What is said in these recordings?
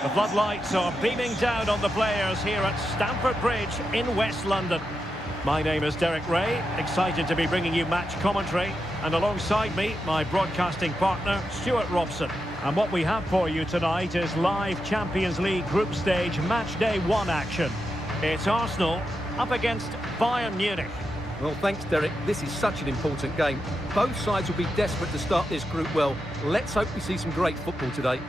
The floodlights are beaming down on the players here at Stamford Bridge in West London. My name is Derek Ray, excited to be bringing you match commentary, and alongside me, my broadcasting partner, Stuart Robson. And what we have for you tonight is live Champions League group stage match day 1 action. It's Arsenal up against Bayern Munich. Well, thanks, Derek. This is such an important game. Both sides will be desperate to start this group well. Let's hope we see some great football today.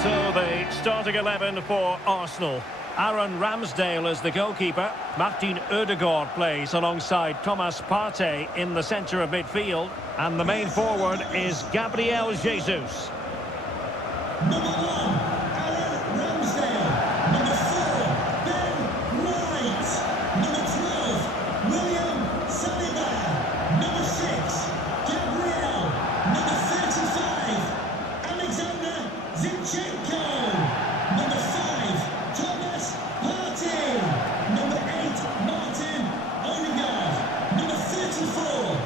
So the starting 11 for Arsenal. Aaron Ramsdale is the goalkeeper. Martin Odegaard plays alongside Thomas Partey in the centre of midfield. And the main forward is Gabriel Jesus. Number 1, Aaron Ramsdale. Number 4, Ben White. Number 12, William Saliba. Number 6, Gabriel. Number 35, Alexander Zinchenko. Number 5, Thomas Partey. Number 8, Martin Odegaard. Number 34,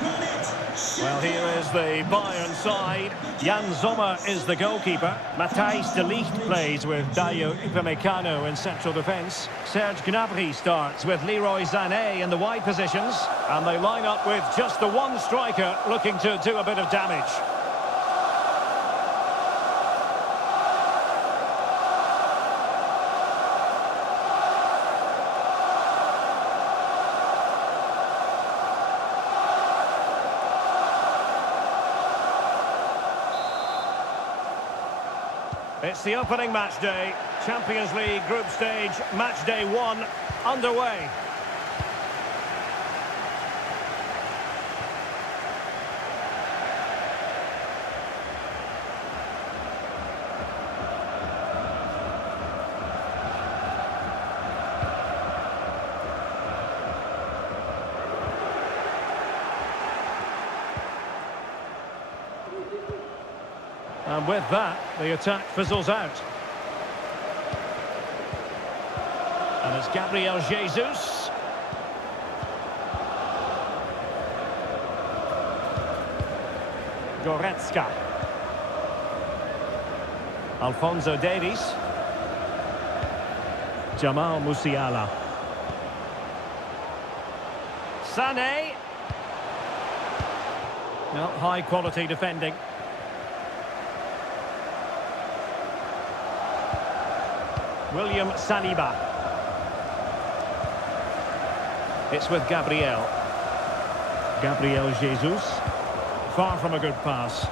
Granit Xhaka. Well, here is the Bayern side. Jan Sommer is the goalkeeper. Matthijs de Ligt plays with Dayo Upamecano in central defence. Serge Gnabry starts with Leroy Sané in the wide positions. And they line up with just the one striker looking to do a bit of damage. It's the opening match day. Champions League group stage, match day 1 underway. And with that, the attack fizzles out. And it's Gabriel Jesus. Goretzka. Alphonso Davies. Jamal Musiala. Sané. Well, high quality defending. William Saliba. It's with Gabriel. Gabriel Jesus. Far from a good pass.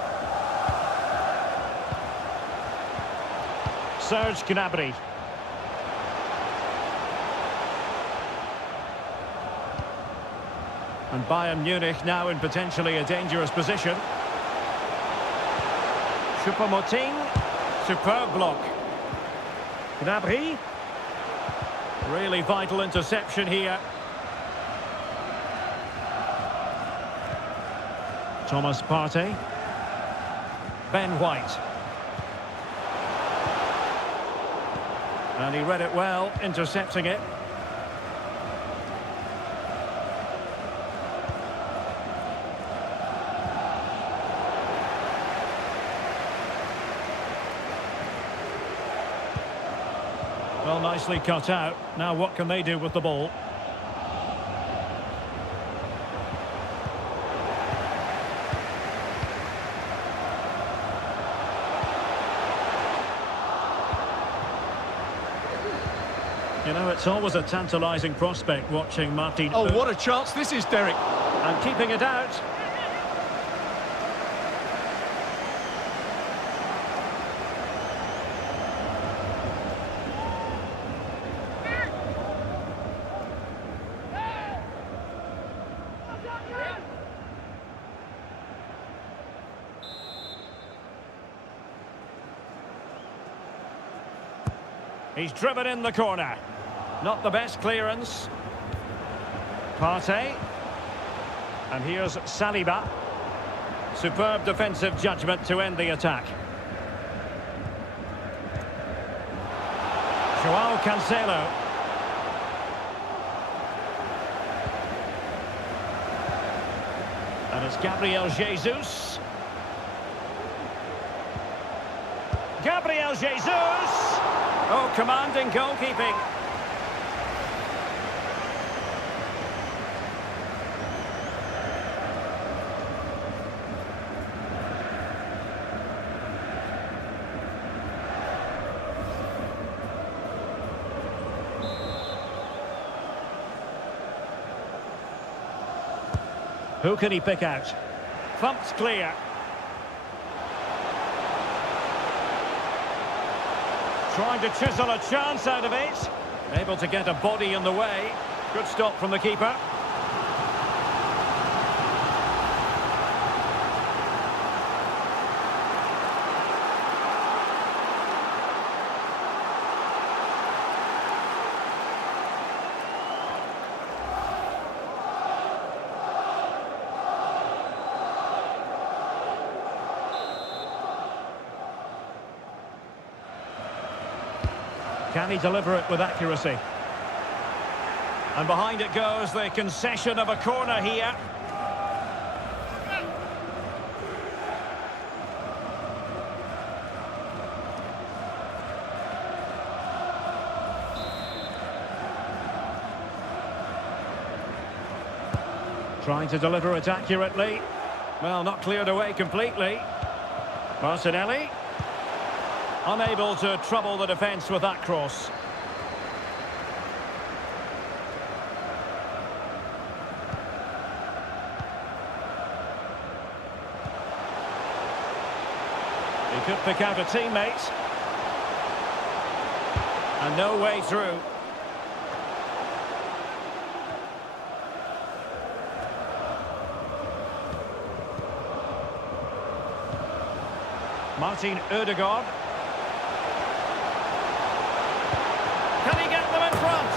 Serge Gnabry. And Bayern Munich now in potentially a dangerous position. Choupo-Moting. Superb block. Gnabry. Really vital interception here. Thomas Partey. Ben White. And he read it well, intercepting it. Well, nicely cut out. Now what can they do with the ball? You know, it's always a tantalising prospect watching Martin. Oh, what a chance this is, Derek. And keeping it out. He's driven in the corner. Not the best clearance. Partey. And here's Saliba. Superb defensive judgment to end the attack. Joao Cancelo. And it's Gabriel Jesus. Gabriel Jesus! Oh, commanding goalkeeping. Who can he pick out? Thumped clear. Trying to chisel a chance out of it. Able to get a body in the way. Good stop from the keeper. Can he deliver it with accuracy? And behind it goes the concession of a corner here. Trying to deliver it accurately. Well, not cleared away completely. Martinelli. Unable to trouble the defence with that cross. He could pick out a teammate. And no way through. Martin Ødegaard. Can he get them in front?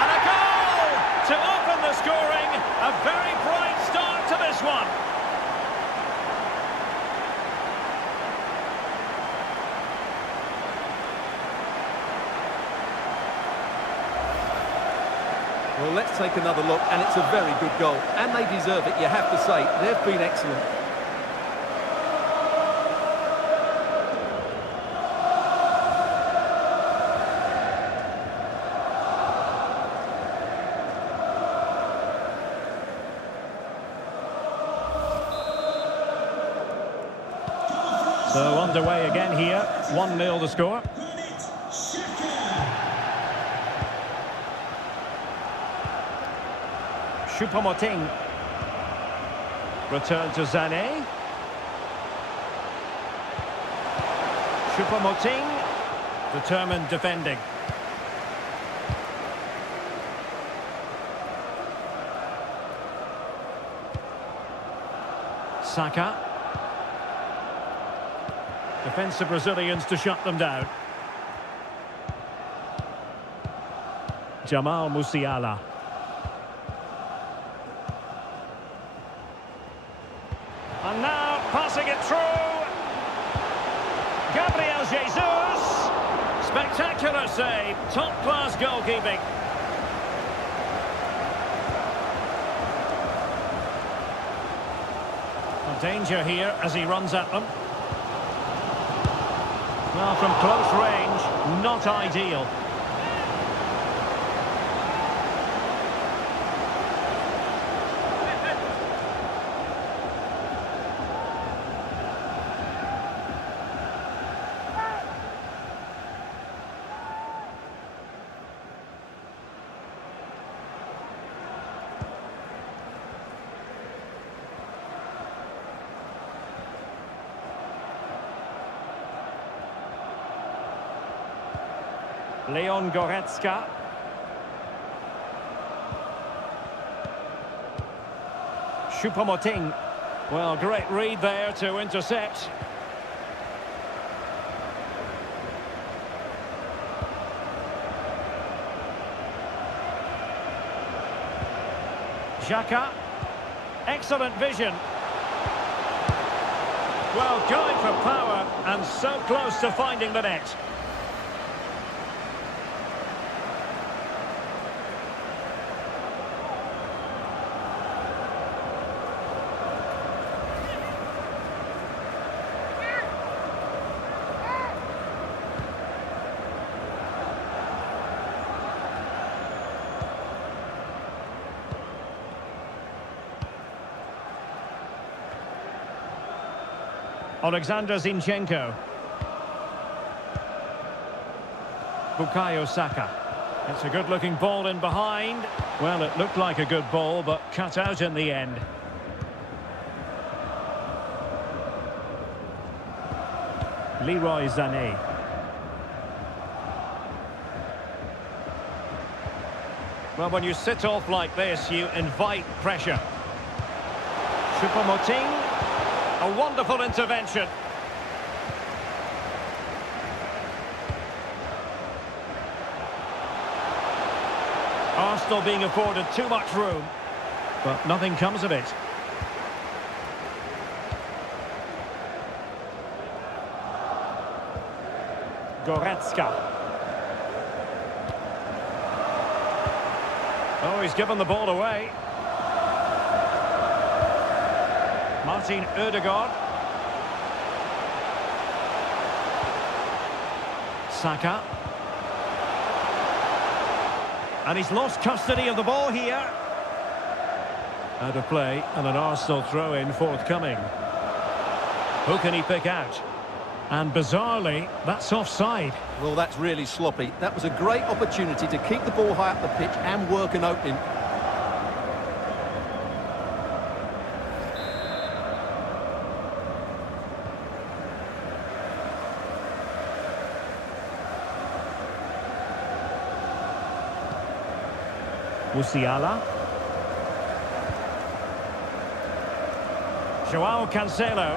And a goal to open the scoring. A very bright start to this one. Well, let's take another look, and it's a very good goal. And they deserve it, you have to say. They've been excellent. So underway again here, 1-0 the score. Choupo-Moting. Return to Sané. Choupo-Moting. Determined defending. Saka. Defensive Brazilians to shut them down. Jamal Musiala. And now passing it through. Gabriel Jesus. Spectacular save. Top-class goalkeeping. A danger here as he runs at them. Well, from close range, not ideal. Leon Goretzka. Choupo-Moting. Well, great read there to intercept. Xhaka. Excellent vision. Well, going for power and so close to finding the net. Alexander Zinchenko. Bukayo Saka. It's a good-looking ball in behind. Well, it looked like a good ball, but cut out in the end. Leroy Sané. Well, when you sit off like this, you invite pressure. Choupo-Moting. A wonderful intervention. Arsenal being afforded too much room, but nothing comes of it. Goretzka. Oh, he's given the ball away. Martin Ødegaard. Saka. And he's lost custody of the ball here. Out of play and an Arsenal throw-in forthcoming. Who can he pick out? And bizarrely, that's offside. Well, that's really sloppy. That was a great opportunity to keep the ball high up the pitch and work an opening. Musiala. Joao Cancelo.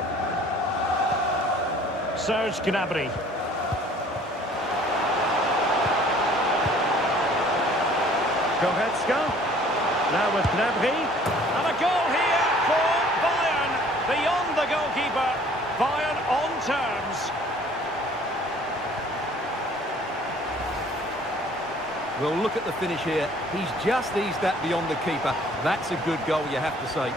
Serge Gnabry. Goretzka. Now with Gnabry. And a goal here for Bayern. Beyond the goalkeeper. Bayern on terms. Well, look at the finish here. He's just eased that beyond the keeper. That's a good goal, you have to say.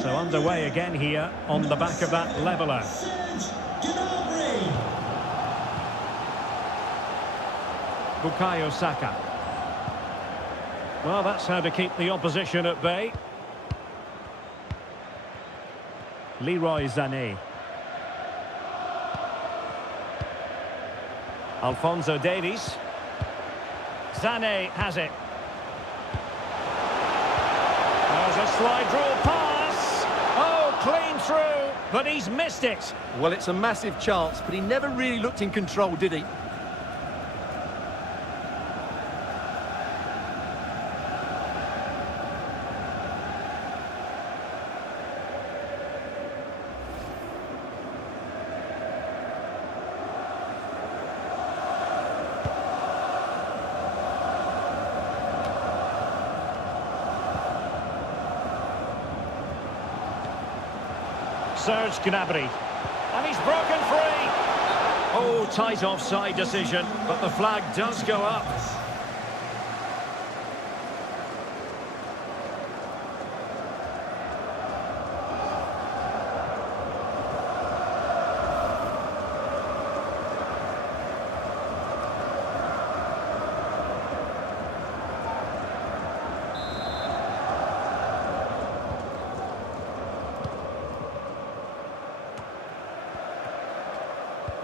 So underway again here on the back of that leveller. Bukayo Saka. Well, that's how to keep the opposition at bay. Leroy Sané. Alphonso Davies. Sané has it. There's a slide rule pass. Oh, clean through, but he's missed it. Well, it's a massive chance, but he never really looked in control, did he? Serge Gnabry. And he's broken free. Oh, tight offside decision, but the flag does go up.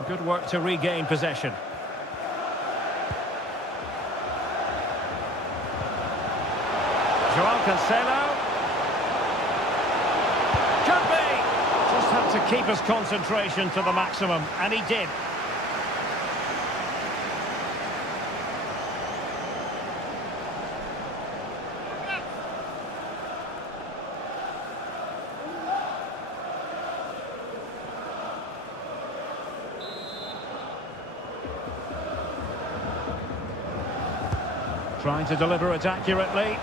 Good work to regain possession. Joao Cancelo. Could be! Just had to keep his concentration to the maximum, and he did. Trying to deliver it accurately.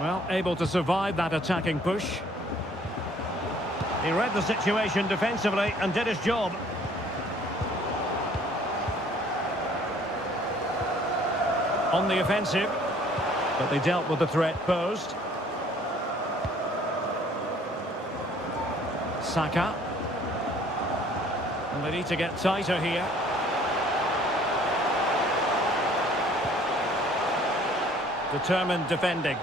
Well, able to survive that attacking push. He read the situation defensively and did his job. On the offensive, but they dealt with the threat posed. Saka. And they need to get tighter here. Determined defending.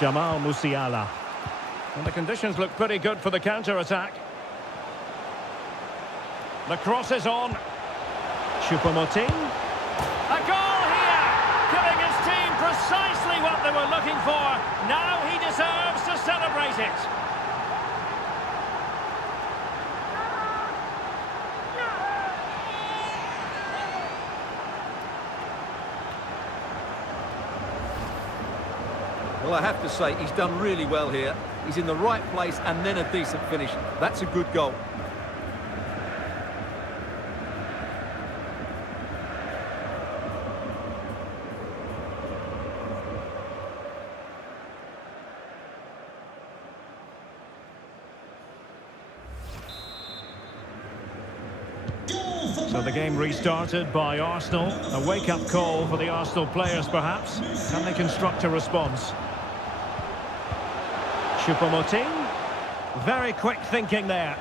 Jamal Musiala. And the conditions look pretty good for the counter-attack. The cross is on. Choupo-Moting. A goal here! Giving his team precisely what they were looking for. Now he deserves to celebrate it. Well, I have to say, he's done really well here. He's in the right place and then a decent finish. That's a good goal. So the game restarted by Arsenal. A wake-up call for the Arsenal players, perhaps. Can they construct a response? Choupo-Moting. Very quick thinking there.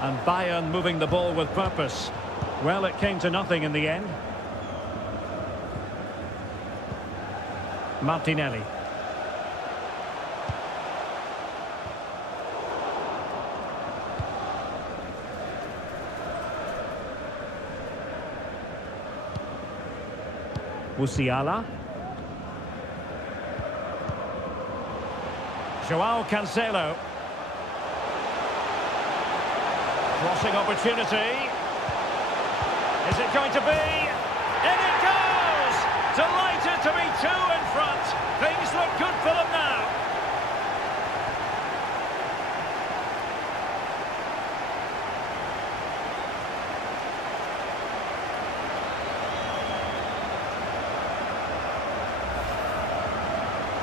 And Bayern moving the ball with purpose. Well, it came to nothing in the end. Martinelli. Musiala. Joao Cancelo. Crossing opportunity. Is it going to be? In it goes! Delighted to be two in front. Things look good for them now.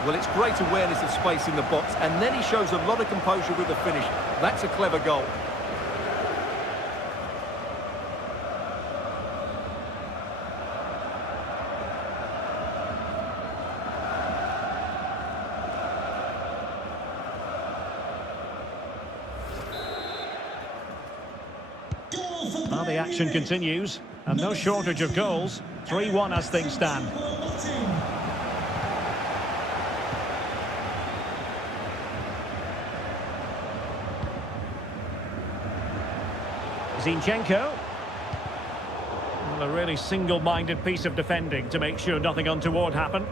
Well, it's great awareness of space in the box, and then he shows a lot of composure with the finish. That's a clever goal. Well, the action continues, and no shortage of goals. 3-1 as things stand. Zinchenko. Well, a really single-minded piece of defending to make sure nothing untoward happened.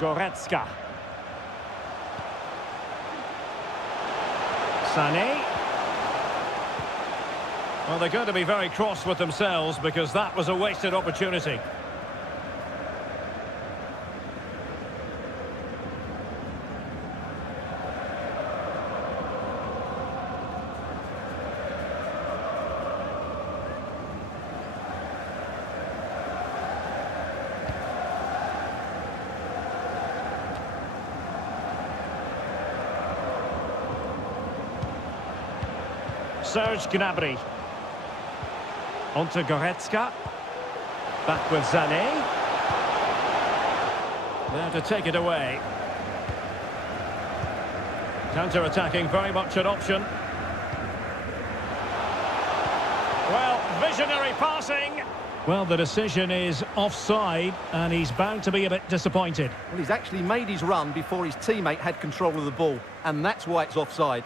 Goretzka. Sané. Well, they're going to be very cross with themselves because that was a wasted opportunity. Serge Gnabry. On to Goretzka. Back with Sané. There to take it away. Counter-attacking, very much an option. Well, visionary passing. Well, the decision is offside, and he's bound to be a bit disappointed. Well, he's actually made his run before his teammate had control of the ball, and that's why it's offside.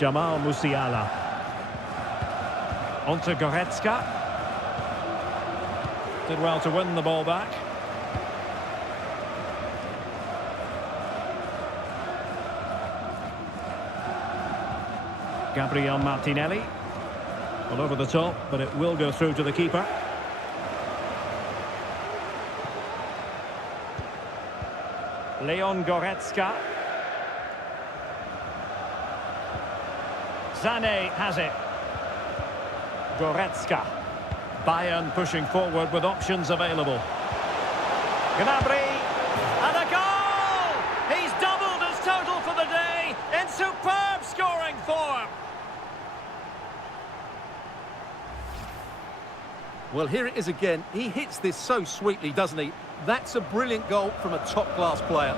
Jamal Musiala. Onto Goretzka. Did well to win the ball back. Gabriel Martinelli. Well, over the top, but it will go through to the keeper. Leon Goretzka. Sané has it. Goretzka. Bayern pushing forward with options available. Gnabry. And a goal! He's doubled his total for the day in superb scoring form. Well, here it is again. He hits this so sweetly, doesn't he? That's a brilliant goal from a top-class player.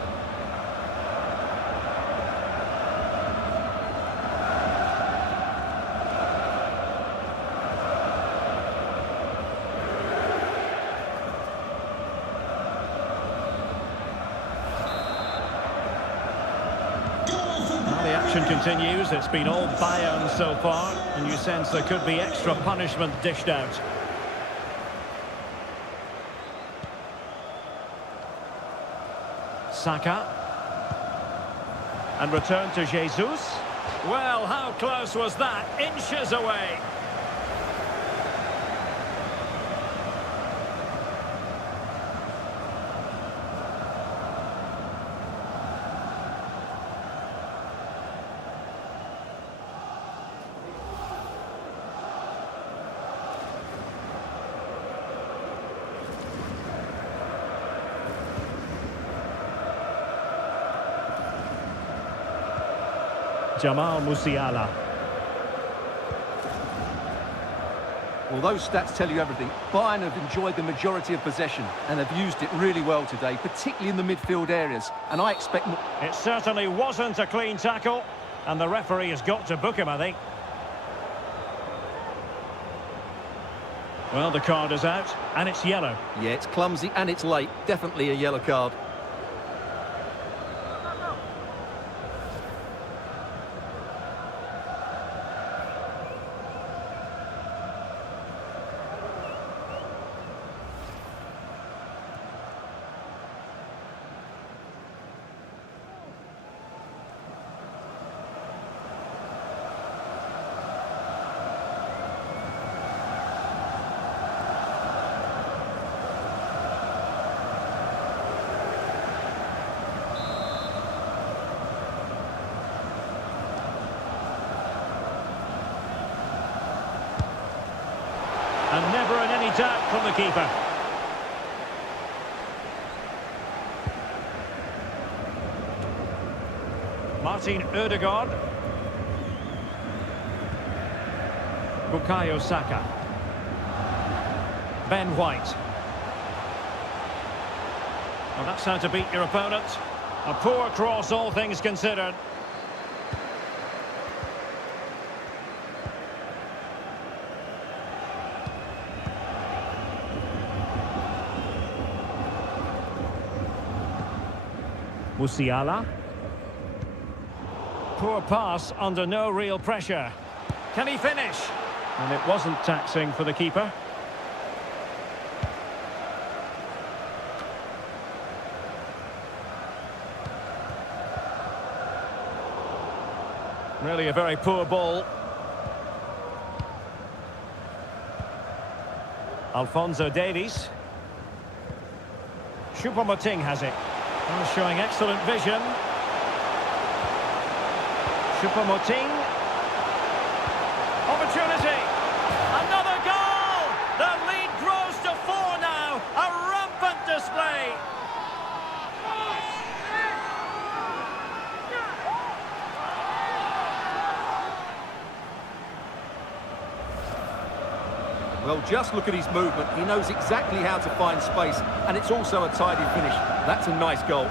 Well, the action continues. It's been all Bayern so far, and you sense there could be extra punishment dished out. Saka. And return to Jesus. Well, how close was that? Inches away. Jamal Musiala. Well, those stats tell you everything. Bayern have enjoyed the majority of possession and have used it really well today, particularly in the midfield areas. And I expect more. It certainly wasn't a clean tackle, and the referee has got to book him, I think. Well, the card is out, and it's yellow. Yeah, it's clumsy and it's late. Definitely a yellow card. And never in any doubt from the keeper. Martin Odegaard. Bukayo Saka. Ben White. Well, that's how to beat your opponent. A poor cross, all things considered. Musiala. Poor pass under no real pressure. Can he finish? And it wasn't taxing for the keeper. Really a very poor ball. Alphonso Davies. Choupo-Moting has it. Oh, showing excellent vision. Choupo-Moting. Opportunity. Another goal! The lead grows to 4 now. A rampant display. Well, just look at his movement. He knows exactly how to find space, and it's also a tidy finish. That's a nice goal.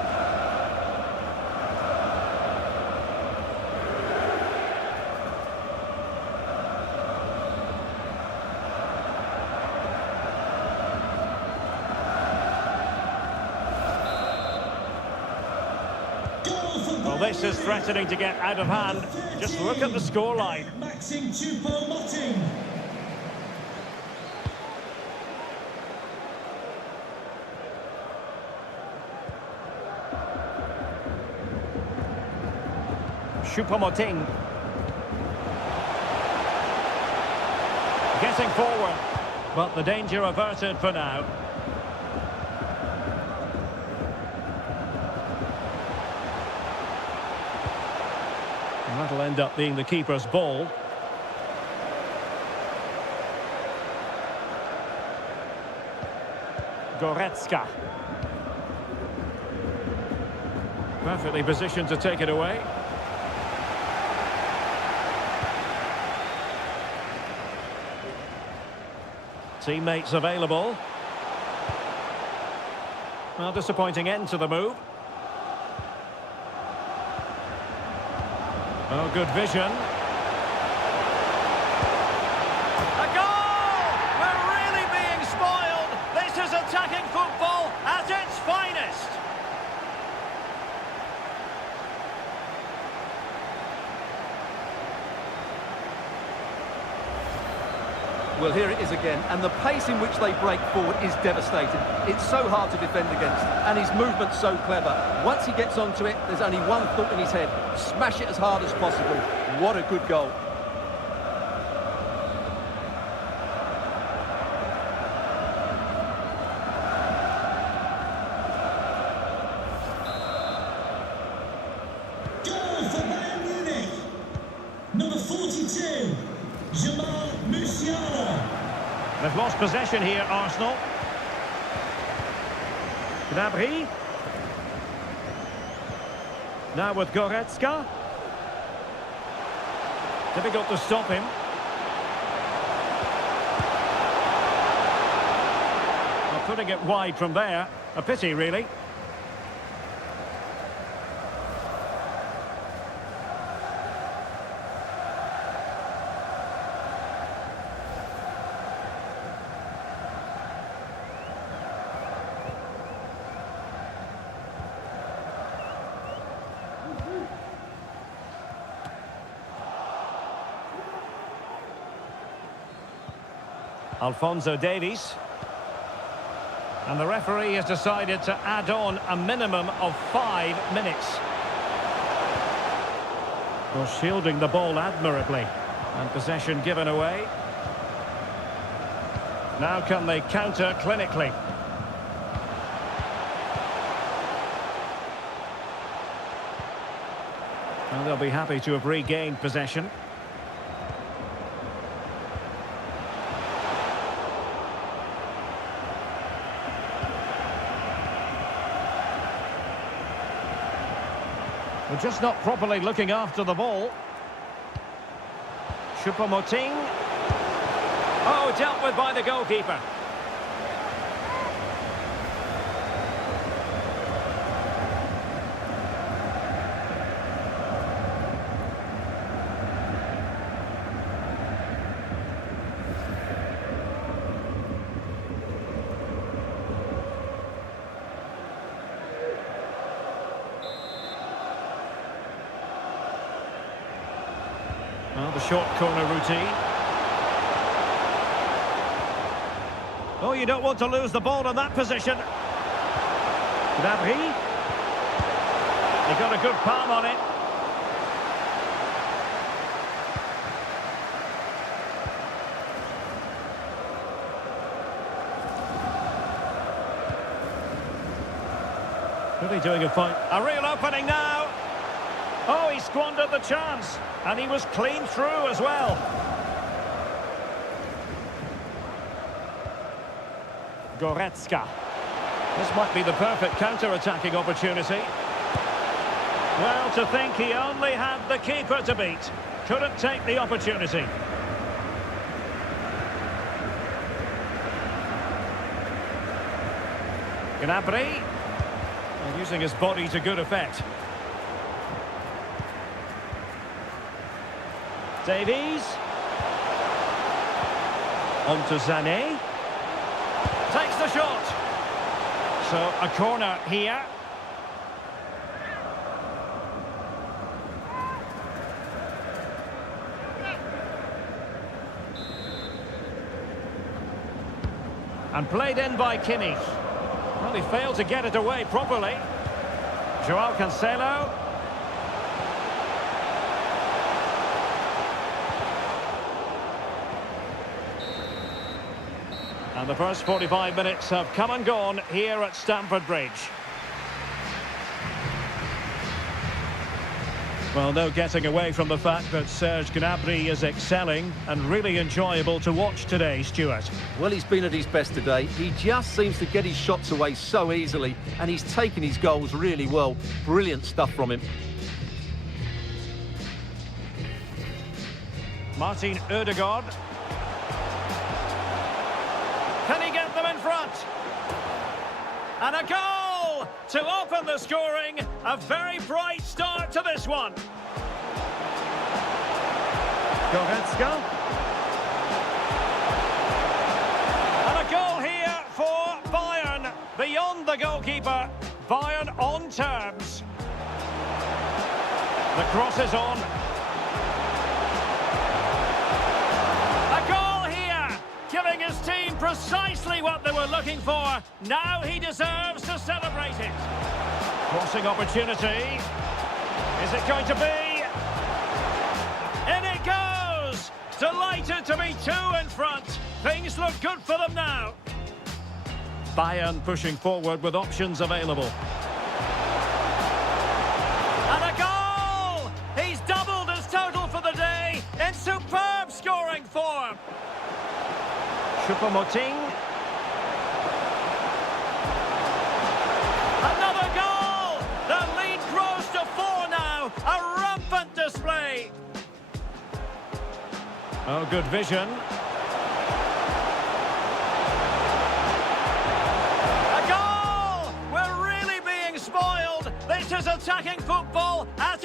Well, this is threatening to get out of hand. Just look at the scoreline. Maxim Choupo-Moting. Choupo-Moting. Getting forward. But the danger averted for now. And that'll end up being the keeper's ball. Goretzka. Perfectly positioned to take it away. Teammates available. Well, disappointing end to the move. Oh, good vision. A goal! We're really being spoiled. This is attacking football at its finest. Well, here it is again, and the pace in which they break forward is devastating. It's so hard to defend against, and his movement's so clever. Once he gets onto it, there's only one thought in his head: smash it as hard as possible. What a good goal. Goal for Bayern Munich. Number 42, Jamal Musiala. They've lost possession here, Arsenal. Gnabry. Now with Goretzka. Difficult to stop him. Well, putting it wide from there. A pity, really. Alphonso Davies. And the referee has decided to add on a minimum of 5 minutes. Well, shielding the ball admirably. And possession given away. Now can they counter clinically? Well, they'll be happy to have regained possession. We're just not properly looking after the ball. Choupo-Moting. Oh, dealt with by the goalkeeper. Well, the short corner routine. Oh, you don't want to lose the ball in that position. Gnabry. He got a good palm on it. Really doing a fine. A real opening now. Oh, he squandered the chance. And he was clean through as well. Goretzka. This might be the perfect counter-attacking opportunity. Well, to think he only had the keeper to beat. Couldn't take the opportunity. Gnabry. Using his body to good effect. Davies. On to Sané. Takes the shot. So a corner here. And played in by Kimmich. Well, he failed to get it away properly. Joao Cancelo. And the first 45 minutes have come and gone here at Stamford Bridge. Well, no getting away from the fact that Serge Gnabry is excelling and really enjoyable to watch today, Stuart. Well, he's been at his best today. He just seems to get his shots away so easily, and he's taken his goals really well. Brilliant stuff from him. Martin Ødegaard. Can he get them in front? And a goal to open the scoring. A very bright start to this one. Goretzka. And a goal here for Bayern. Beyond the goalkeeper. Bayern on terms. The cross is on. A goal here, giving his team precisely what they were looking for. Now he deserves to celebrate it. Crossing opportunity. Is it going to be? In it goes! Delighted to be two in front. Things look good for them now. Bayern pushing forward with options available. And a goal! He's doubled his total for the day in superb scoring form. Choupo-Moting. Another goal! The lead grows to 4 now. A rampant display. Oh, good vision. A goal! We're really being spoiled. This is attacking football at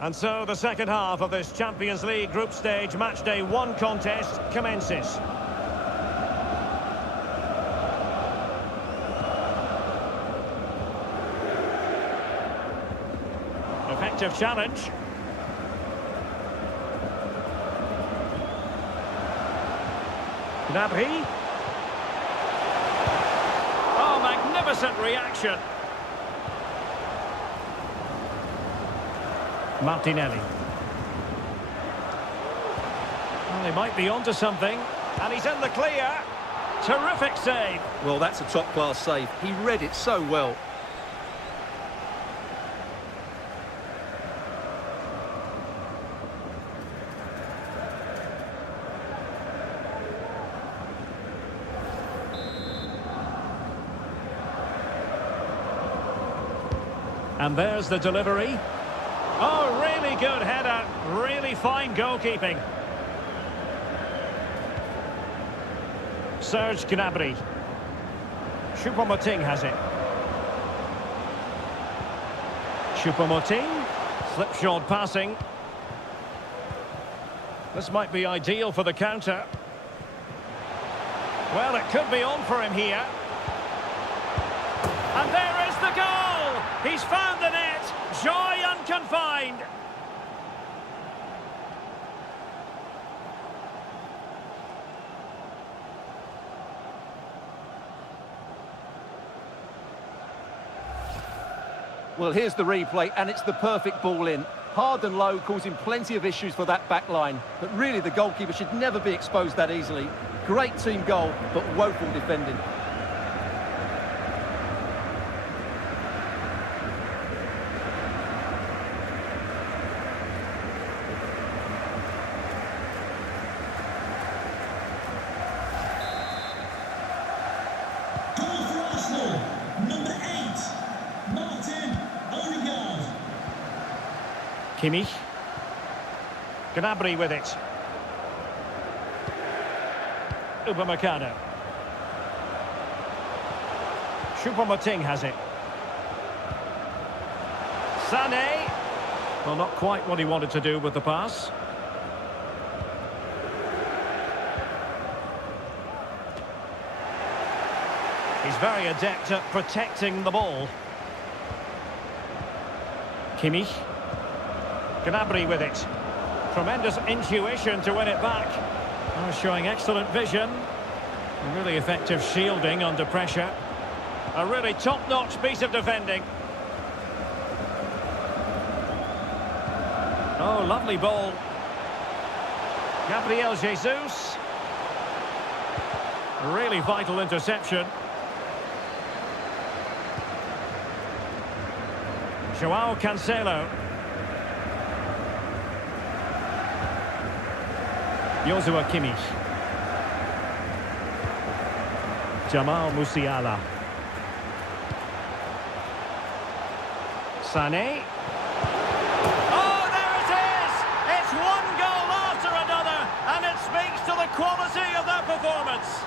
And so the second half of this Champions League group stage match day 1 contest commences. Effective challenge. Gnabry. Oh, magnificent reaction. Martinelli. Well, he might be onto something. And he's in the clear. Terrific save. Well, that's a top-class save. He read it so well. And there's the delivery. Oh, really good header. Really fine goalkeeping. Serge Gnabry. Choupo-Moting has it. Choupo-Moting. Slipshod passing. This might be ideal for the counter. Well, it could be on for him here. And there is the goal! He's found the net! Joy unconfined! Well, here's the replay, and it's the perfect ball in. Hard and low, causing plenty of issues for that back line. But really, the goalkeeper should never be exposed that easily. Great team goal, but woeful defending. Goal for Arsenal, number 8, Martin Odegaard. Kimmich. Gnabry with it. Upamecano. Choupo-Moting has it. Sané. Well, not quite what he wanted to do with the pass. He's very adept at protecting the ball. Kimmich. Gnabry with it. Tremendous intuition to win it back. Oh, showing excellent vision. Really effective shielding under pressure. A really top-notch piece of defending. Oh, lovely ball. Gabriel Jesus. Really vital interception. Joao Cancelo. Joshua Kimmich. Jamal Musiala. Sané. Oh, there it is! It's one goal after another, and it speaks to the quality of that performance.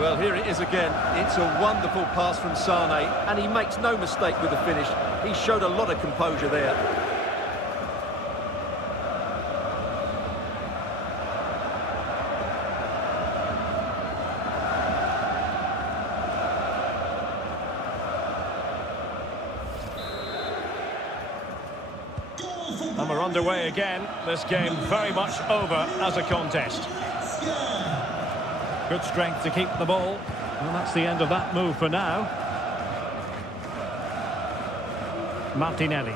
Well, here it is again. It's a wonderful pass from Sané, and he makes no mistake with the finish. He showed a lot of composure there. Goal for And we're underway again. This game very much over as a contest. Good strength to keep the ball. Well, that's the end of that move for now. Martinelli.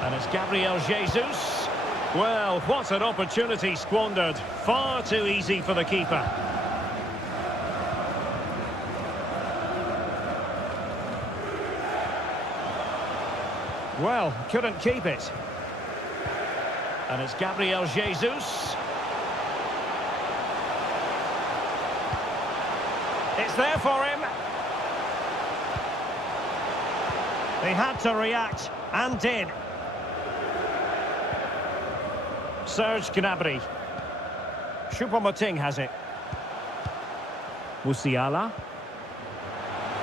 And it's Gabriel Jesus. Well, what an opportunity squandered. Far too easy for the keeper. Well, couldn't keep it. And it's Gabriel Jesus. It's there for him. He had to react, and did. Serge Gnabry. Choupo-Moting has it. Musiala.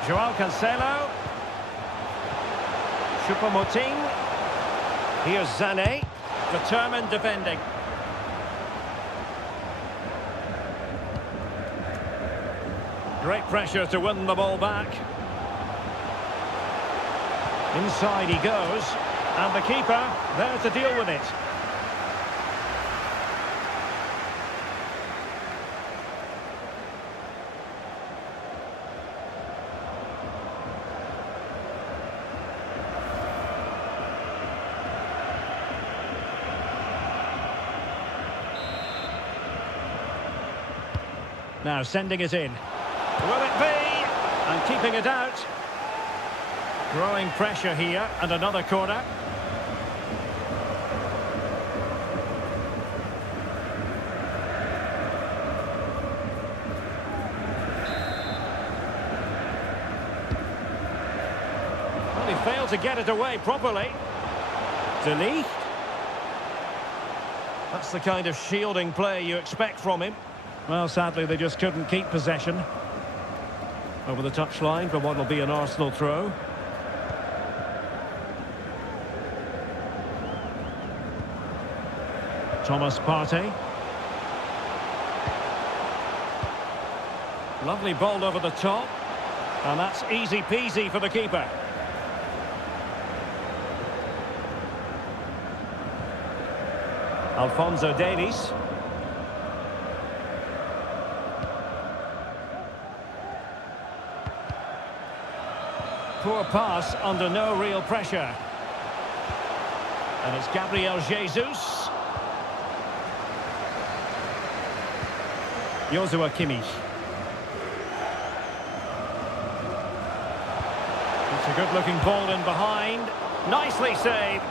Joao Cancelo. Choupo-Moting. Here's Sané. Determined defending. Great pressure to win the ball back. Inside he goes. And the keeper there to deal with it. Now sending it in. Will it be? And keeping it out. Growing pressure here, and another corner. Well, he failed to get it away properly. De Ligt. That's the kind of shielding play you expect from him. Well, sadly, they just couldn't keep possession. Over the touchline for what will be an Arsenal throw. Thomas Partey. Lovely ball over the top. And that's easy peasy for the keeper. Alphonso Davies. Poor pass under no real pressure. And it's Gabriel Jesus. Joshua Kimmich. It's a good-looking ball in behind. Nicely saved.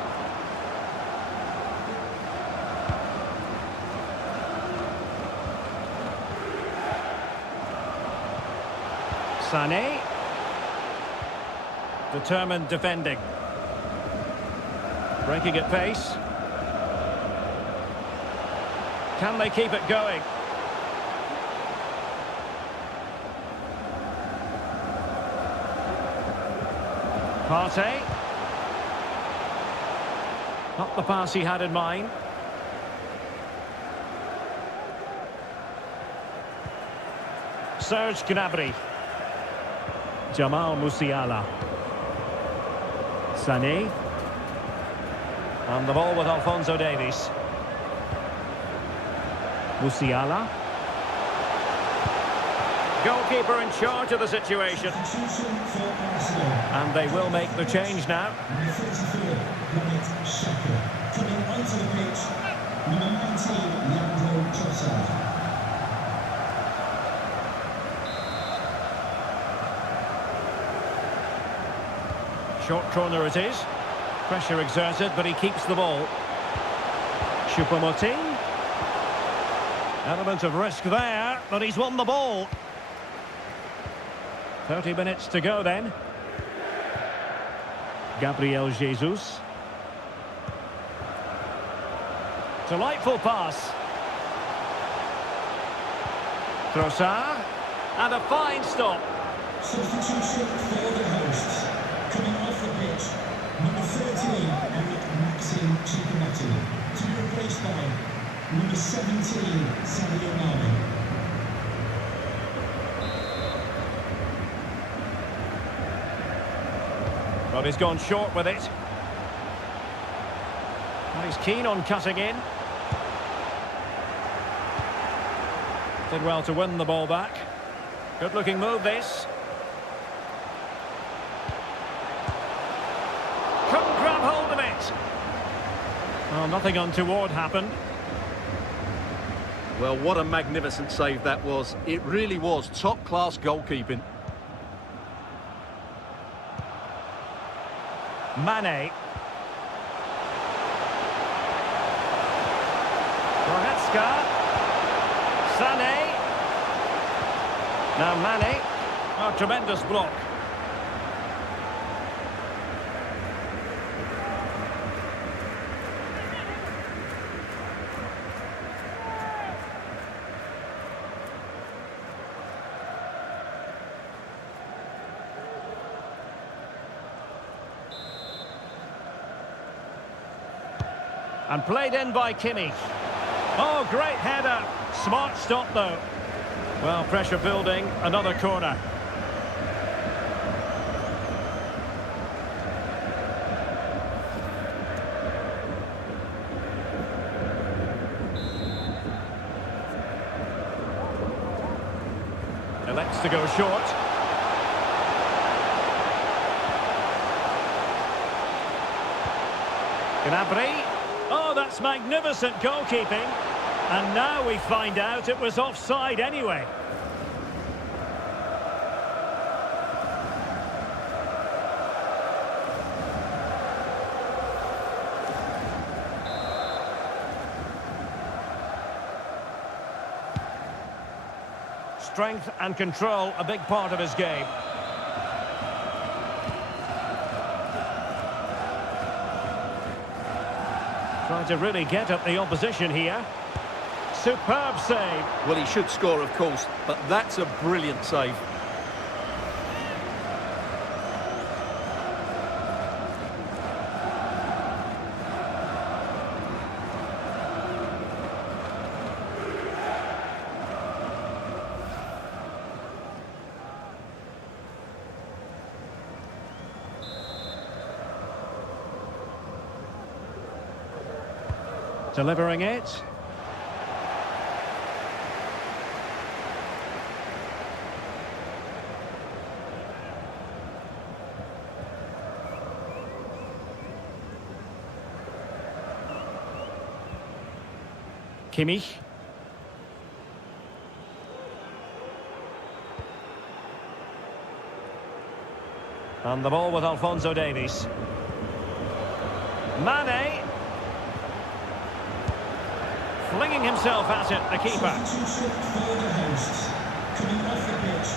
Sané. Determined defending. Breaking at pace. Can they keep it going? Partey. Not the pass he had in mind. Serge Gnabry. Jamal Musiala. Sané. And the ball with Alphonso Davies. Musiala. Goalkeeper in charge of the situation. And they will make the change now. Coming onto the pitch, number 19, Leandro Trossard. Short corner it is. Pressure exerted, but he keeps the ball. Choupo-Moting. Element of risk there, but he's won the ball. 30 minutes to go then. Gabriel Jesus. Delightful pass. Trossard. And a fine stop. Substitution for the hosts. Coming off the pitch, number 13, Eric Maxim Choupo-Moting, to be replaced by number 17, Sadio Mane. Well, he's gone short with it. And he's keen on cutting in. Did well to win the ball back. Good-looking move, this. Couldn't grab hold of it. Well, nothing untoward happened. Well, what a magnificent save that was. It really was top-class goalkeeping. Mane. Goretzka. Sané. Now Mane. Oh, tremendous block. And played in by Kimmich. Oh, great header. Smart stop, though. Well, pressure building. Another corner. Elects to go short. Gnabry. Oh, that's magnificent goalkeeping. And now we find out it was offside anyway. Strength and control, a big part of his game. Trying to really get at the opposition here. Superb save. Well, he should score, of course, but that's a brilliant save. Delivering it. Kimmich. And the ball with Alphonso Davies. Mane. Flinging himself at it, the keeper. Substitution for the hosts. Coming off the pitch,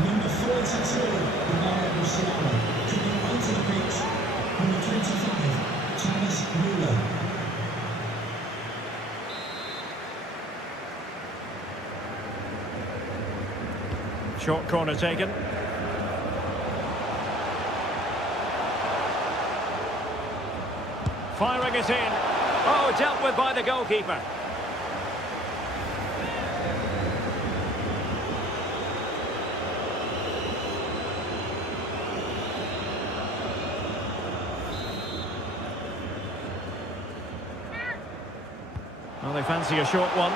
number 42, Bayern Munich. Coming onto the pitch, number 25, Thomas Müller. Short corner taken. Firing it in. Oh, dealt with by the goalkeeper. Well, they fancy a short one.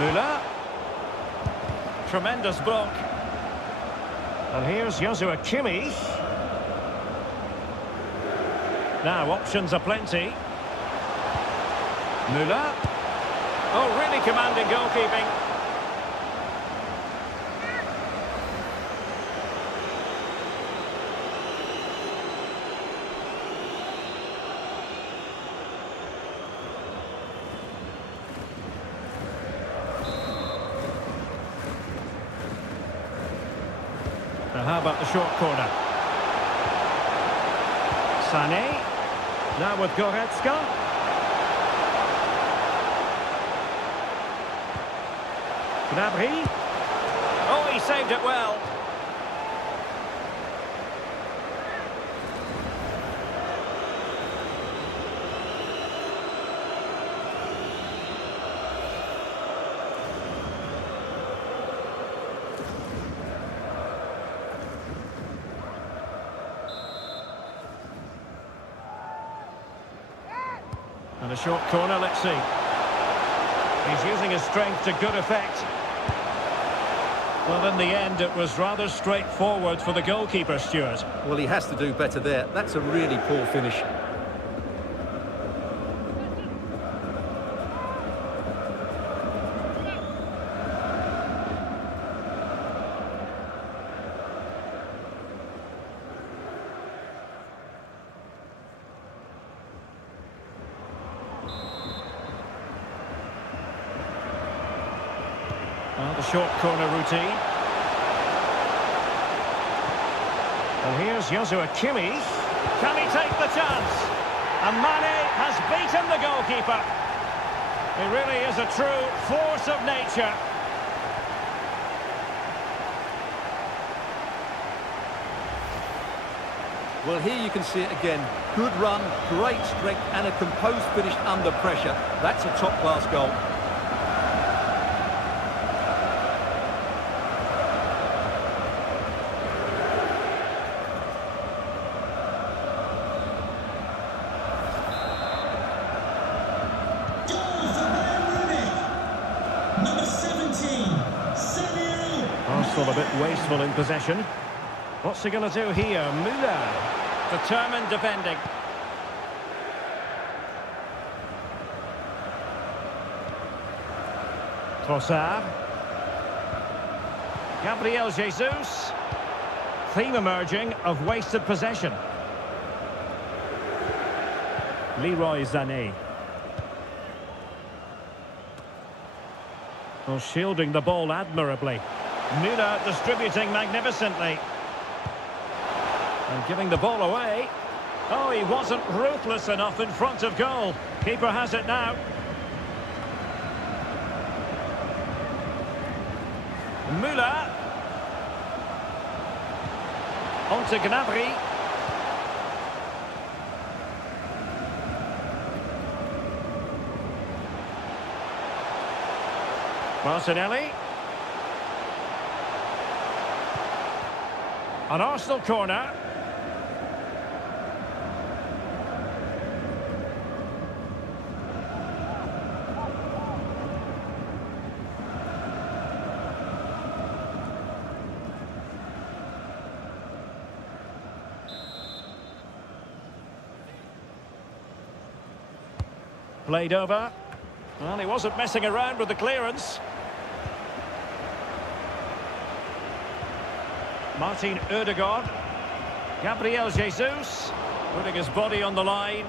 Müller. Tremendous block. And here's Joshua Kimmich. Now, options are plenty. Müller. Oh, really commanding goalkeeping. Now, how about the short corner? Sané. Now with Goretzka. Gnabry. Oh, he saved it well. And a short corner, let's see. He's using his strength to good effect. Well, in the end, it was rather straightforward for the goalkeeper, Stuart. Well, he has to do better there. That's a really poor finish. Well, the short corner routine. And here's Joshua Kimmich. Can he take the chance? And Mane has beaten the goalkeeper. He really is a true force of nature. Well, here you can see it again. Good run, great strength, and a composed finish under pressure. That's a top-class goal. Goal for Bayern Munich. Number 17, Samuel. Arsenal a bit wasteful in possession. What's he going to do here? Müller. Determined defending. Trossard. Gabriel Jesus. Theme emerging of wasted possession. Leroy Sané. Well, shielding the ball admirably. Müller distributing magnificently. And giving the ball away. Oh, he wasn't ruthless enough in front of goal. Keeper has it now. Müller. On to Gnabry. Martinelli. An Arsenal corner. Played over. Well, he wasn't messing around with the clearance. Martin Ødegaard. Gabriel Jesus. Putting his body on the line.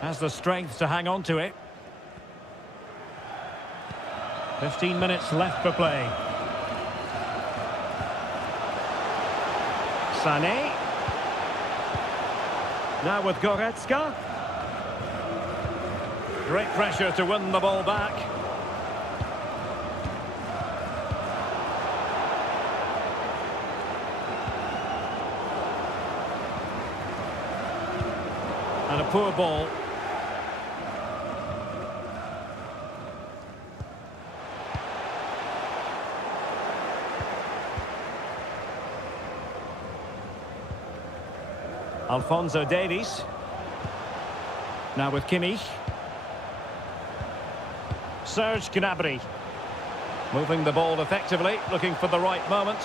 Has the strength to hang on to it. 15 minutes left for play. Sané. Now with Goretzka. Great pressure to win the ball back. And a poor ball. Alphonso Davies. Now with Kimmich. Serge Gnabry. Moving the ball effectively, looking for the right moment.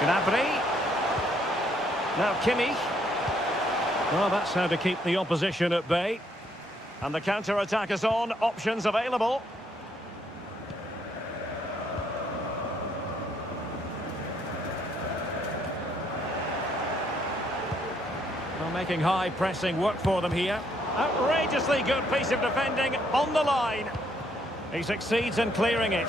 Gnabry. Now Kimmich. Well, that's how to keep the opposition at bay. And the counter-attack is on, options available. Well, making high pressing work for them here. Outrageously good piece of defending on the line. He succeeds in clearing it.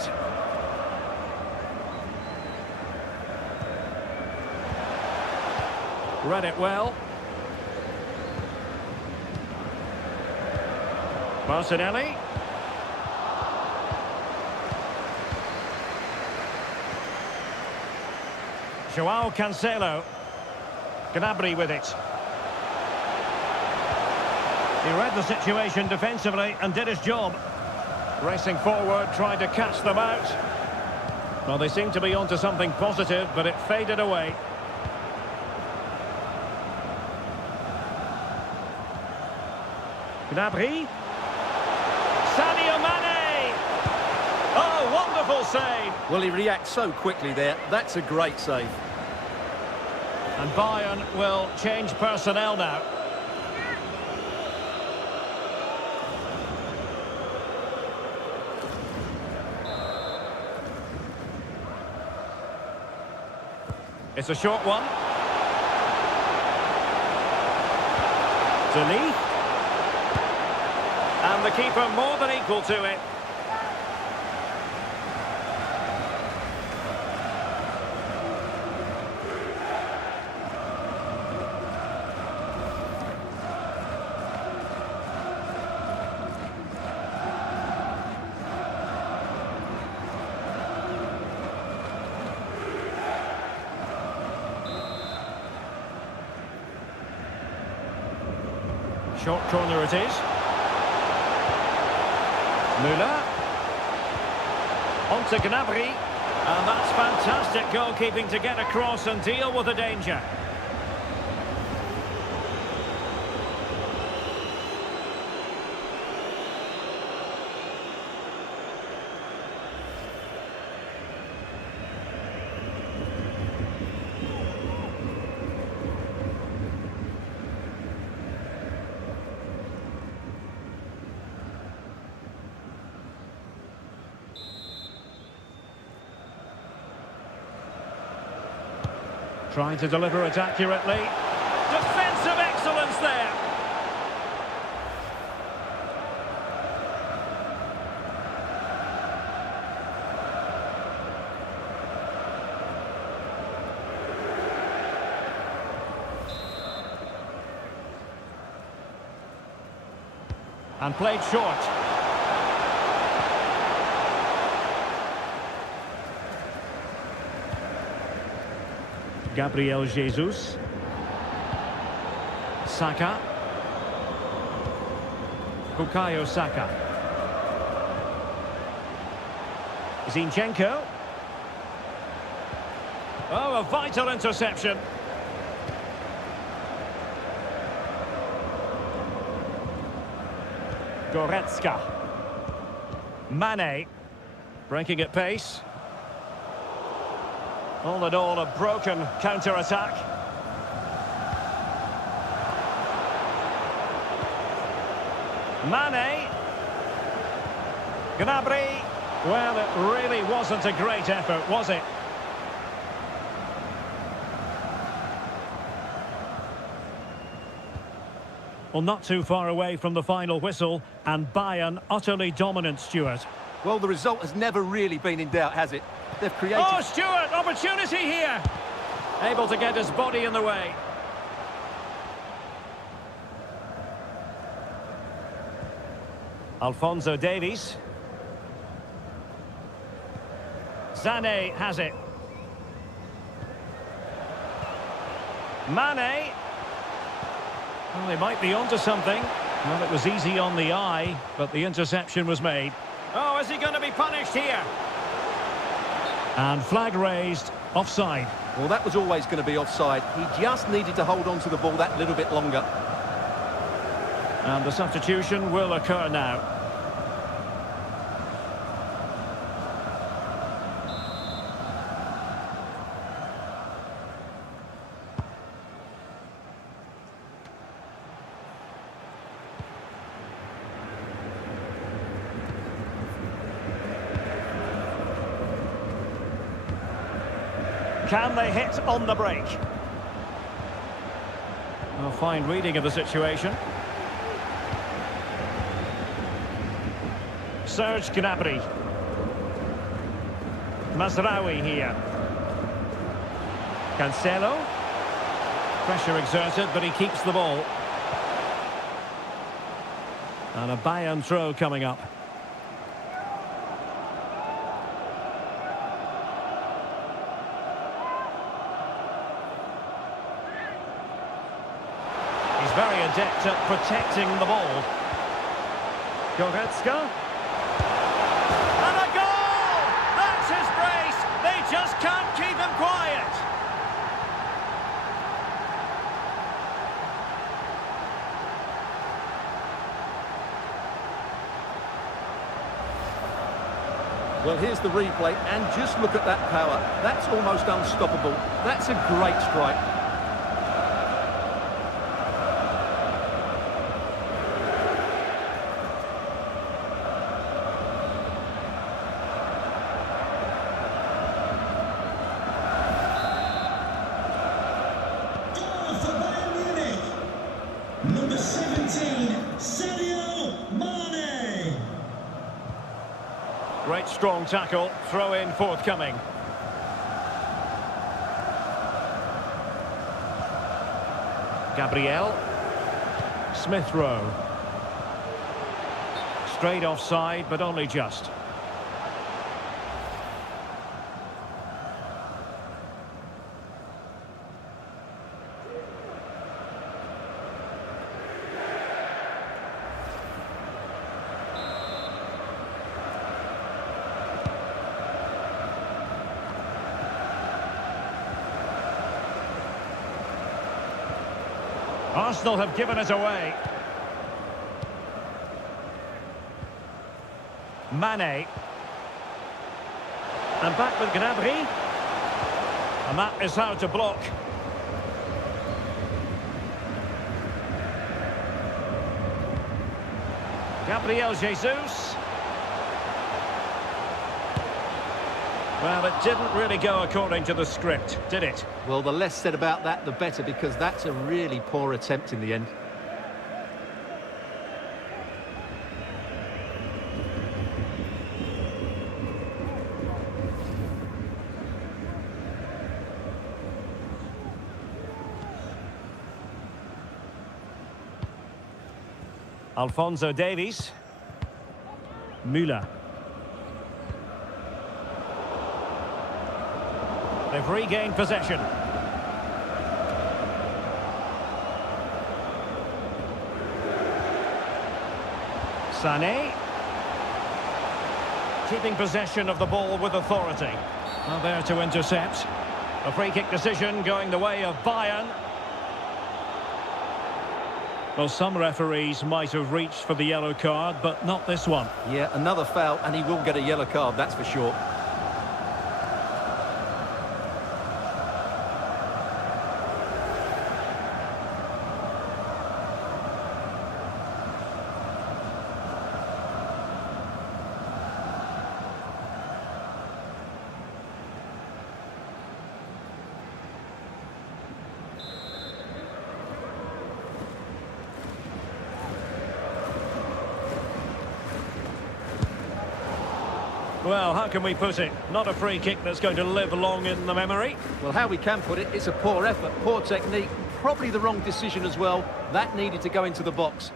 Read it well. Martinelli. Joao Cancelo. Gnabry with it. He read the situation defensively and did his job. Racing forward, trying to catch them out. Well, they seem to be onto something positive, but it faded away. Gnabry. Sadio Mane! Oh, wonderful save! Well, he reacts so quickly there. That's a great save. And Bayern will change personnel now. It's a short one. Denis. And the keeper more than equal to it. Short corner it is. Müller. On to Gnabry. And that's fantastic goalkeeping to get across and deal with the danger. Trying to deliver it accurately. Defensive excellence there. And played short. Gabriel Jesus. Saka. Bukayo Saka. Zinchenko. Oh, a vital interception. Goretzka. Mane. Breaking at pace. All in all, a broken counter-attack. Mane. Gnabry. Well, it really wasn't a great effort, was it? Well, not too far away from the final whistle, and Bayern utterly dominant, Stuart. Well, the result has never really been in doubt, has it? They've created... Oh, Stuart, opportunity here! Able to get his body in the way. Alphonso Davies. Sané has it. Mane. Well, they might be onto something. Well, it was easy on the eye, but the interception was made. Oh, is he going to be punished here? And flag raised, offside. Well, that was always going to be offside. He just needed to hold on to the ball that little bit longer. And the substitution will occur now. Can they hit on the break? A fine reading of the situation. Serge Gnabry. Mazraoui here. Cancelo. Pressure exerted, but he keeps the ball. And a Bayern throw coming up. He's very adept at protecting the ball. Goretzka. And a goal! That's his brace! They just can't keep him quiet! Well, here's the replay, and just look at that power. That's almost unstoppable. That's a great strike. Goal for Bayern Munich. Number 17, Sadio Mane. Great strong tackle, throw in forthcoming. Gabriel. Smith Rowe. Straight offside, but only just. Arsenal have given it away. Mane. And back with Gnabry. And that is how to block. Gabriel Jesus. Well, it didn't really go according to the script, did it? Well, the less said about that, the better, because that's a really poor attempt in the end. Alphonso Davies. Müller. They've regained possession. Sané. Keeping possession of the ball with authority. Now there to intercept. A free kick decision going the way of Bayern. Well, some referees might have reached for the yellow card, but not this one. Yeah, another foul, and he will get a yellow card, that's for sure. Well, how can we put it? Not a free kick that's going to live long in the memory. Well, how we can put it, it's a poor effort, poor technique, probably the wrong decision as well. That needed to go into the box.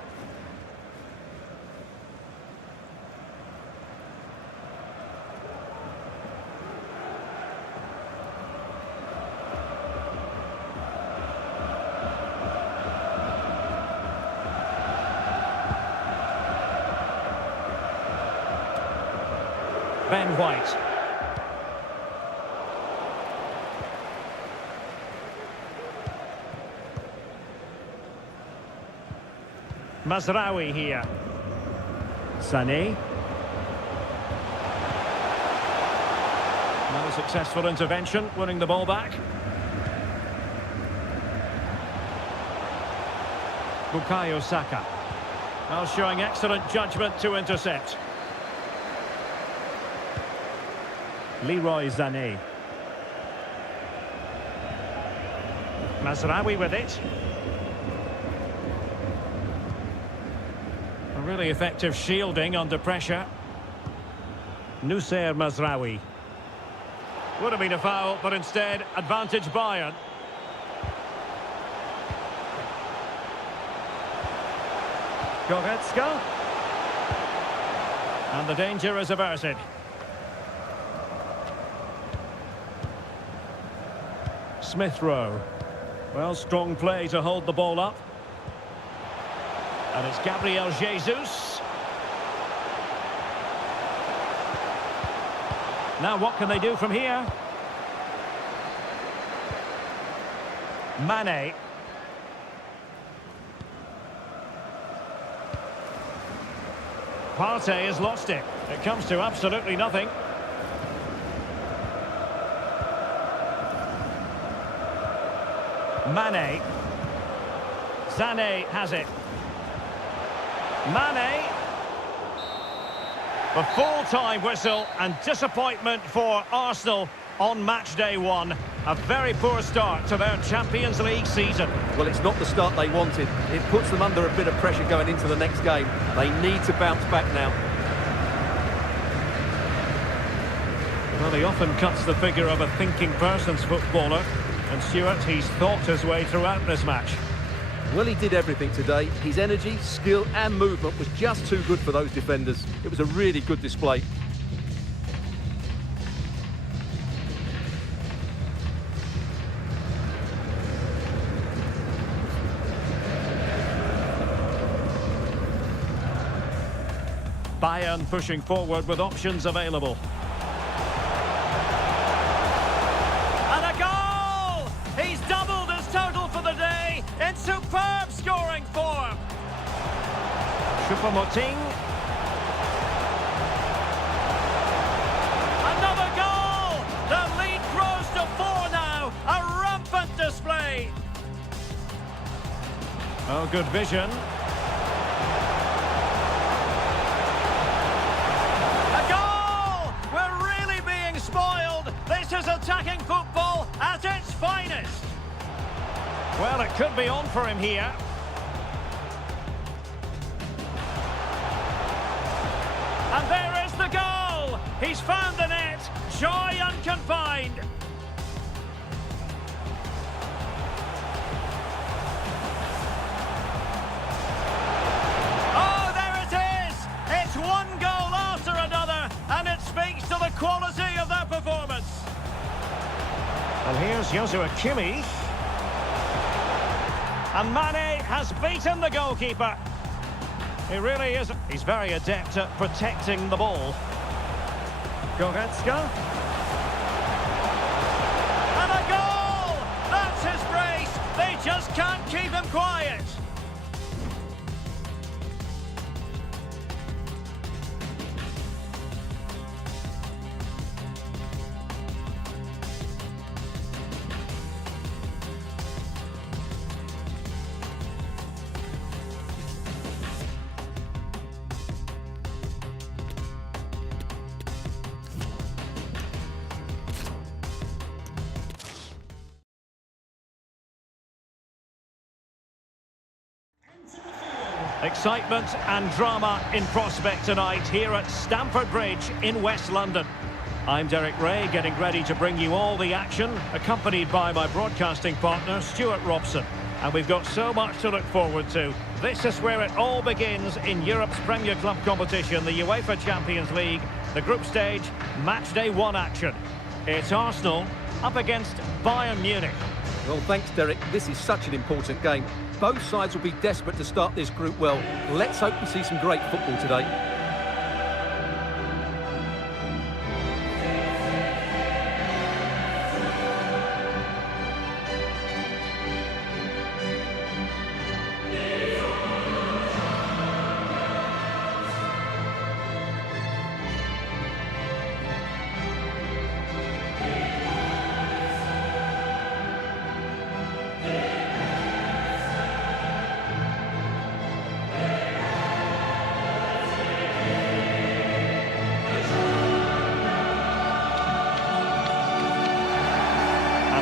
Ben White. Mazraoui here. Sané. Another successful intervention, winning the ball back. Bukayo Saka. Now showing excellent judgment to intercept. Leroy Sané. Mazraoui with it. A really effective shielding under pressure. Noussair Mazraoui. Would have been a foul, but instead, advantage Bayern. Goretzka. And the danger is averted. Smith Rowe. Well, strong play to hold the ball up. And it's Gabriel Jesus. Now what can they do from here? Mane. Partey has lost it. It comes to absolutely nothing. Mane. Sané has it. Mane. The full-time whistle and disappointment for Arsenal on match day one. A very poor start to their Champions League season. Well, it's not the start they wanted. It puts them under a bit of pressure going into the next game. They need to bounce back now. Well, he often cuts the figure of a thinking person's footballer. And Stuart, he's thought his way throughout this match. Well, he did everything today. His energy, skill and movement was just too good for those defenders. It was a really good display. Bayern pushing forward with options available. And a goal! He's doubled his total for the day in superb Choupo-Moting. Another goal! The lead grows to 4 now. A rampant display. Oh, good vision. A goal! We're really being spoiled. This is attacking football at its finest. Well, it could be on for him here. And there is the goal! He's found the net. Joy unconfined. Oh, there it is! It's one goal after another, and it speaks to the quality of their performance. And here's Joshua Kimmich. And Mane has beaten the goalkeeper. He really is. He's very adept at protecting the ball. Goretzka. And a goal! That's his brace. They just can't keep him quiet. Excitement and drama in prospect tonight here at Stamford Bridge in West London. I'm Derek Ray, getting ready to bring you all the action, accompanied by my broadcasting partner, Stuart Robson. And we've got so much to look forward to. This is where it all begins in Europe's Premier Club competition, the UEFA Champions League, the group stage, match day 1 action. It's Arsenal up against Bayern Munich. Well, thanks, Derek. This is such an important game. Both sides will be desperate to start this group well. Let's hope we see some great football today.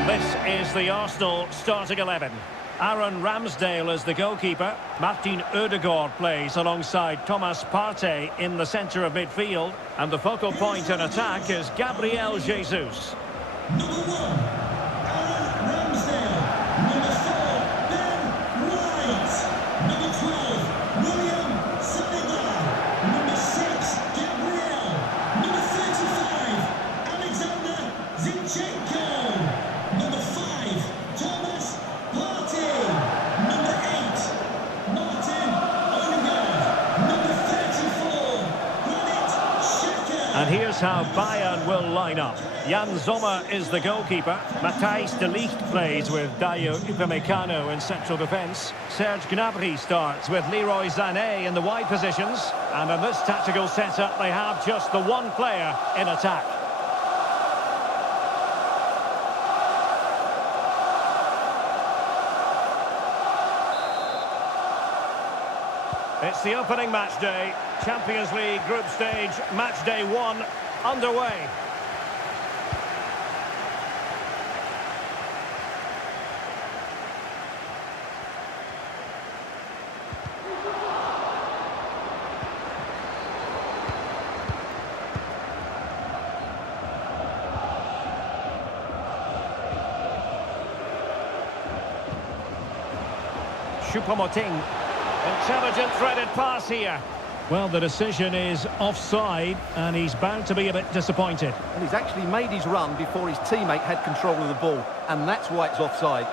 This is the Arsenal starting 11. Aaron Ramsdale is the goalkeeper. Martin Ødegaard plays alongside Thomas Partey in the centre of midfield. And the focal point in attack is Gabriel Jesus. Number 1, Aaron Ramsdale. Number 4, Ben White. Number 12, William Saliba. Number 6, Gabriel. Number 35, Alexander Zinchenko. Number 5, Thomas Partey. Number 8, Martin Ødegaard. Number 34, Granit Xhaka. And here's how Bayern will line up. Jan Sommer is the goalkeeper. Matthijs de Ligt plays with Dayo Upamecano in central defence. Serge Gnabry starts with Leroy Sané in the wide positions. And in this tactical setup, they have just the one player in attack. It's the opening match day. Champions League group stage, match day 1 underway. Choupo-Moting. Intelligent threaded pass here. Well, the decision is offside, and he's bound to be a bit disappointed. And he's actually made his run before his teammate had control of the ball, and that's why it's offside.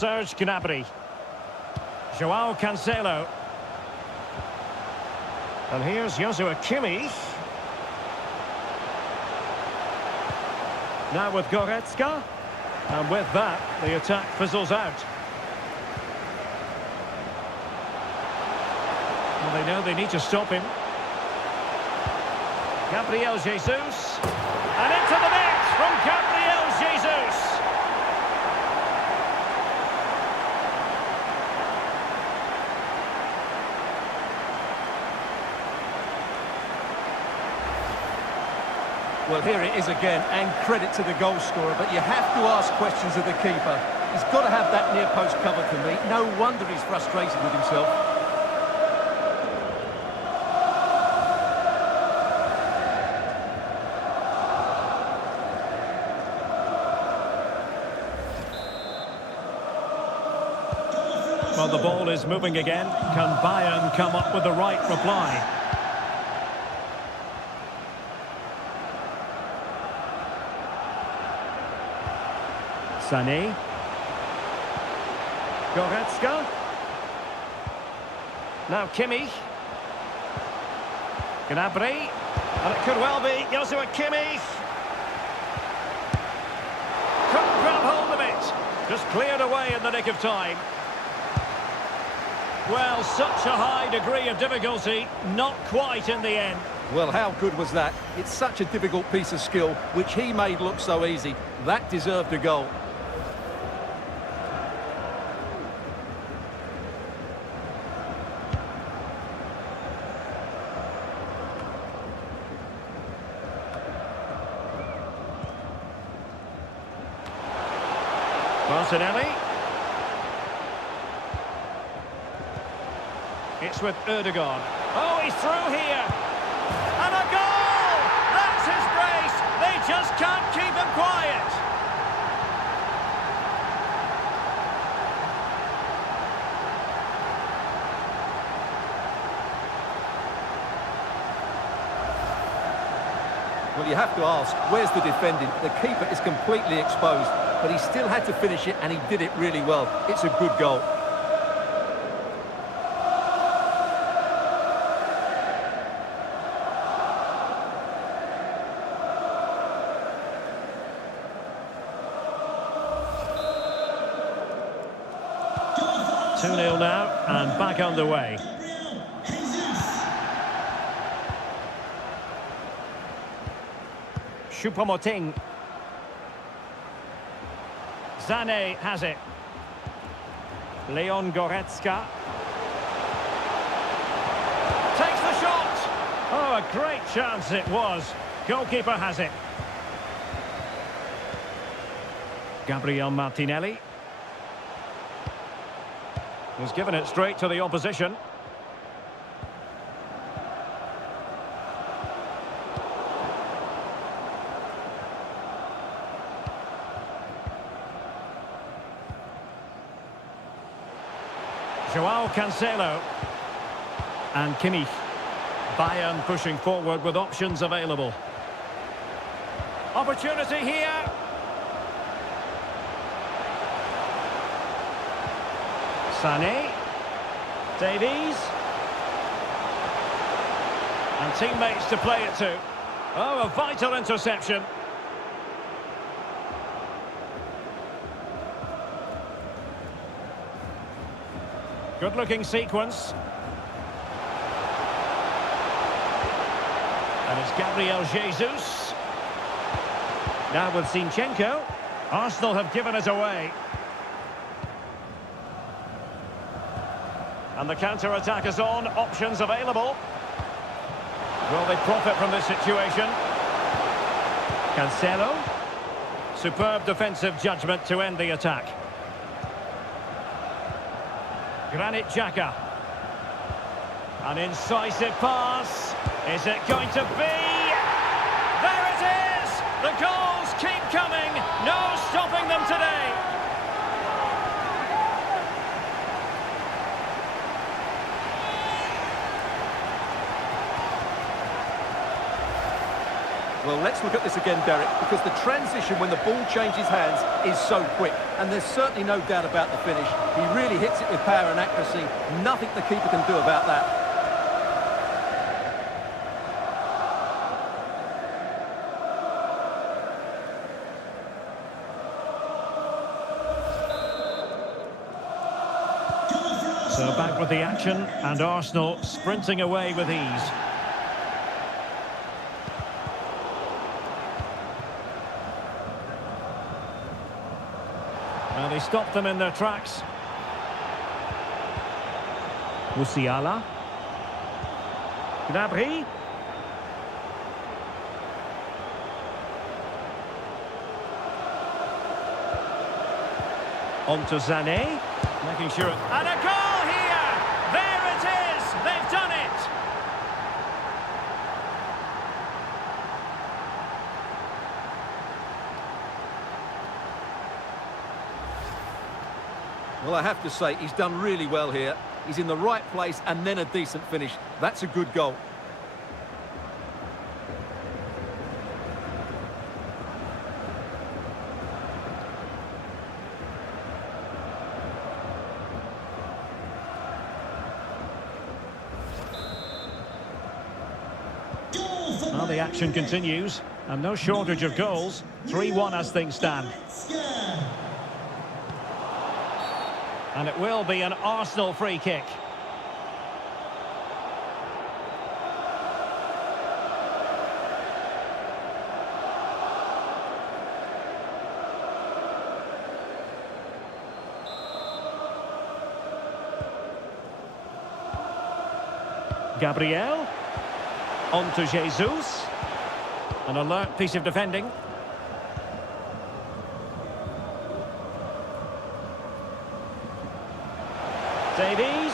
Serge Gnabry. Joao Cancelo. And here's Joshua Kimmich. Now with Goretzka. And with that, the attack fizzles out. Well, they know they need to stop him. Gabriel Jesus. And into the net from Gabriel Jesus. Well, here it is again, and credit to the goal scorer, but you have to ask questions of the keeper. He's got to have that near post covered for me. No wonder he's frustrated with himself. Well, the ball is moving again. Can Bayern come up with the right reply? Sané. Goretzka. Now Kimmich. Gnabry. And it could well be Joshua Kimmich. Couldn't grab hold of it. Just cleared away in the nick of time. Well, such a high degree of difficulty, not quite in the end. Well, how good was that? It's such a difficult piece of skill, which he made look so easy. That deserved a goal. Martinelli. It's with Erdogan. Oh, he's through here. And a goal! That's his brace. They just can't keep him quiet. Well, you have to ask, where's the defending? The keeper is completely exposed, but he still had to finish it, and he did it really well. It's a good goal. Goal. 2-0 now, and back underway. Choupo-Moting. Sané has it. Leon Goretzka. Takes the shot. Oh, a great chance it was. Goalkeeper has it. Gabriel Martinelli. He's given it straight to the opposition. Joao Cancelo. And Kimmich. Bayern pushing forward with options available. Opportunity here. Sané. Davies. And teammates to play it to. Oh, a vital interception. Good-looking sequence. And it's Gabriel Jesus. Now with Zinchenko. Arsenal have given it away. And the counter-attack is on. Options available. Will they profit from this situation? Cancelo. Superb defensive judgment to end the attack. Granit Xhaka. An incisive pass. Is it going to be? There it is! The goals keep coming. No stopping them today. Well, let's look at this again, Derek, because the transition when the ball changes hands is so quick, and there's certainly no doubt about the finish. He really hits it with power and accuracy. Nothing the keeper can do about that. So back with the action, and Arsenal sprinting away with ease. And he stopped them in their tracks. Musiala. Gnabry. On to Sané. Making sure... And a goal here! There it is! They've done it! Well, I have to say, he's done really well here. He's in the right place and then a decent finish. That's a good goal. Well, the action continues, and no shortage of goals. 3-1 as things stand. And it will be an Arsenal free kick. Gabriel. On to Jesus. An alert piece of defending. Davies.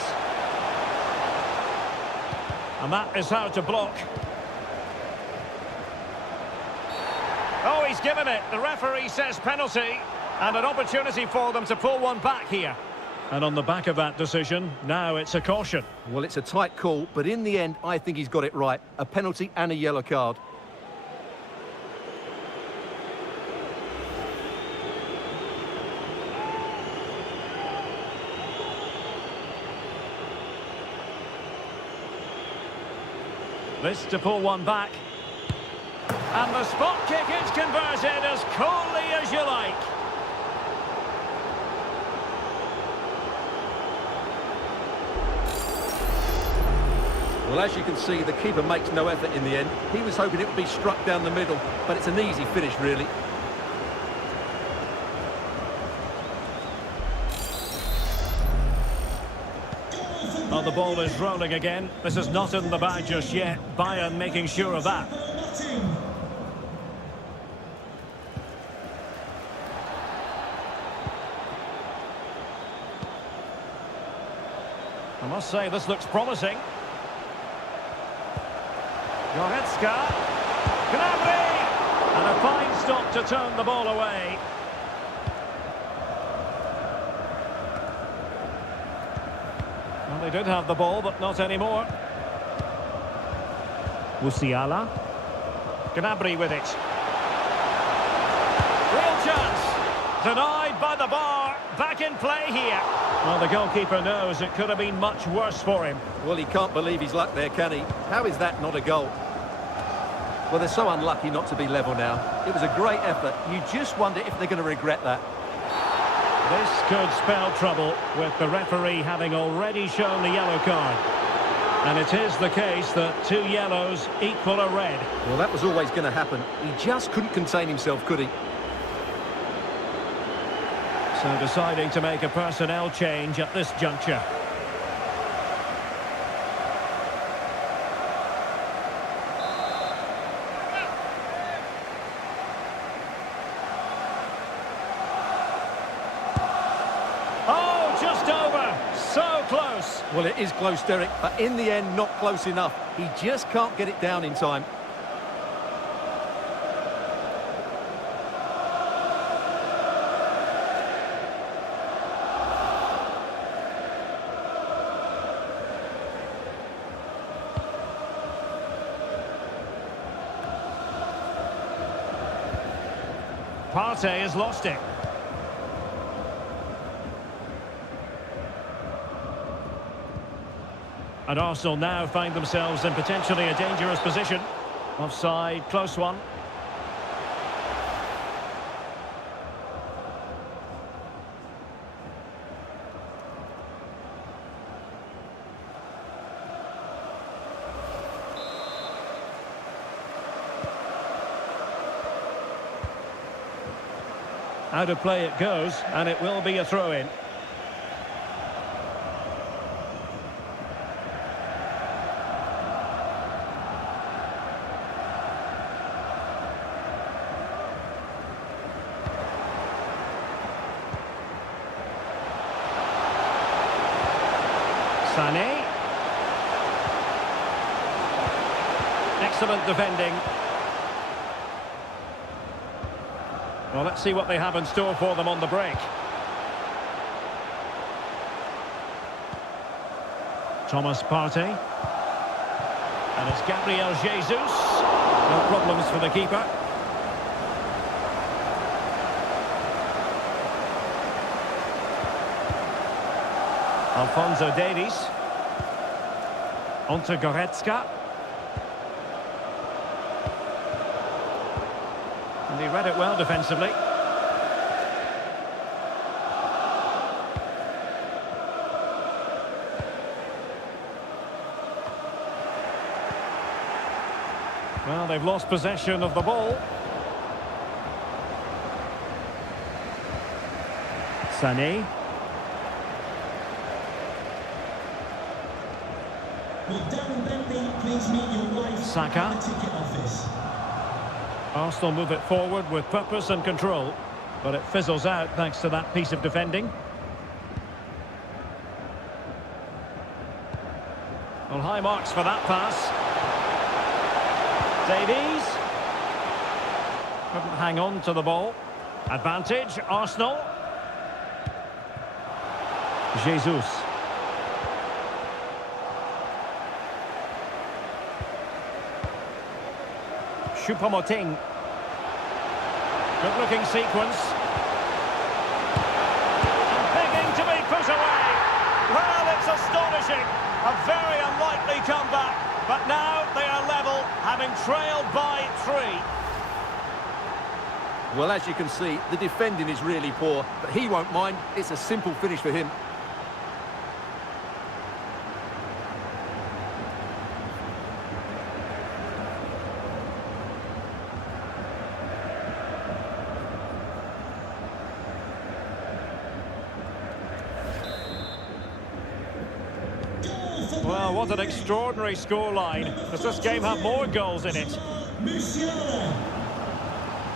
And that is how to block. Oh, he's given it. The referee says penalty. And an opportunity for them to pull one back here. And on the back of that decision, now it's a caution. Well, it's a tight call, but in the end, I think he's got it right. A penalty and a yellow card. This to pull one back. And the spot kick is converted as coolly as you like. Well, as you can see, the keeper makes no effort in the end. He was hoping it would be struck down the middle, but it's an easy finish, really. Oh, the ball is rolling again. This is not in the bag just yet. Bayern making sure of that. I must say, this looks promising. Goretzka. Gnabry! And a fine stop to turn the ball away. Well, they did have the ball, but not anymore. Musiala. Gnabry with it. Real chance. Denied by the bar. Back in play here. Well, the goalkeeper knows it could have been much worse for him. Well, he can't believe his luck there, can he? How is that not a goal? Well, they're so unlucky not to be level now. It was a great effort. You just wonder if they're going to regret that. This could spell trouble, with the referee having already shown the yellow card. And it is the case that 2 yellows equal a red. Well, that was always going to happen. He just couldn't contain himself, could he? So deciding to make a personnel change at this juncture. Oh, just over. So close. Well, it is close, Derek, but in the end, not close enough. He just can't get it down in time. Partey has lost it. And Arsenal now find themselves in potentially a dangerous position. Offside, close one. Out of play it goes, and it will be a throw-in. Sané. Excellent defending. Well, let's see what they have in store for them on the break. Thomas Partey. And it's Gabriel Jesus. No problems for the keeper. Alphonso Davies. Onto Goretzka. And he read it well defensively. Well, they've lost possession of the ball. Sané. Will Darren Bentley please meet your wife Saka. at the ticket office? Arsenal move it forward with purpose and control, but it fizzles out thanks to that piece of defending. Well, high marks for that pass. Davies. Couldn't hang on to the ball. Advantage, Arsenal. Jesus. Choupo-Moting. Good-looking sequence. And begging to be put away. Well, it's astonishing. A very unlikely comeback. But now they are level, having trailed by 3. Well, as you can see, the defending is really poor, but he won't mind. It's a simple finish for him. Well, what an extraordinary scoreline. Does this game have more goals in it?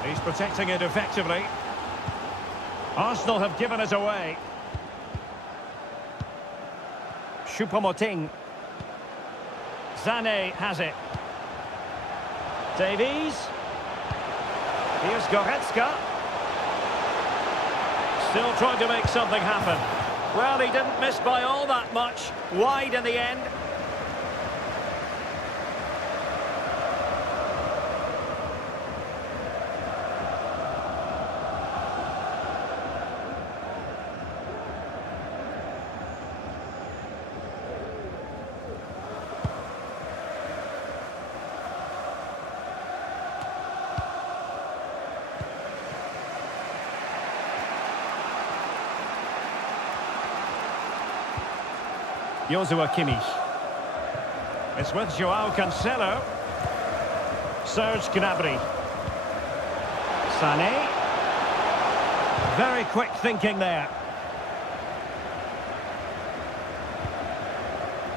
He's protecting it effectively. Arsenal have given it away. Choupo-Moting. Sané has it. Davies. Here's Goretzka. Still trying to make something happen. Well, he didn't miss by all that much. Wide in the end. Joshua Kimmich. It's with Joao Cancelo. Serge Gnabry. Sané. Very quick thinking there.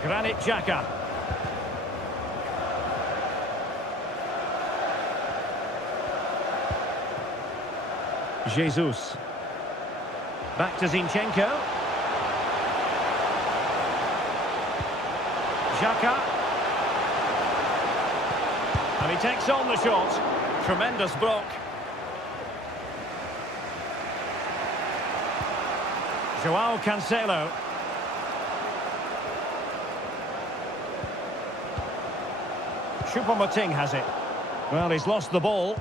Granit Xhaka. Jesus. Back to Zinchenko. Xhaka. And he takes on the shot. Tremendous block. Joao Cancelo. Choupo-Moting has it. Well, he's lost the ball.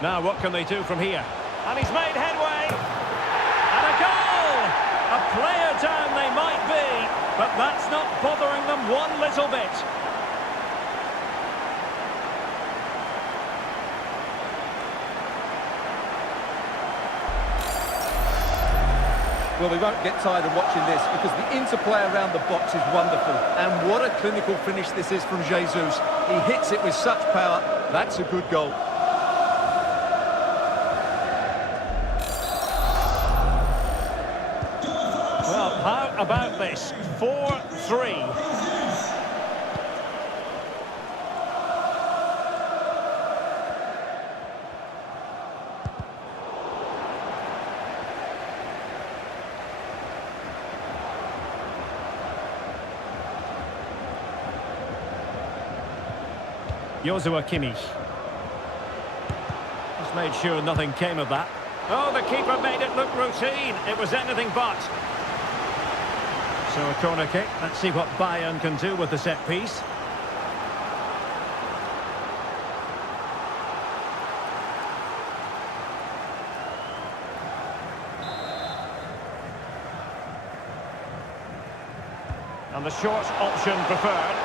Now what can they do from here? And he's made headway! And a goal! A player down they might be, but that's not bothering them one little bit. Well, we won't get tired of watching this because the interplay around the box is wonderful. And what a clinical finish this is from Jesus. He hits it with such power. That's a good goal. Well, how about this? 4-3. Joshua Kimmich. Just made sure nothing came of that. Oh, the keeper made it look routine. It was anything but. So a corner kick. Let's see what Bayern can do with the set piece. And the short option preferred.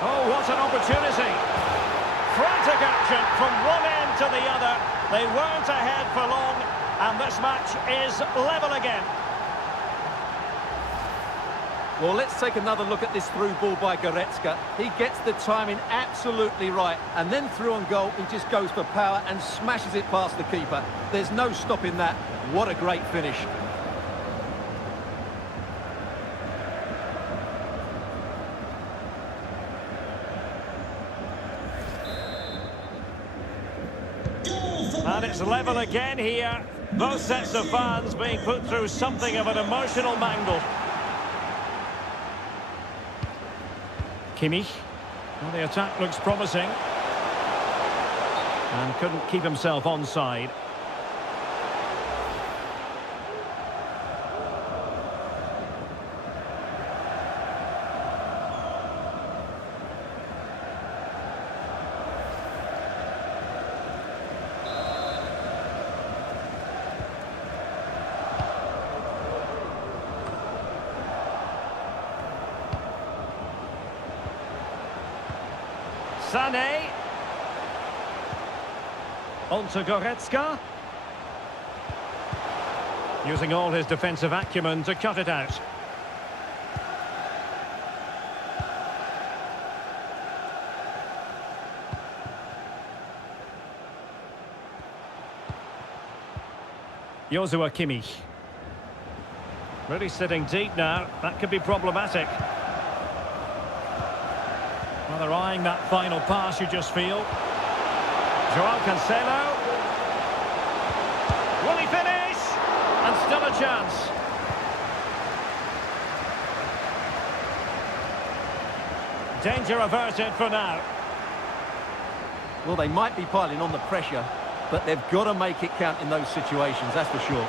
Oh, what an opportunity. Frantic action from one end to the other. They weren't ahead for long, and this match is level again. Well, let's take another look at this through ball by Goretzka. He gets the timing absolutely right, and then through on goal, he just goes for power and smashes it past the keeper. There's no stopping that. What a great finish. And it's level again here. Both sets of fans being put through something of an emotional mangle. Kimmich. Well, the attack looks promising. And couldn't keep himself onside. Sané. On to Goretzka. Using all his defensive acumen to cut it out. Joshua Kimmich. Really sitting deep now. That could be problematic. Well, they're eyeing that final pass, you just feel. Joao Cancelo. Will he finish? And still a chance. Danger averted for now. Well, they might be piling on the pressure, but they've got to make it count in those situations, that's for sure.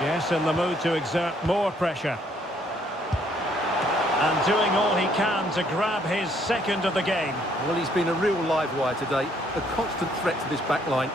Yes, in the mood to exert more pressure. And doing all he can to grab his second of the game. Well, he's been a real live wire today, a constant threat to this back line.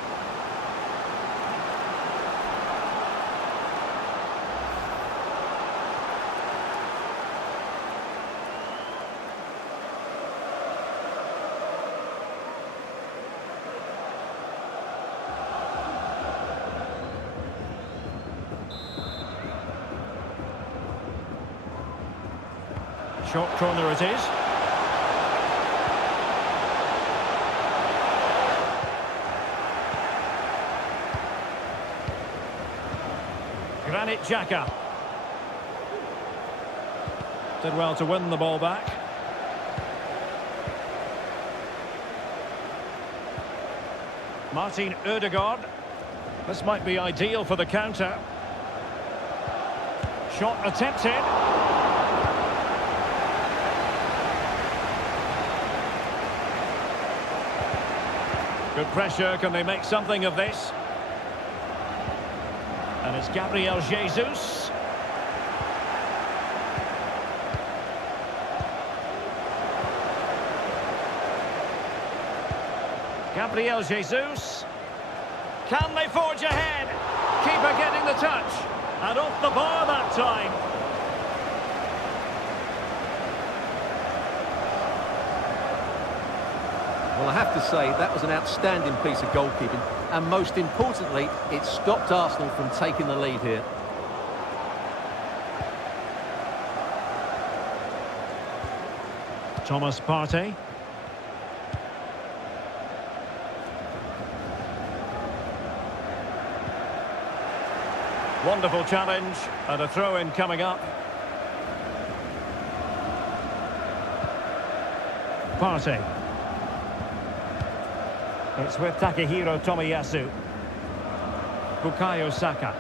Short corner it is. Granit Xhaka. Did well to win the ball back. Martin Ødegaard. This might be ideal for the counter. Shot attempted. Good pressure, can they make something of this? And it's Gabriel Jesus. Gabriel Jesus. Can they forge ahead? Keeper getting the touch. And off the bar that time. Well, I have to say, that was an outstanding piece of goalkeeping. And most importantly, it stopped Arsenal from taking the lead here. Thomas Partey. Wonderful challenge, and a throw-in coming up. Partey. It's with Takehiro Tomiyasu. Bukayo Saka.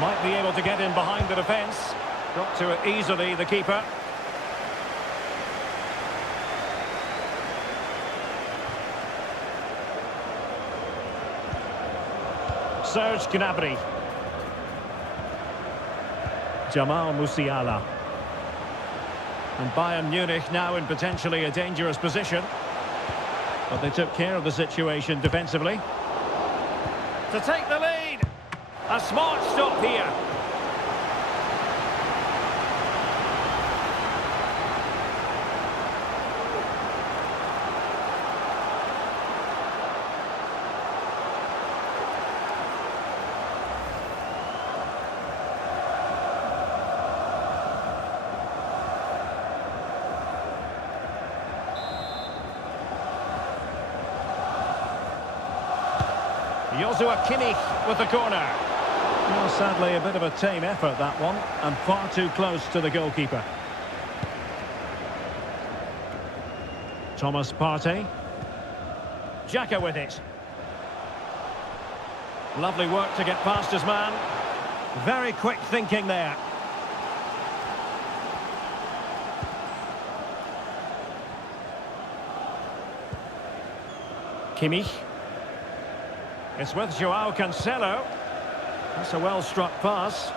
Might be able to get in behind the defence. Got to it easily, the keeper. Serge Gnabry. Jamal Musiala. And Bayern Munich now in potentially a dangerous position. But they took care of the situation defensively. To take the lead. A smart stop here. Joshua Kimmich with the corner. Well, sadly, a bit of a tame effort, that one, and far too close to the goalkeeper. Thomas Partey. Xhaka with it. Lovely work to get past his man. Very quick thinking there. Kimmich. It's with Joao Cancelo. That's a well-struck pass.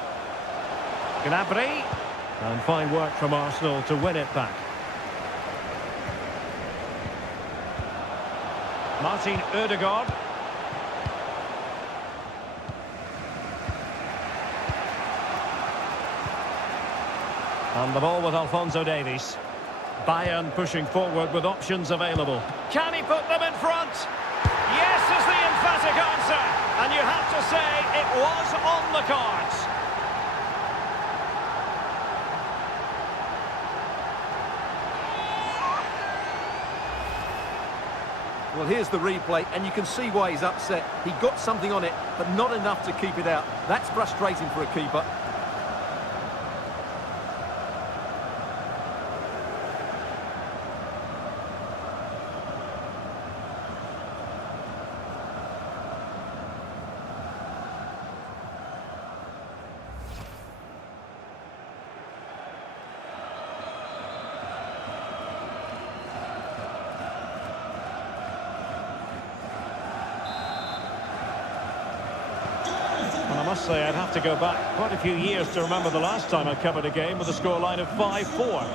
Gnabry. And fine work from Arsenal to win it back. Martin Ødegaard. And the ball with Alphonso Davies. Bayern pushing forward with options available. Can he put them in front? Yes is the emphatic answer. And you have to say it was on the cards. Well, here's the replay, and you can see why he's upset. He got something on it, but not enough to keep it out. That's frustrating for a keeper. And I must say, I'd have to go back quite a few years to remember the last time I covered a game with a scoreline of 5-4.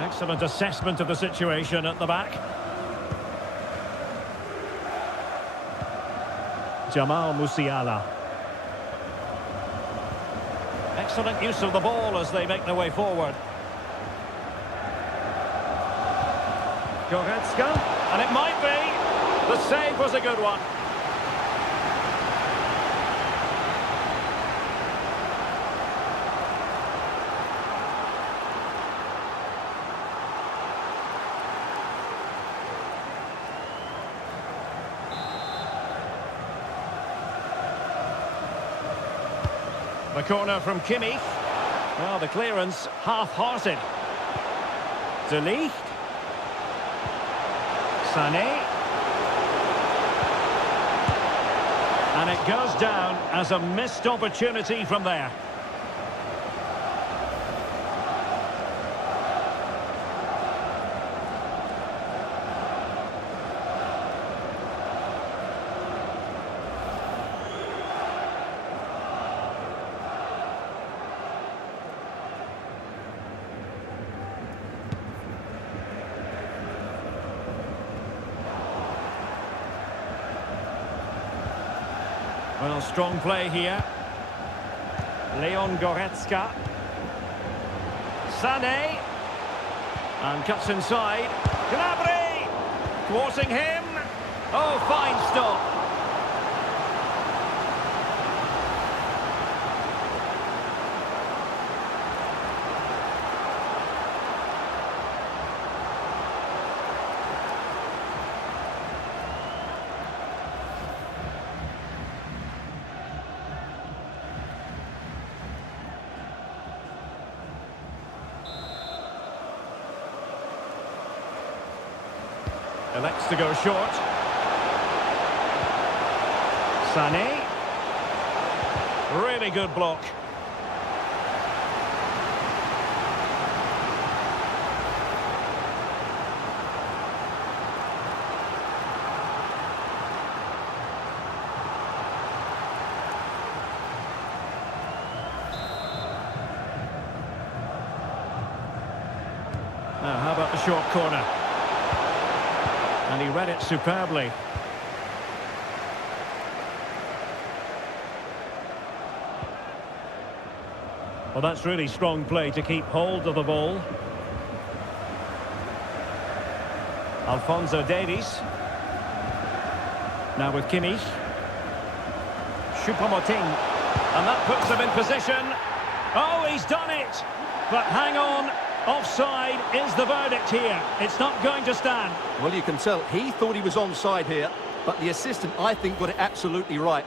Excellent assessment of the situation at the back. Jamal Musiala. Excellent use of the ball as they make their way forward. Goretzka, and it might be. The save was a good one. The corner from Kimmich. Well, the clearance half-hearted. De Ligt. Sané. And it goes down as a missed opportunity from there. strong play here. Leon Goretzka. Sané. And cuts inside. Gnabry! Thwarting him. Oh, fine stop. Elects to go short. Sané. Really good block. Now, how about the short corner? And he read it superbly. Well, that's really strong play to keep hold of the ball. Alphonso Davies. Now with Kimmich. Choupo-Moting. And that puts them in position. Oh, he's done it! But hang on. Offside is the verdict here. It's not going to stand. Well, you can tell he thought he was onside here, but the assistant, I think, got it absolutely right.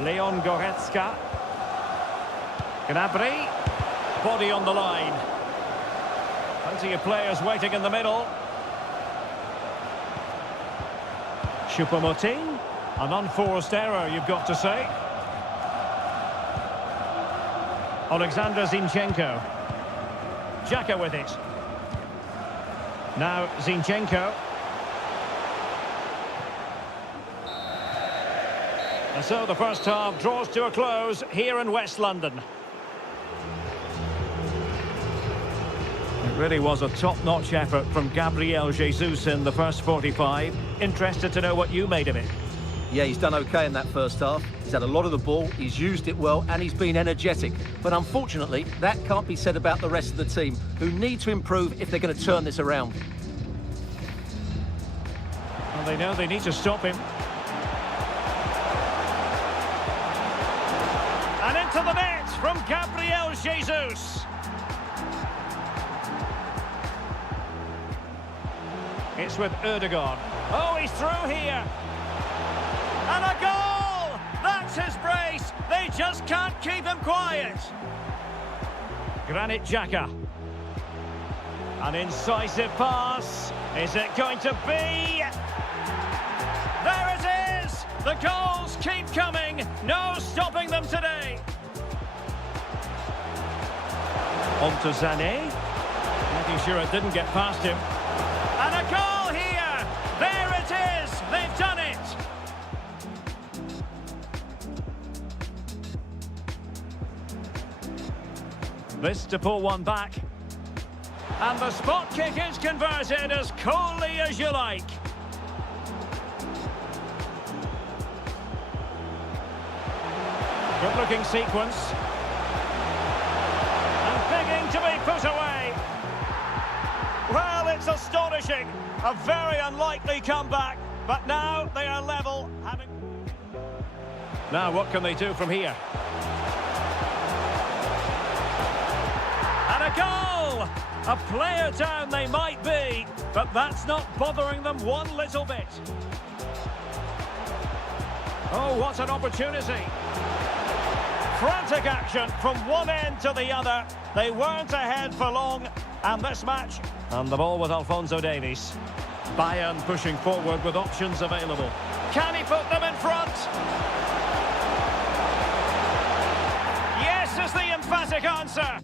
Leon Goretzka. Gnabry. Body on the line. Plenty of players waiting in the middle. Choupo-Moting. An unforced error, you've got to say. Alexander Zinchenko. Xhaka with it. Now Zinchenko. And so the first half draws to a close here in West London. It really was a top-notch effort from Gabriel Jesus in the first 45. Interested to know what you made of it. Yeah, he's done okay in that first half. He's had a lot of the ball, he's used it well, and he's been energetic. But unfortunately, that can't be said about the rest of the team, who need to improve if they're going to turn this around. Well, they know they need to stop him. And into the net from Gabriel Jesus. It's with Ødegaard. Oh, he's through here. And a goal! That's his brace. They just can't keep him quiet. Granit Xhaka. An incisive pass. Is it going to be? There it is! The goals keep coming. No stopping them today. On to Sané. Making sure it didn't get past him. And a goal here! There it is! They've done it! This to pull one back. And the spot kick is converted as coolly as you like. Good looking sequence. And begging to be put away. Well, it's astonishing. A very unlikely comeback. But now they are level. Now what can they do from here? And a goal! A player down they might be, but that's not bothering them one little bit. Oh, what an opportunity. Frantic action from one end to the other. They weren't ahead for long, and this match, and the ball with Alphonso Davies. Bayern pushing forward with options available. Can he put them in front? Yes is the emphatic answer.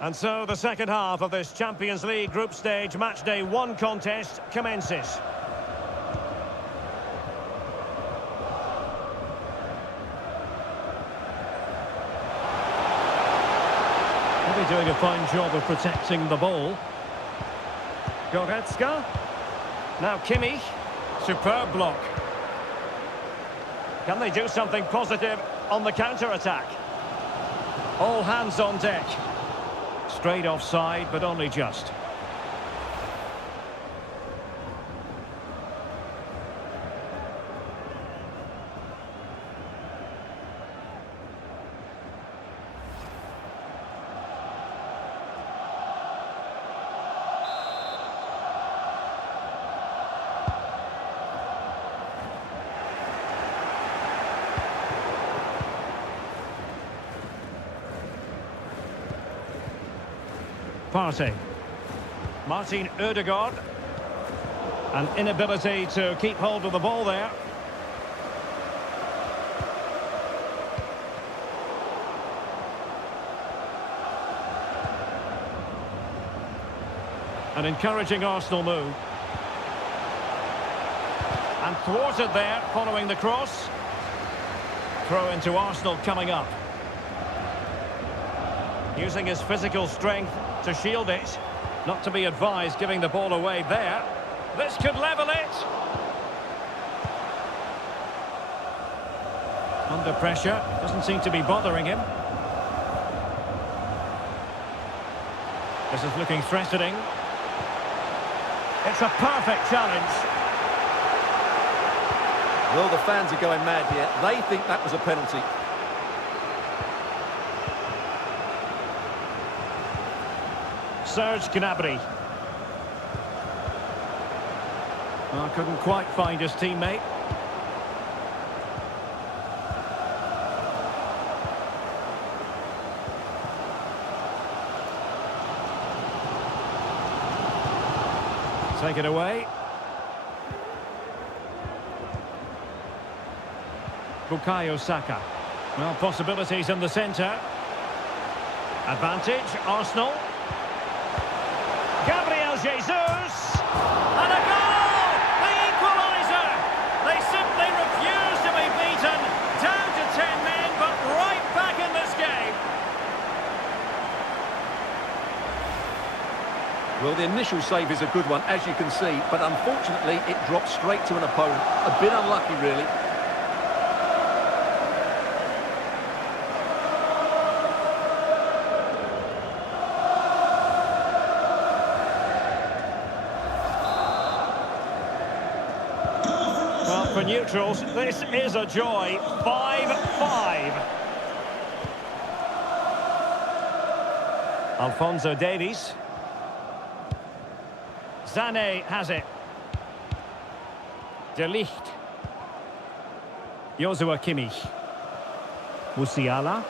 And so the second half of this Champions League group stage match day 1 contest commences. They'll be doing a fine job of protecting the ball. Goretzka. Now Kimmich. Superb block. Can they do something positive on the counter-attack? All hands on deck. Straight offside, but only just. Partey. Martin Ødegaard. An inability to keep hold of the ball there. An encouraging Arsenal move. And thwarted there following the cross. Throw into Arsenal coming up. Using his physical strength to shield it. Not to be advised giving the ball away there. This could level it. Under pressure. Doesn't seem to be bothering him. This is looking threatening. It's a perfect challenge. Well, the fans are going mad here. They think that was a penalty. Serge Gnabry. Oh, couldn't quite find his teammate. Take it away. Bukayo Saka. Well, possibilities in the centre. Advantage, Arsenal. Gabriel Jesus! And a goal! The equaliser! They simply refuse to be beaten. Down to 10 men, but right back in this game. Well, the initial save is a good one, as you can see, but unfortunately it dropped straight to an opponent. A bit unlucky, really. Well, for neutrals, this is a joy. 5-5. Alphonso Davies. Sané has it. De Ligt. Joshua Kimmich. Musiala.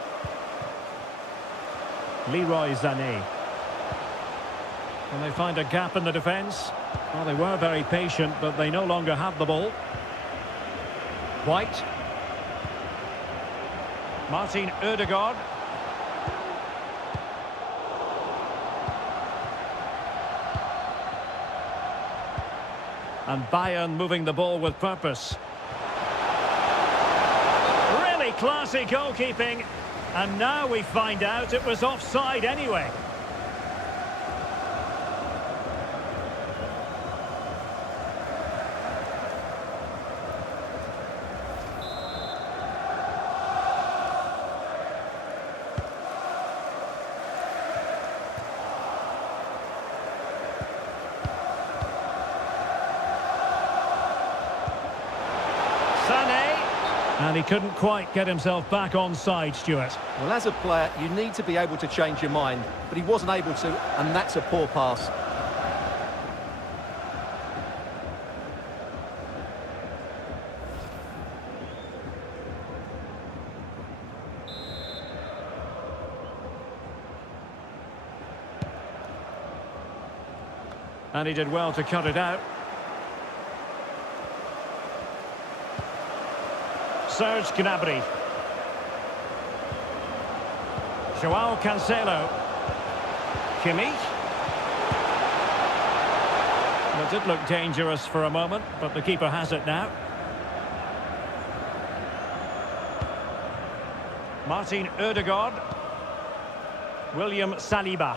Leroy Sané. Can they find a gap in the defence? Well, they were very patient, but they no longer have the ball. White. Martin Ødegaard. And Bayern moving the ball with purpose. Really classy goalkeeping. And now we find out it was offside anyway. Sané. And he couldn't quite get himself back on side, Stuart. Well, as a player, you need to be able to change your mind, but he wasn't able to, and that's a poor pass. And he did well to cut it out. Serge Gnabry. Joao Cancelo. Kimmich. It did look dangerous for a moment, but the keeper has it now. Martin Ødegaard. William Saliba.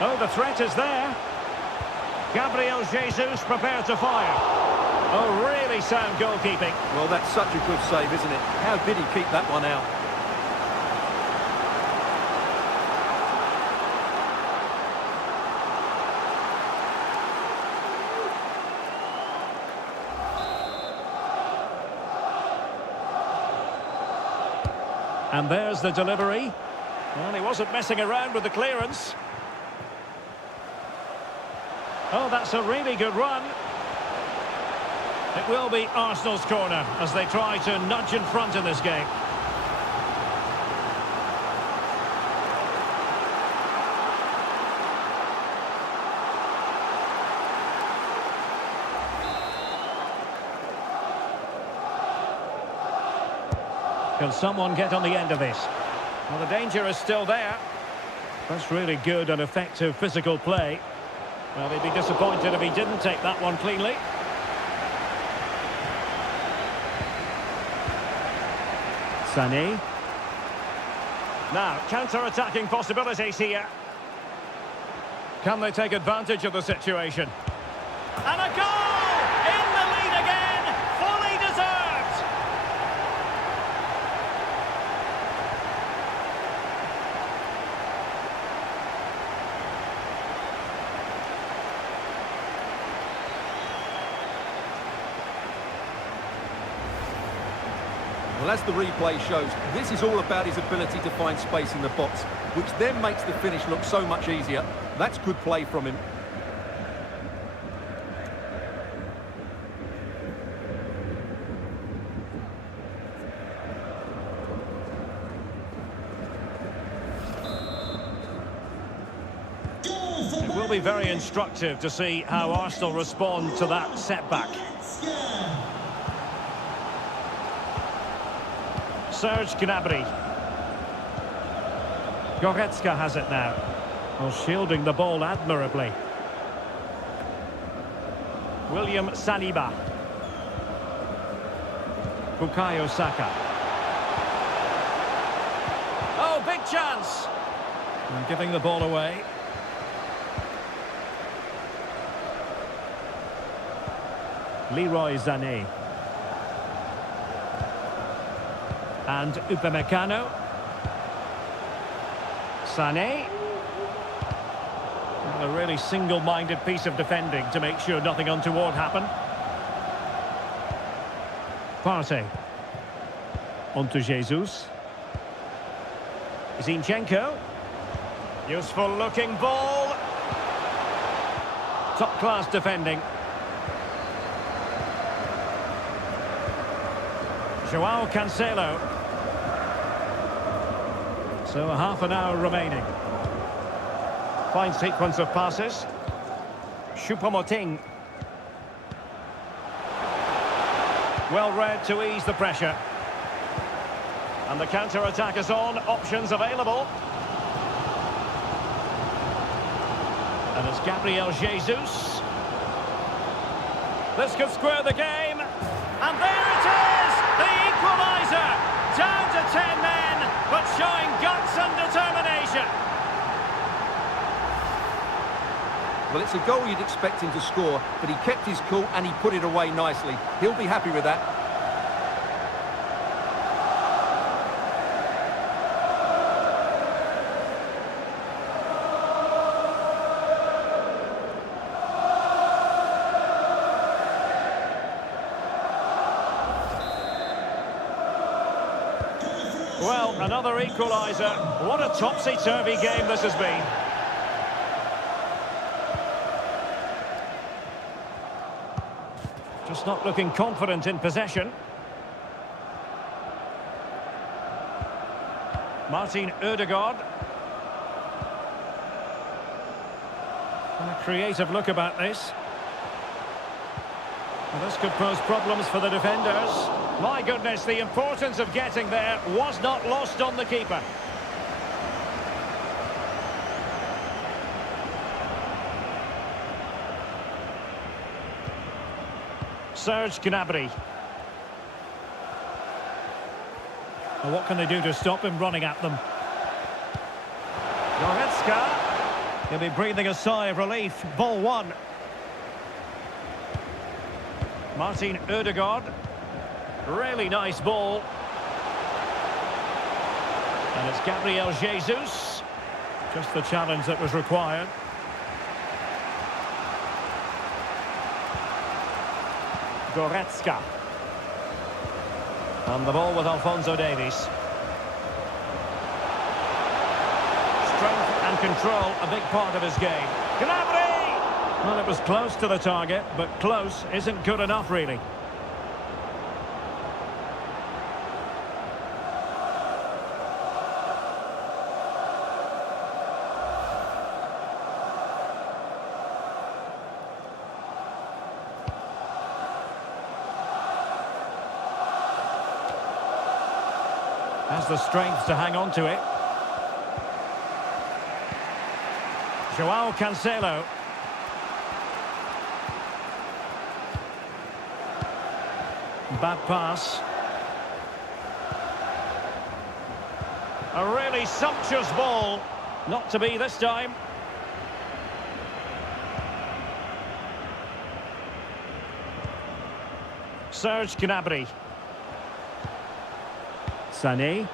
Oh, the threat is there. Gabriel Jesus prepared to fire. Oh, really sound goalkeeping. Well, that's such a good save, isn't it? How did he keep that one out? And there's the delivery. Well, he wasn't messing around with the clearance. Oh, that's a really good run. It will be Arsenal's corner as they try to nudge in front in this game. Can someone get on the end of this? Well, the danger is still there. That's really good and effective physical play. Well, he'd be disappointed if he didn't take that one cleanly. Sané. Now, counter-attacking possibilities here. Can they take advantage of the situation? And a goal! In the lead again! Fully deserved! Well, as the replay shows, this is all about his ability to find space in the box, which then makes the finish look so much easier. That's good play from him. It will be very instructive to see how Arsenal respond to that setback. Serge Gnabry. Goretzka has it now. Well, shielding the ball admirably. William Saliba. Bukayo Saka. Oh, big chance! And giving the ball away. Leroy Sané. And Upamecano. Sané. And a really single-minded piece of defending to make sure nothing untoward happened. Partey. On to Jesus. Zinchenko. Useful-looking ball. Top-class defending. Joao Cancelo. So a half an hour remaining. Fine sequence of passes. Choupo-Moting. Well read to ease the pressure. And the counter-attack is on. Options available. And it's Gabriel Jesus. This could square the game. And there it is! The equaliser! Down to 10 men, but showing guts and determination. Well, it's a goal you'd expect him to score, but he kept his cool and he put it away nicely. He'll be happy with that. Well, another equaliser. What a topsy-turvy game this has been. Just not looking confident in possession. Martin Ødegaard. And a creative look about this. Well, this could pose problems for the defenders. My goodness, the importance of getting there was not lost on the keeper. Serge Gnabry. Well, what can they do to stop him running at them? Goretzka. He'll be breathing a sigh of relief. Ball one. Martin Ødegaard. Really nice ball. And it's Gabriel Jesus. Just the challenge that was required. Goretzka. And the ball with Alphonso Davies. Strength and control, a big part of his game. Gnabry! Well, it was close to the target, but close isn't good enough, really. Has the strength to hang on to it. Joao Cancelo. Bad pass. A really sumptuous ball. Not to be this time. Serge Gnabry. Sané.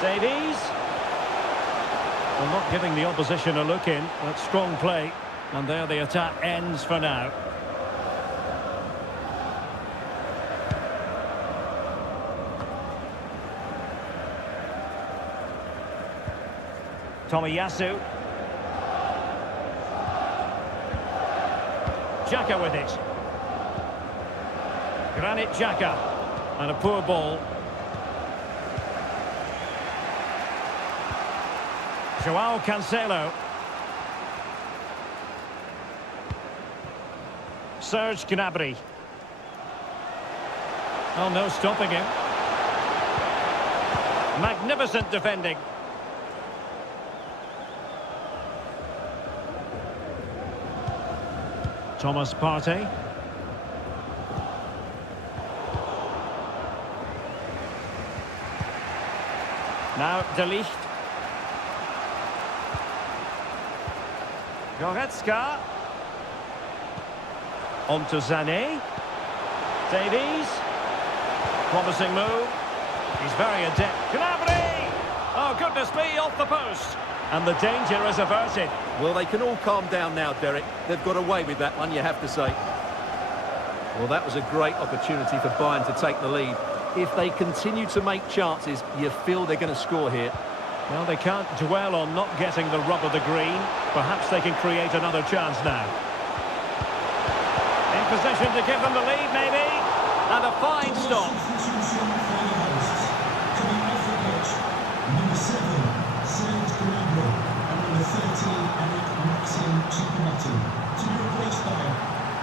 Davies. Well, not giving the opposition a look in. That's strong play. And there the attack ends for now. Tomiyasu. Xhaka with it. Granit Xhaka. And a poor ball. Joao Cancelo. Serge Gnabry. Oh, no stopping him. Magnificent defending. Thomas Partey. Now De Ligt. Goretzka. On to Sané. Davies. Promising move. He's very adept. Gnabry! Oh, goodness me, off the post. And the danger is averted. Well, they can all calm down now, Derek. They've got away with that one, you have to say. Well, that was a great opportunity for Bayern to take the lead. If they continue to make chances, you feel they're going to score here. Well, they can't dwell on not getting the rub of the green. Perhaps they can create another chance now. In position to give them the lead, maybe. And a fine stop. Coming off the pitch, number 7, Serge Gnabry, and number 13, Maxim Choupo-Moting. To be replaced by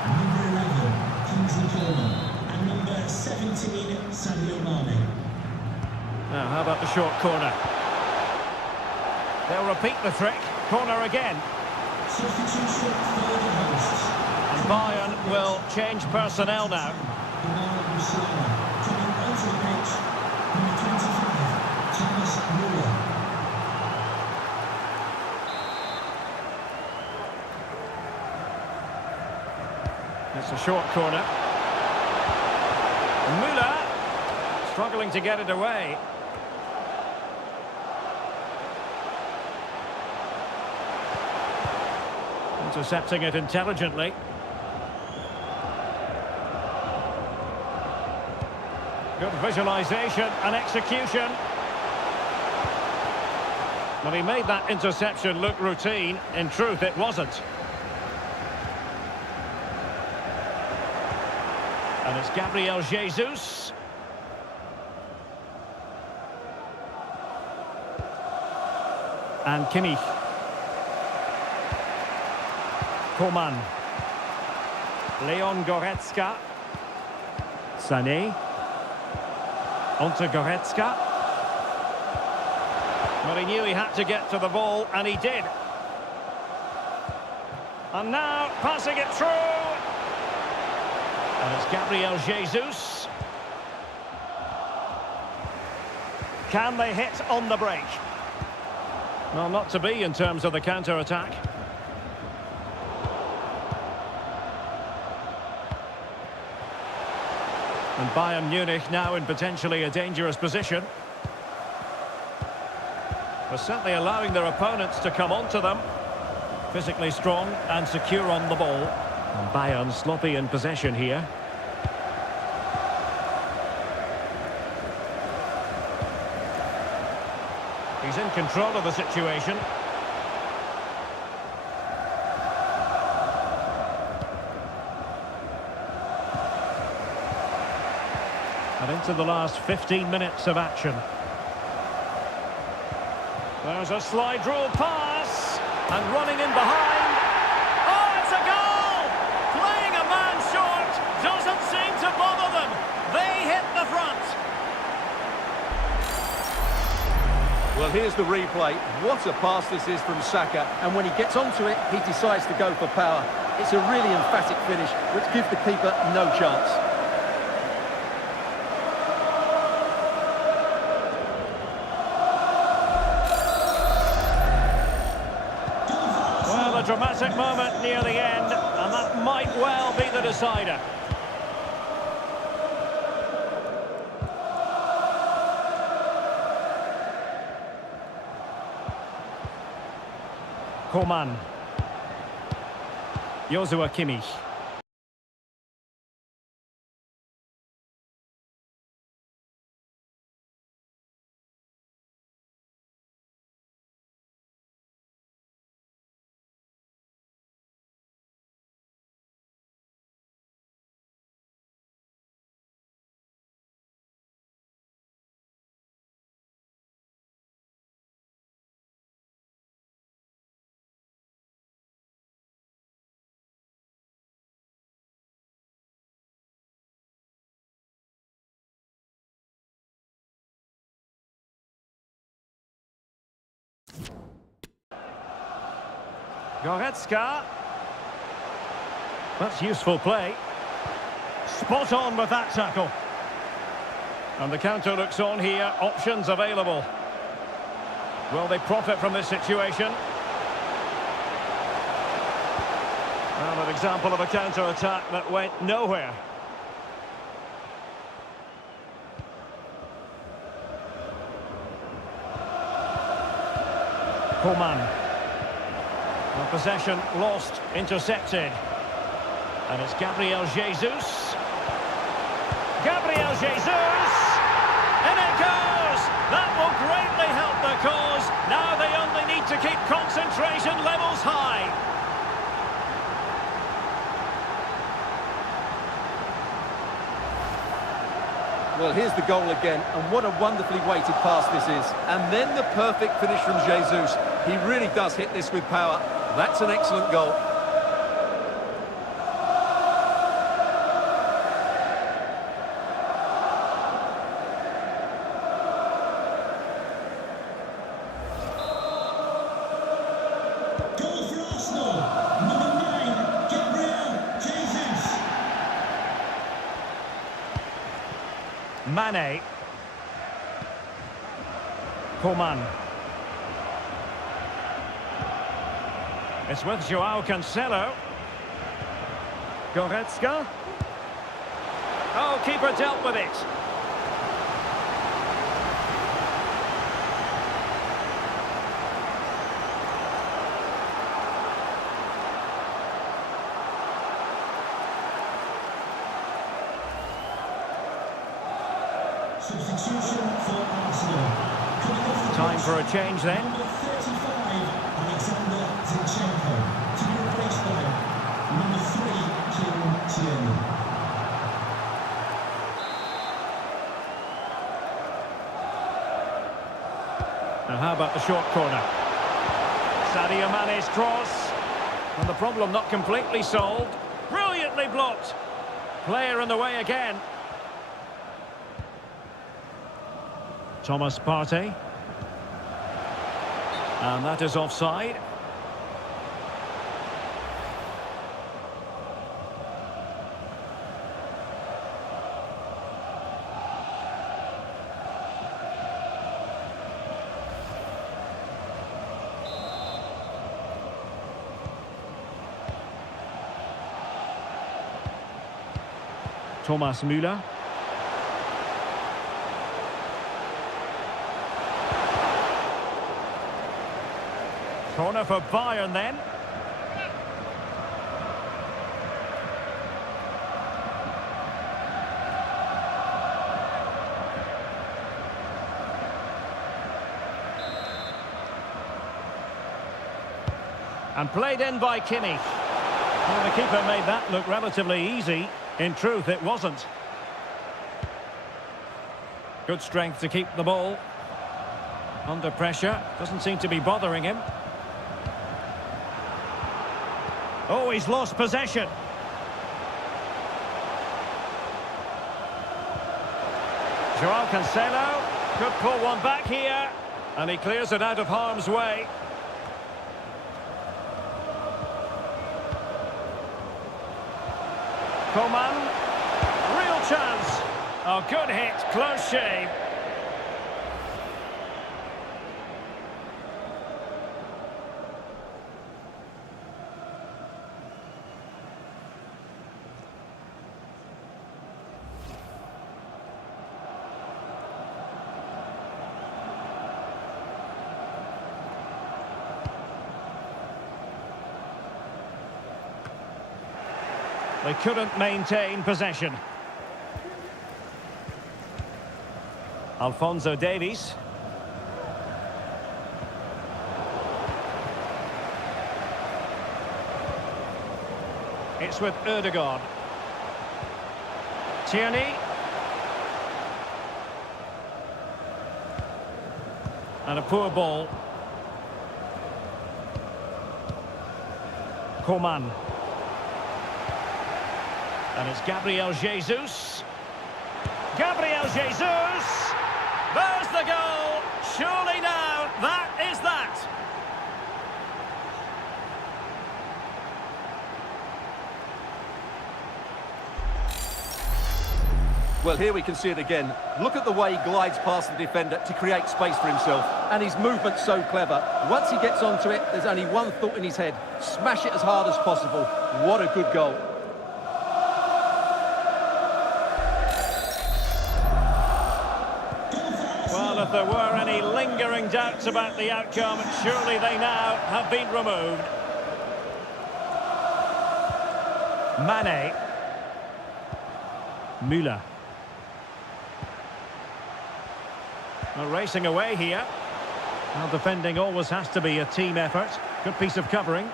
number 11, Kingsley Coman, and number 17, Sadio Mane. Now, how about the short corner? They'll repeat the trick. Corner again. Substitution for the hosts. And Bayern will change personnel now. Coming onto the pitch, number 25, Thomas Müller. It's a short corner. Müller struggling to get it away. Intercepting it intelligently. Good visualization and execution. Well, he made that interception look routine. In truth, it wasn't. And it's Gabriel Jesus. And Kimmich. Coman. Leon Goretzka. Sané. Onto Goretzka. Well, he knew he had to get to the ball, and he did. And now passing it through. And it's Gabriel Jesus. Can they hit on the break? Well, not to be in terms of the counter-attack. And Bayern Munich now in potentially a dangerous position. They're certainly allowing their opponents to come onto them. Physically strong and secure on the ball. And Bayern sloppy in possession here. He's in control of the situation. And into the last 15 minutes of action. There's a slide rule pass. And running in behind. Oh, it's a goal! Playing a man short doesn't seem to bother them. They hit the front. Well, here's the replay. What a pass this is from Saka. And when he gets onto it, he decides to go for power. It's a really emphatic finish, which gives the keeper no chance. Well, a dramatic moment near the end, and that might well be the decider. Coman. Joshua Kimmich. Goretzka. That's useful play. Spot on with that tackle. And the counter looks on here. Options available. Will they profit from this situation? Well, an example of a counter-attack that went nowhere. Coman. The possession lost, intercepted. And it's Gabriel Jesus. Gabriel Jesus! In it goes! That will greatly help the cause. Now they only need to keep concentration levels high. Well, here's the goal again, and what a wonderfully weighted pass this is. And then the perfect finish from Jesus. He really does hit this with power. That's an excellent goal. Goal for Arsenal, number 9, Gabriel Jesus. Mane. Coman. It's with João Cancelo. Goretzka. Oh, keeper dealt with it. Substitution for Arsenal. Coming off the Time pitch, for a change then. number 35, Alexander Zinchenko. To be replaced by number 3, Kieran Tierney. Now how about the short corner? Sadio Mane's cross. And the problem not completely solved. Brilliantly blocked. Player in the way again. Thomas Partey. And that is offside. Thomas Müller. Corner for Bayern then. And played in by Kimmich. Well, the keeper made that look relatively easy. In truth, it wasn't. Good strength to keep the ball. Under pressure. Doesn't seem to be bothering him. Oh, he's lost possession. Joao Cancelo could pull one back here. And he clears it out of harm's way. Coman, real chance. Oh, good hit, close shave. They couldn't maintain possession. Alphonso Davies. It's with Ødegaard. Tierney. And a poor ball. Coman. And it's Gabriel Jesus. Gabriel Jesus! There's the goal! Surely now, that is that! Well, here we can see it again. Look at the way he glides past the defender to create space for himself. And his movement's so clever. Once he gets onto it, there's only one thought in his head. Smash it as hard as possible. What a good goal. Well, if there were any lingering doubts about the outcome, surely they now have been removed. Mane. Müller. Well, racing away here. Well, defending always has to be a team effort. Good piece of covering.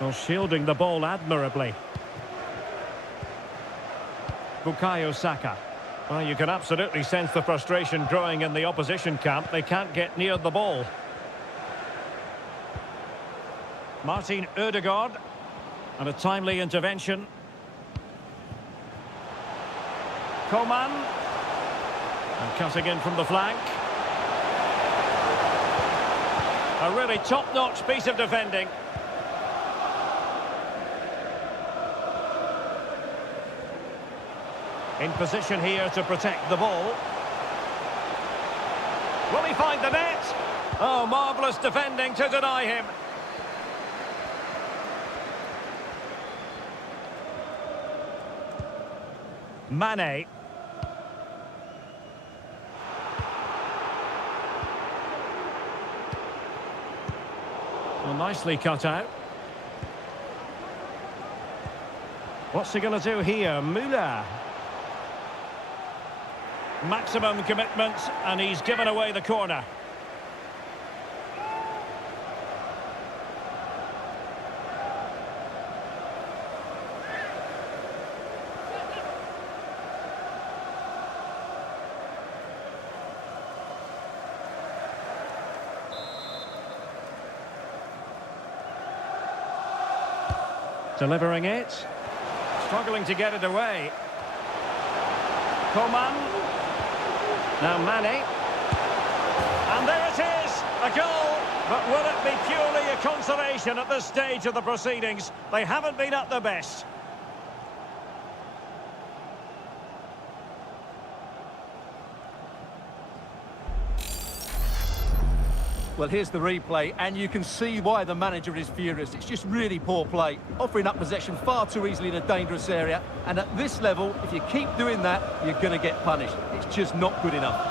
Well, shielding the ball admirably. Bukayo Saka. Well, you can absolutely sense the frustration growing in the opposition camp. They can't get near the ball. Martin Ødegaard. And a timely intervention. Coman. And cutting in from the flank. A really top-notch piece of defending. In position here to protect the ball. Will he find the net? Oh, marvellous defending to deny him. Mane. Well, nicely cut out. What's he going to do here? Müller. Maximum commitment, and he's given away the corner. Delivering it. Struggling to get it away. Coman. Now Mane. And there it is, a goal. But will it be purely a consolation at this stage of the proceedings? They haven't been at their best. Well, here's the replay, and you can see why the manager is furious. It's just really poor play, offering up possession far too easily in a dangerous area. And at this level, if you keep doing that, you're going to get punished. It's just not good enough.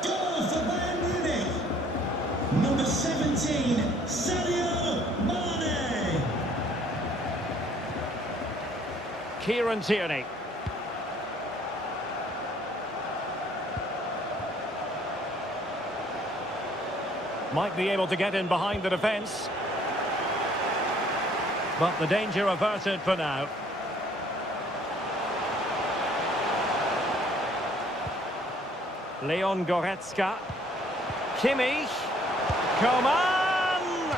Goal for Bayern Munich. Number 17, Sadio Mane. Kieran Tierney. Might be able to get in behind the defence. But the danger averted for now. Leon Goretzka. Kimmich. Coman!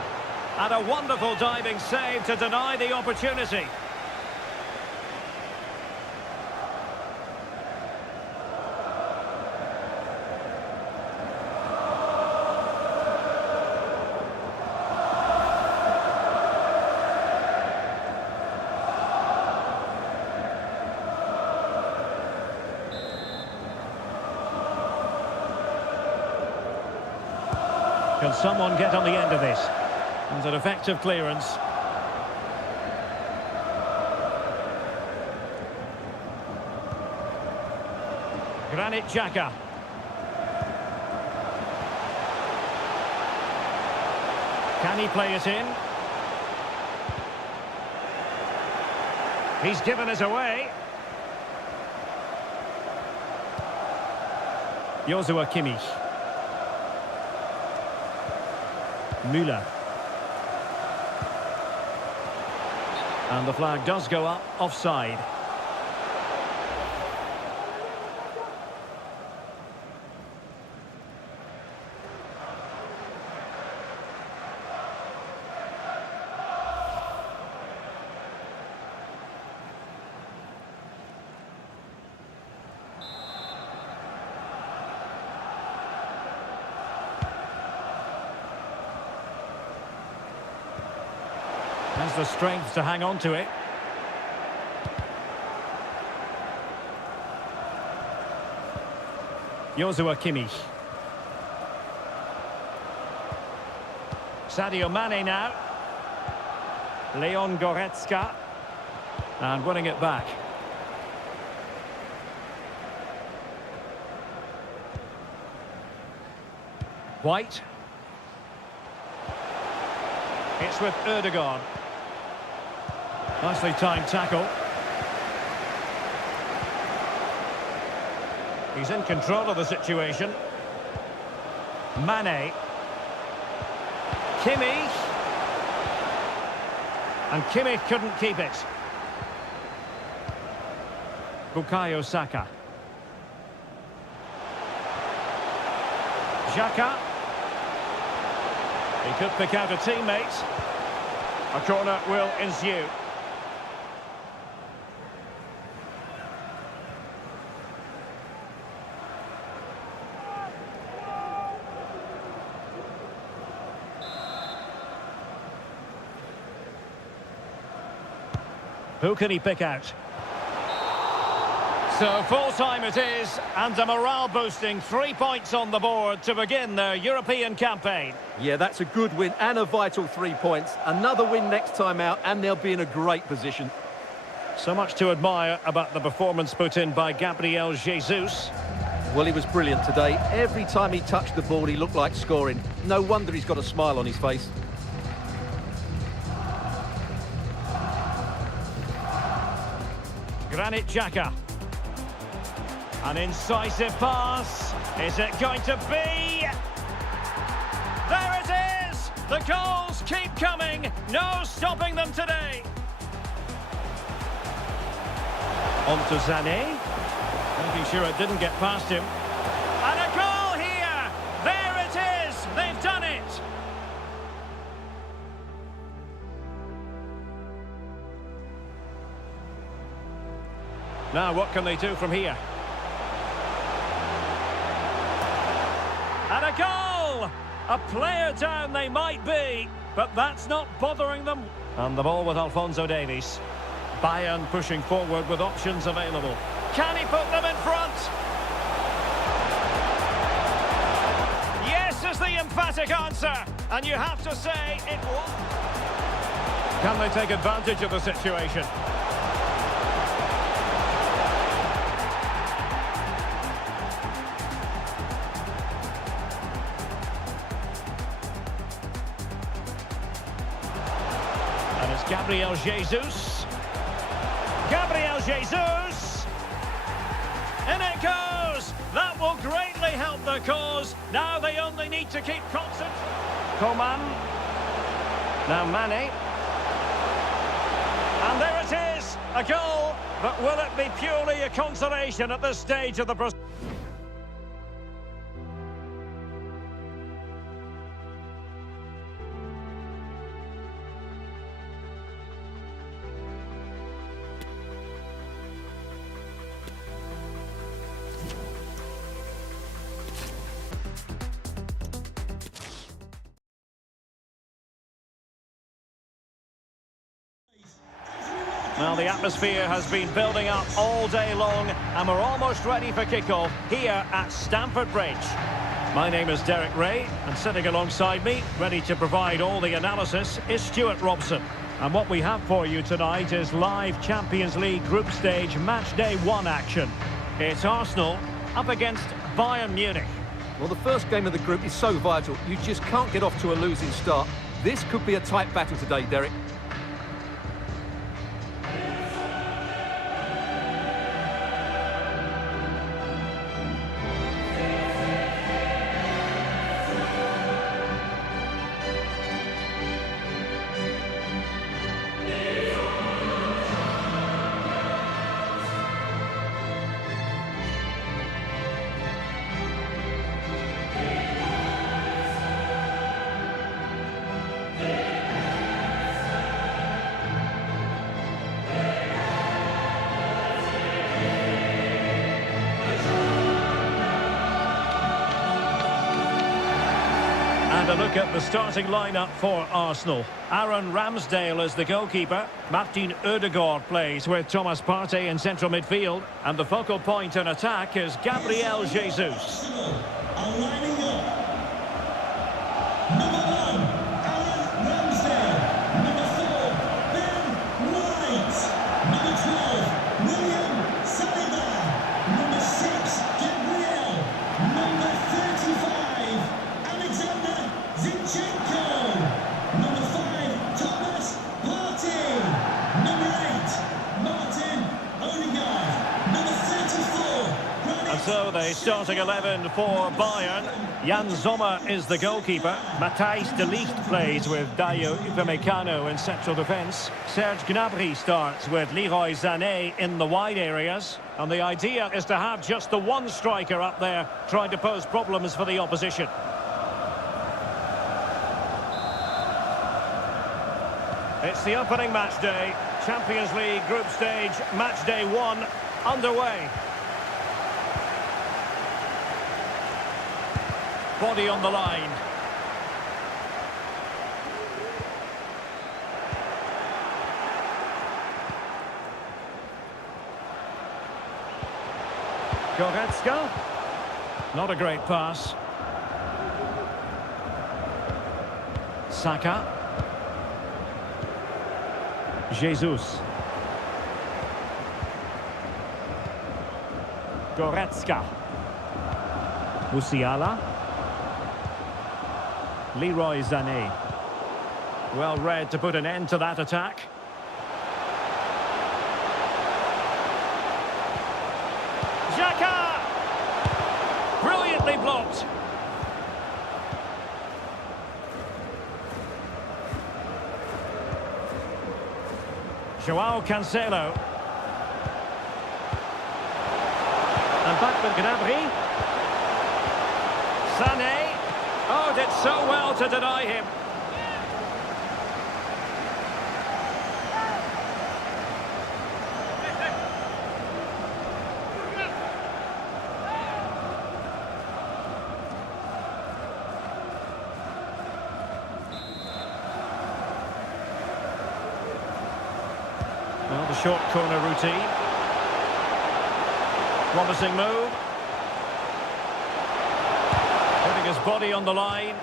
And a wonderful diving save to deny the opportunity. Can someone get on the end of this? And an effective clearance. Granit Xhaka. Can he play it in? He's given us away. Joshua Kimmich. Müller. And the flag does go up, offside. Has the strength to hang on to it. Joshua Kimmich. Sadio Mane now. Leon Goretzka. And winning it back. White. It's with Erdogan. Nicely timed tackle. He's in control of the situation. Mane. Kimmich. And Kimmich couldn't keep it. Bukayo Saka. Xhaka. He could pick out a teammate. A corner will ensue. Who can he pick out? So full-time it is, and a morale-boosting 3 points on the board to begin their European campaign. Yeah, that's a good win and a vital 3 points. Another win next time out, and they'll be in a great position. So much to admire about the performance put in by Gabriel Jesus. Well, he was brilliant today. Every time he touched the ball, he looked like scoring. No wonder he's got a smile on his face. Granit Xhaka. An incisive pass. Is it going to be? There it is! The goals keep coming. No stopping them today. On to Sané. Making sure it didn't get past him. And a goal here! There it is! They've done it! Now, what can they do from here? And a goal! A player down they might be. but that's not bothering them. And the ball with Alphonso Davies. Bayern pushing forward with options available. Can he put them in front? Yes is the emphatic answer, and you have to say it was. Can they take advantage of the situation? And it's Gabriel Jesus. Gabriel Jesus! In it goes! That will greatly help the cause. Now they only need to keep constant. Coman. Now Mane. And there it is, a goal. But will it be purely a consolation at this stage of the process? Well, the atmosphere has been building up all day long, and we're almost ready for kickoff here at Stamford Bridge. My name is Derek Ray, and sitting alongside me, ready to provide all the analysis, is Stuart Robson. And what we have for you tonight is live Champions League group stage match day 1 action. It's Arsenal up against Bayern Munich. Well, the first game of the group is so vital. You just can't get off to a losing start. This could be a tight battle today, Derek. And a look at the starting lineup for Arsenal. Aaron Ramsdale is the goalkeeper. Martin Ødegaard plays with Thomas Partey in central midfield. And the focal point in attack is Gabriel Jesus. Arsenal are lining up. Number 1, Aaron Ramsdale. Number 4, Ben White. Number 12, William Saliba. Number 6, Gabriel. Number 35, Alexander Zinchenko. Number 5, Thomas Partey. Number 8, Martin Ødegaard. Number 34, And so the starting 11 for Bayern. Jan Sommer is the goalkeeper. Matthijs de Ligt plays with Dayo Upamecano in central defence. Serge Gnabry starts with Leroy Sané in the wide areas. And the idea is to have just the one striker up there trying to pose problems for the opposition. It's the opening match day. Champions League group stage, match day 1 underway. Body on the line. Goretzka. Not a great pass. Saka. Jesus. Goretzka. Musiala. Leroy Sané. Well read to put an end to that attack. Xhaka! Brilliantly blocked. Joao Cancelo. And back with Gnabry. Sané. Oh, did so well to deny him. short corner routine. Promising move. Putting his body on the line.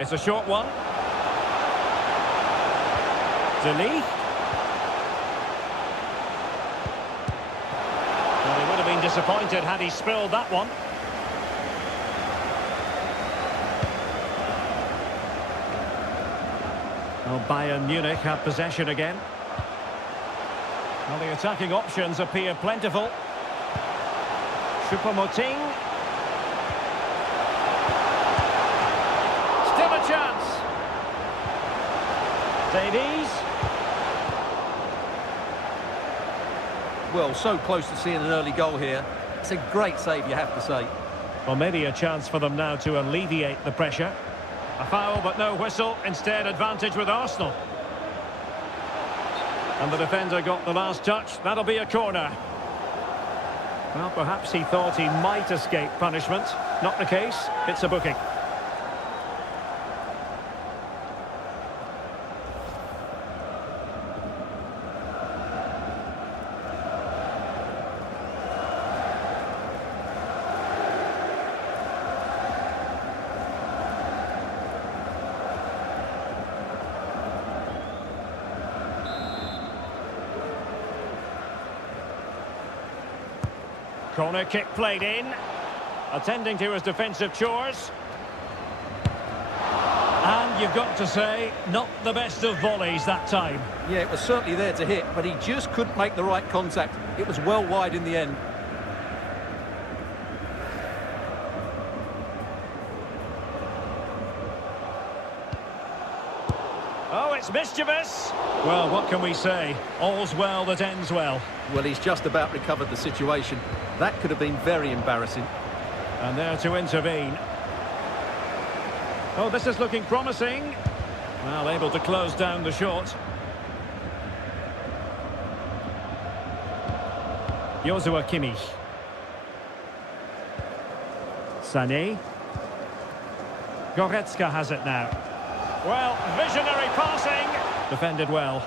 It's a short one. Delete. Well, he would have been disappointed had he spilled that one. Well, Bayern Munich have possession again. Well, the attacking options appear plentiful. Choupo-Moting. Still a chance. Davies. Well, so close to seeing an early goal here. It's a great save, you have to say. Well, maybe a chance for them now to alleviate the pressure. A foul, but no whistle. Instead, advantage with Arsenal. And the defender got the last touch. That'll be a corner. Well, perhaps he thought he might escape punishment. Not the case. It's a booking. Corner kick played in. Attending to his defensive chores. And you've got to say, not the best of volleys that time. Yeah, it was certainly there to hit, but he just couldn't make the right contact. It was well wide in the end. Oh, it's mischievous. Well, what can we say? All's well that ends well. Well, he's just about recovered the situation. That could have been very embarrassing. And there to intervene. Oh, this is looking promising. Well, able to close down the shot. Joshua Kimmich. Sané. Goretzka has it now. Well, visionary passing. Defended well.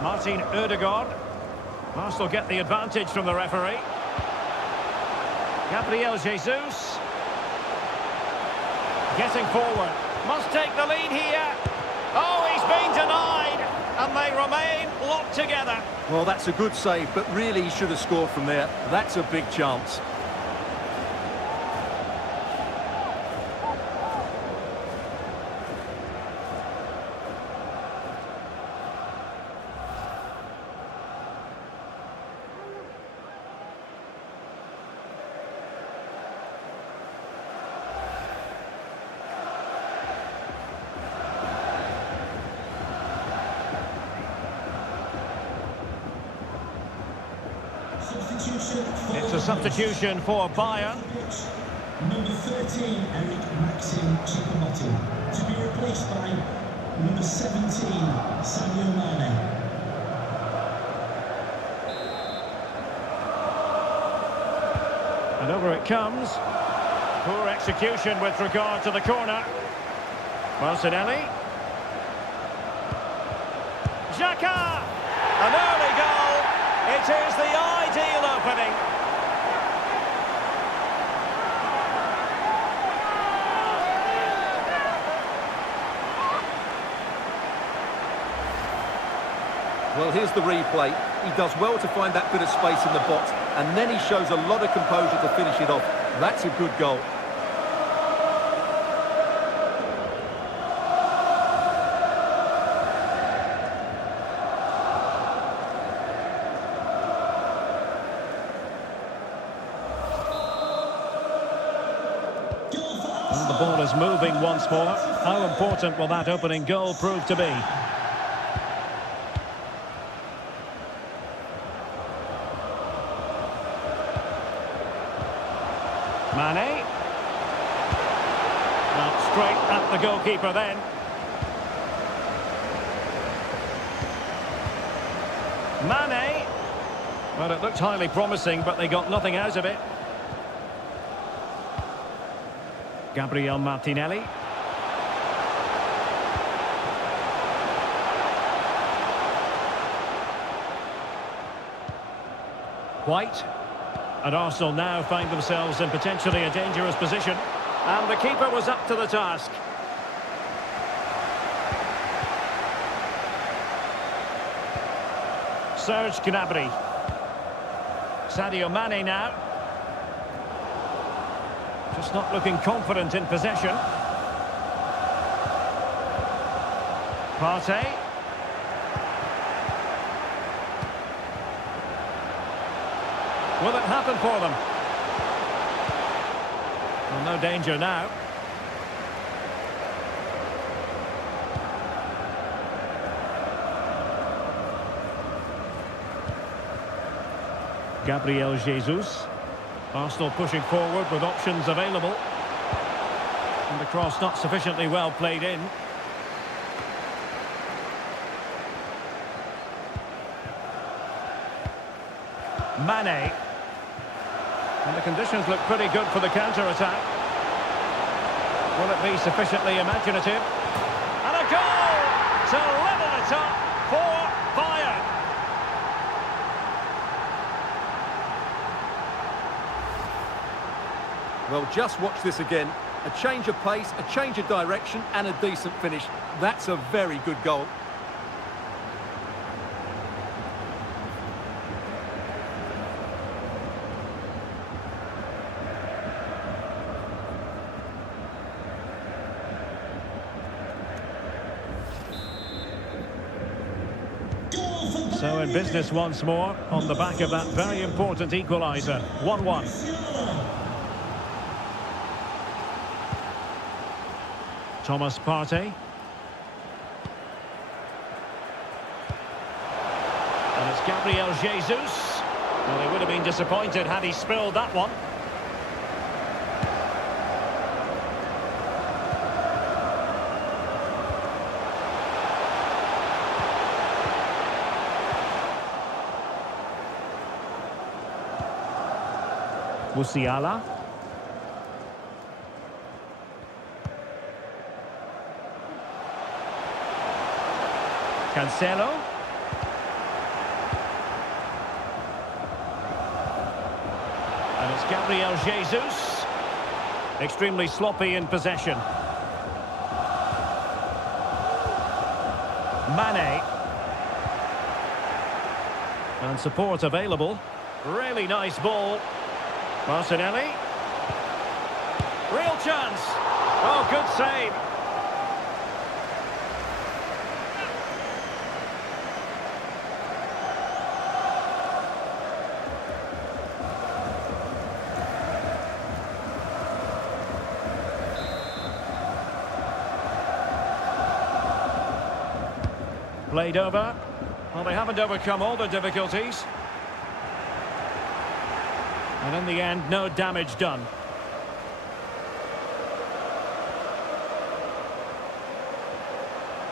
Martin Ødegaard. Arsenal get the advantage from the referee. Gabriel Jesus. Getting forward. Must take the lead here. Oh, he's been denied. And they remain locked together. Well, that's a good save, but really he should have scored from there. That's a big chance. It's a substitution for Bayern. Number 13, Eric Maxim Choupo-Moting, to be replaced by number 17, Sadio Mane. And over it comes. Poor execution with regard to the corner. Martinelli. Xhaka! An early goal. It is the ideal opening. Well, here's the replay. He does well to find that bit of space in the box, and then he shows a lot of composure to finish it off. That's a good goal. And the ball is moving once more. How important will that opening goal prove to be? Mane. Well, straight at the goalkeeper then. Mane. Well, it looked highly promising, but they got nothing out of it. Gabriel Martinelli. White. And Arsenal now find themselves in potentially a dangerous position. And the keeper was up to the task. Serge Gnabry. Sadio Mane now. Just not looking confident in possession. Partey. Will it happen for them? Well, no danger now. Gabriel Jesus. Arsenal pushing forward with options available. And the cross not sufficiently well played in. Mane. And the conditions look pretty good for the counter-attack. Will it be sufficiently imaginative? And a goal to level it up for Bayern. Well, just watch this again. A change of pace, a change of direction, and a decent finish. That's a very good goal. So in business once more, on the back of that very important equaliser. 1-1. Thomas Partey. And it's Gabriel Jesus. Well, he would have been disappointed had he spilled that one. Musiala. Cancelo. And it's Gabriel Jesus. Extremely sloppy in possession. Mane. And support available. Really nice ball. Martinelli. Real chance. Oh, good save. Played over. Well, they haven't overcome all the difficulties. And in the end, no damage done.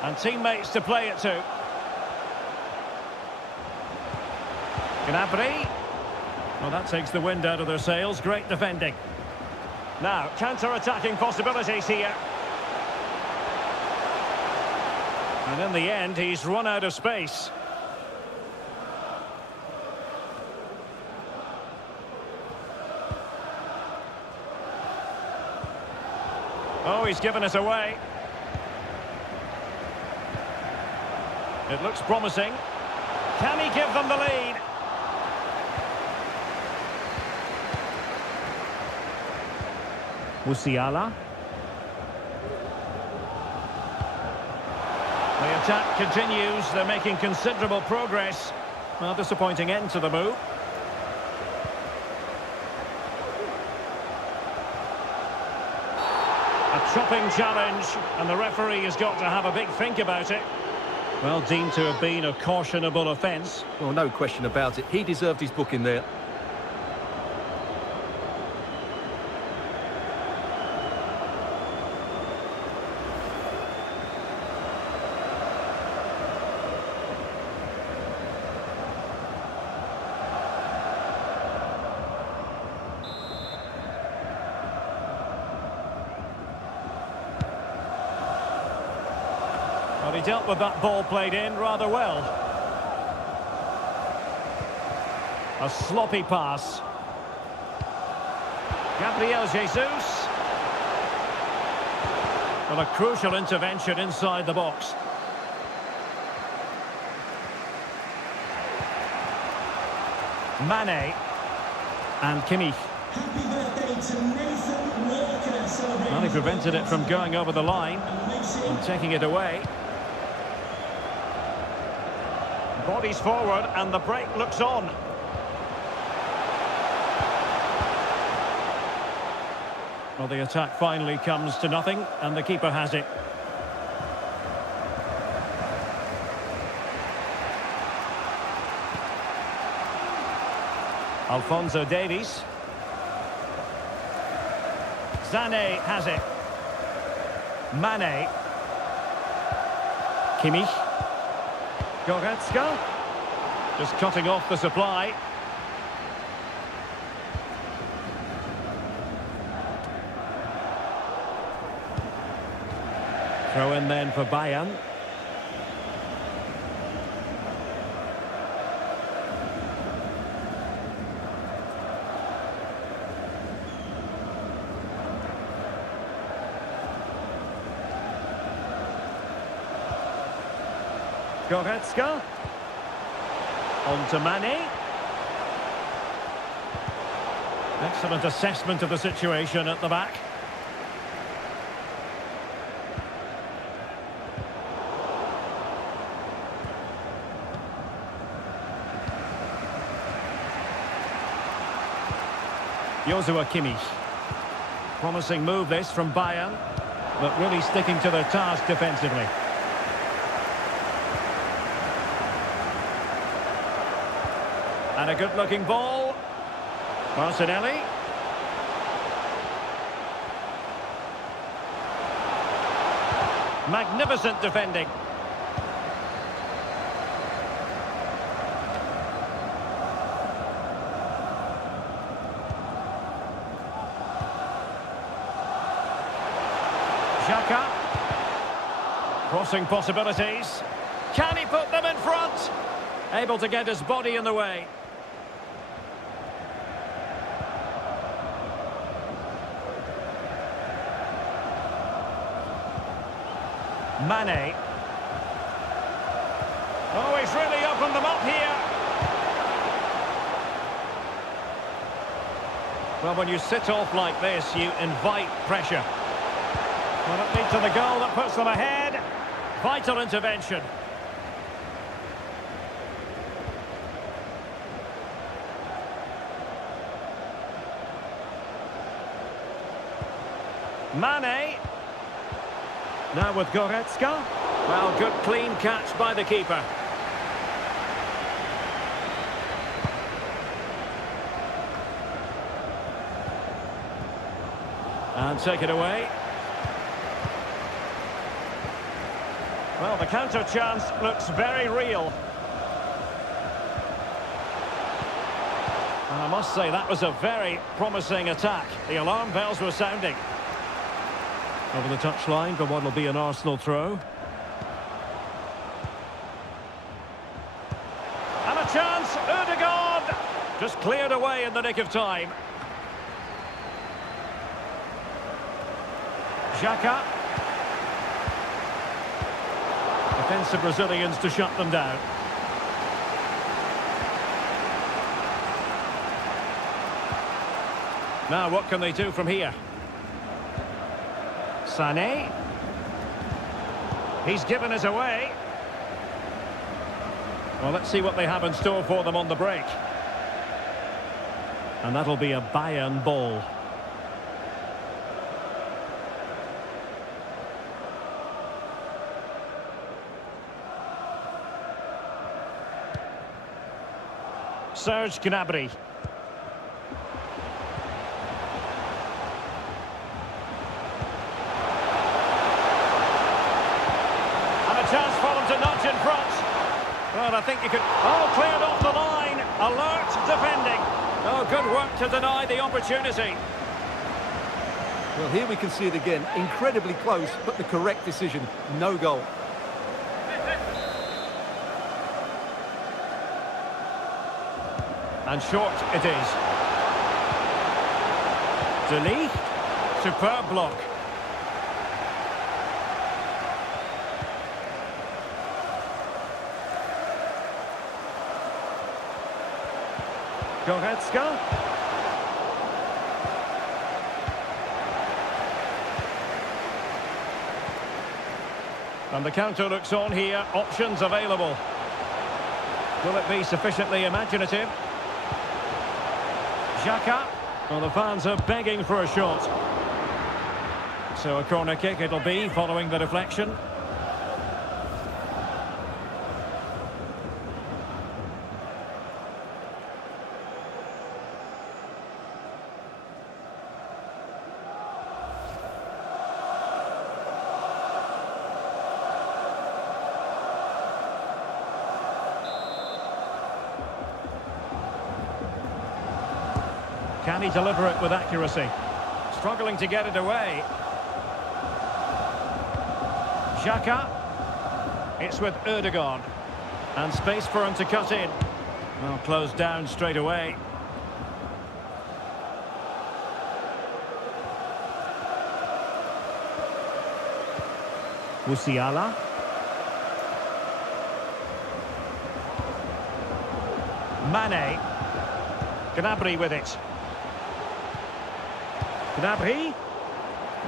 And teammates to play it to. Gnabry. Well, that takes the wind out of their sails. Great defending. Now, counter-attacking possibilities here. And in the end, he's run out of space. Oh, he's given it away. It looks promising. Can he give them the lead? Musiala. The attack continues. They're making considerable progress. Well, disappointing end to the move. A chopping challenge, and the referee has got to have a big think about it. Well, deemed to have been a cautionable offence. Well, no question about it. He deserved his booking there. Well, he dealt with that ball played in rather well. A sloppy pass. Gabriel Jesus. Well, a crucial intervention inside the box. Mane and Kimmich. Happy birthday to Nathan Walker, celebrating. Well, he prevented it from going over the line and taking it away. Bodies forward and the break looks on. Well, the attack finally comes to nothing and the keeper has it. Alphonso Davies. Sané has it. Mane. Kimmich. Goretzka. Just cutting off the supply. Throw in then for Bayern. Goretzka. On to Mane. Excellent assessment of the situation at the back. Joshua Kimmich. Promising move this from Bayern, but really sticking to their task defensively. And a good-looking ball. Martinelli. Magnificent defending. Xhaka. Crossing possibilities. Can he put them in front? Able to get his body in the way. Mane. Oh, he's really opened them up here. Well, when you sit off like this, you invite pressure. Will it lead to the goal that puts them ahead? Vital intervention. Mane. Now with Goretzka. Well, good clean catch by the keeper. And take it away. Well, the counter chance looks very real. And I must say, that was a very promising attack. The alarm bells were sounding. Over the touchline for what will be an Arsenal throw. And a chance, Ødegaard! Just cleared away in the nick of time. Xhaka. Defensive Brazilians to shut them down. Now what can they do from here? Sané. He's given us away. Well, let's see what they have in store for them on the break. And that'll be a Bayern ball. Serge Gnabry. Chance for them to nudge in front. Well, I think you could... Oh, cleared off the line. Alert defending. Oh, good work to deny the opportunity. Well, here we can see it again. Incredibly close, but the correct decision. No goal. And short it is. De Ligt. Superb block. Goretzka. And the counter looks on here. Options available. Will it be sufficiently imaginative? Xhaka. Well, the fans are begging for a shot. So a corner kick it'll be following the deflection. Can he deliver it with accuracy? Struggling to get it away. Xhaka. It's with Ødegaard. And space for him to cut in. Well, closed down straight away. Musiala. Mane. Gnabry with it. Gnabry.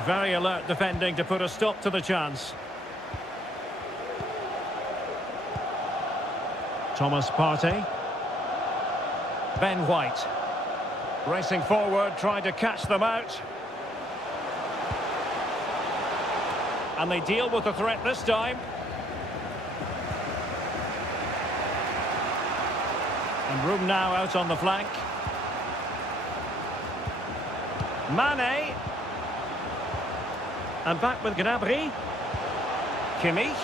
Very alert defending to put a stop to the chance. Thomas Partey. Ben White. Racing forward, trying to catch them out. And they deal with the threat this time. And room now out on the flank. Mane. And back with Gnabry. Kimmich.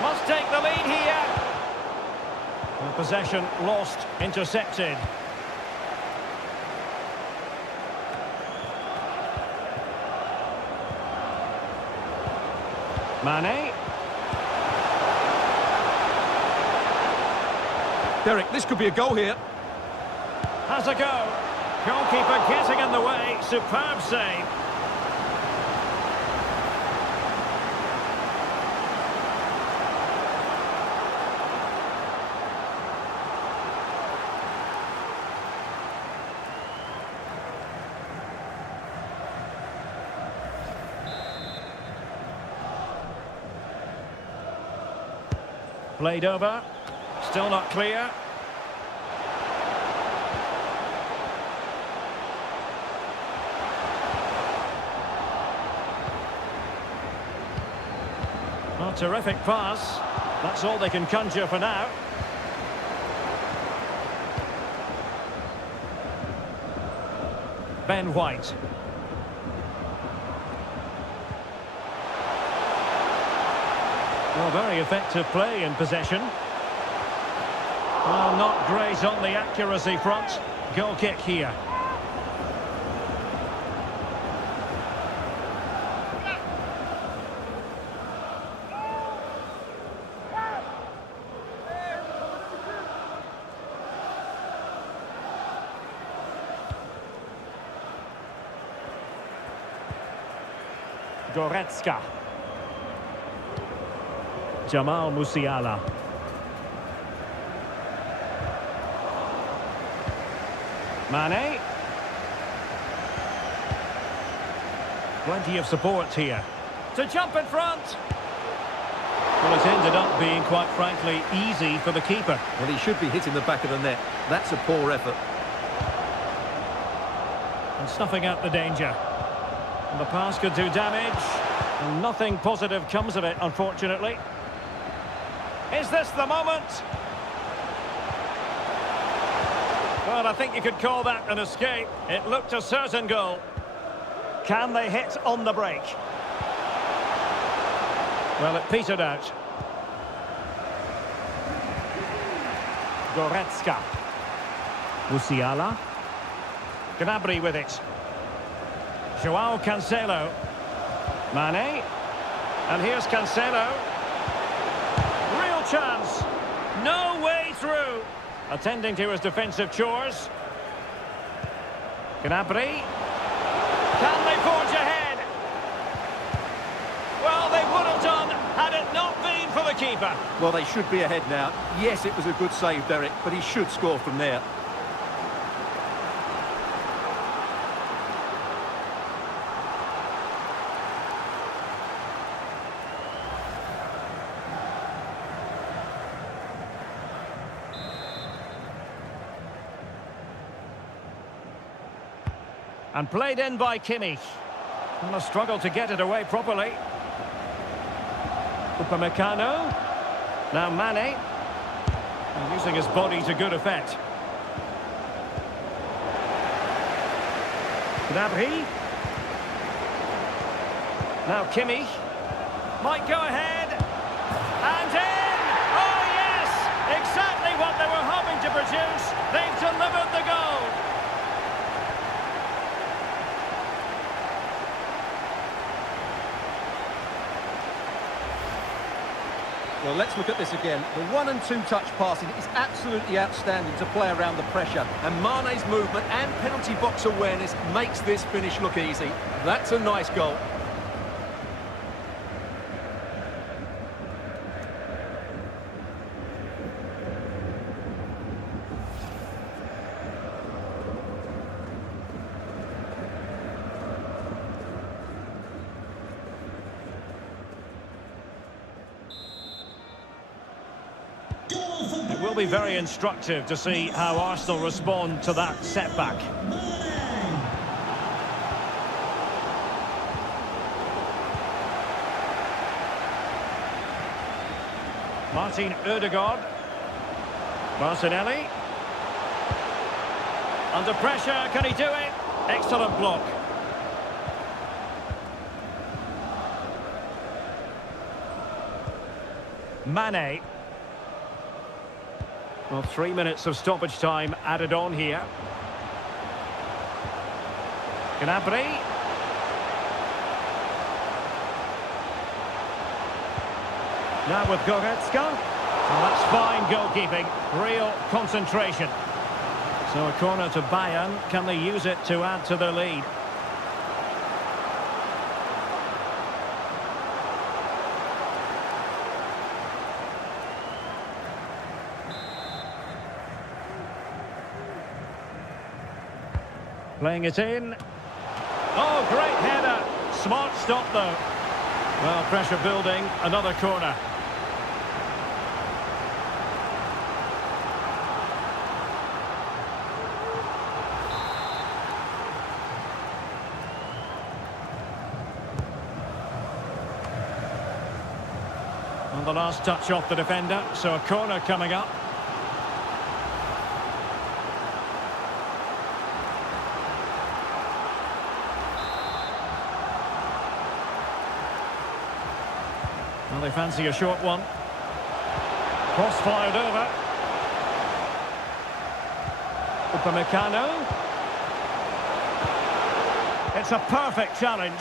Must take the lead here. And possession lost, intercepted. Mane. Derek, this could be a goal here. Has a go. Goalkeeper getting in the way. Superb save. Played over. Still not clear. Oh, terrific pass. That's all they can conjure for now. Ben White. Well, very effective play in possession. Well, not great on the accuracy front. Goal kick here. Goretzka. Jamal Musiala. Mane. Plenty of support here. To jump in front. Well, it ended up being, quite frankly, easy for the keeper. Well, he should be hitting the back of the net. That's a poor effort. And snuffing out the danger. And the pass could do damage. And nothing positive comes of it, unfortunately. Is this the moment? Well, I think you could call that an escape. It looked a certain goal. Can they hit on the break? Well, it petered out. Goretzka. Musiala. Gnabry with it. Joao Cancelo. Mane. And here's Cancelo. Real chance. No way through. attending to his defensive chores. Gnabry. Can they forge ahead? Well, they would have done had it not been for the keeper. Well, they should be ahead now. Yes, it was a good save, Derek, but he should score from there. And played in by Kimmich. And a struggle to get it away properly. Upamecano. Now Mane. And using his body to good effect. Gnabry. Now Kimmich. Might go ahead. And in! Oh yes! Exactly what they were hoping to produce. They've delivered the goal. Well, let's look at this again. The 1- and 2-touch passing is absolutely outstanding to play around the pressure. And Mane's movement and penalty box awareness makes this finish look easy. That's a nice goal. It will be very instructive to see how Arsenal respond to that setback. Martin Ødegaard. Martinelli. Under pressure, can he do it? Excellent block. Mane. Well, 3 minutes of stoppage time added on here. Gnabry. Now with Goretzka. Well, that's fine goalkeeping. Real concentration. So a corner to Bayern. Can they use it to add to their lead? Playing it in. Oh, great header. Smart stop, though. Well, pressure building. Another corner. And the last touch off the defender. So a corner coming up. Well, they fancy a short one. Cross fired over. Upamecano. It's a perfect challenge.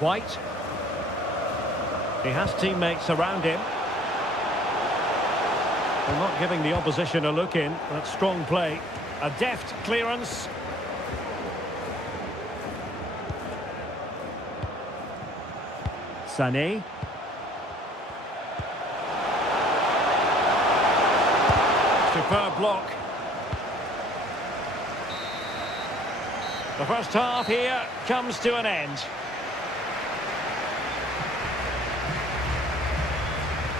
White. He has teammates around him. They're not giving the opposition a look in. That's strong play. A deft clearance. Sané. Superb block. The first half here comes to an end.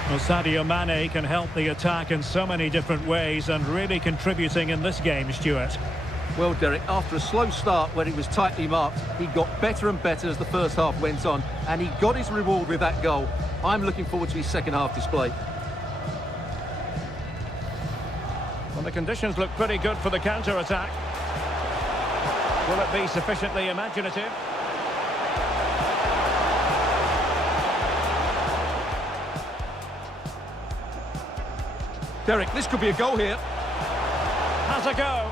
Well, Sadio Mane can help the attack in so many different ways and really contributing in this game, Stuart. Well, Derek, after a slow start when he was tightly marked, he got better and better as the first half went on, and he got his reward with that goal. I'm looking forward to his second half display. Well, the conditions look pretty good for the counter-attack. Will it be sufficiently imaginative? Derek, this could be a goal here. Has a go.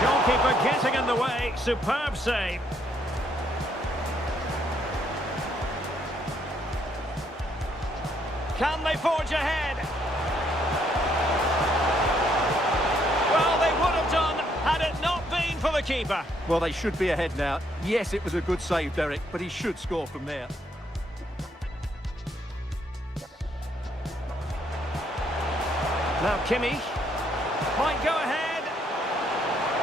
Goalkeeper getting in the way. Superb save. Can they forge ahead? Well, they would have done had it not been for the keeper. Well, they should be ahead now. Yes, it was a good save, Derek, but he should score from there. Now Kimmich might go ahead.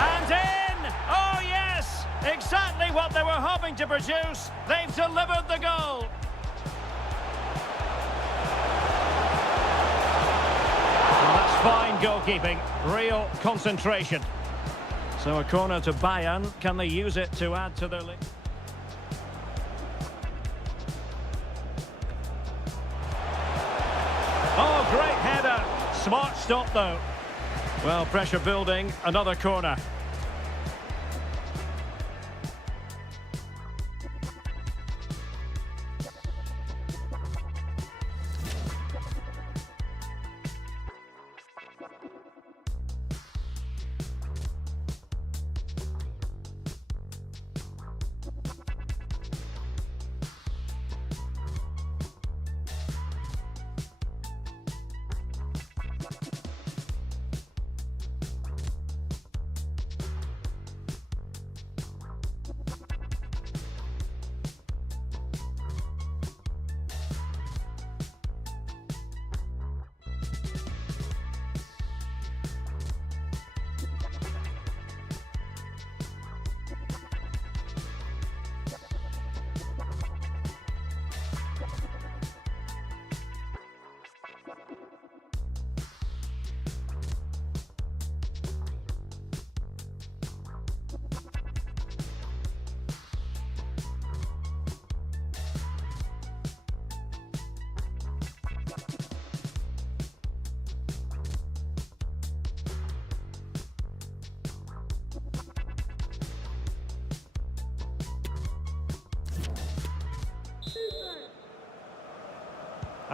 And in! Oh, yes! Exactly what they were hoping to produce. They've delivered the goal. Well, that's fine goalkeeping. Real concentration. So a corner to Bayern. Can they use it to add to their lead? Oh, great header. Smart stop, though. Well, pressure building. Another corner.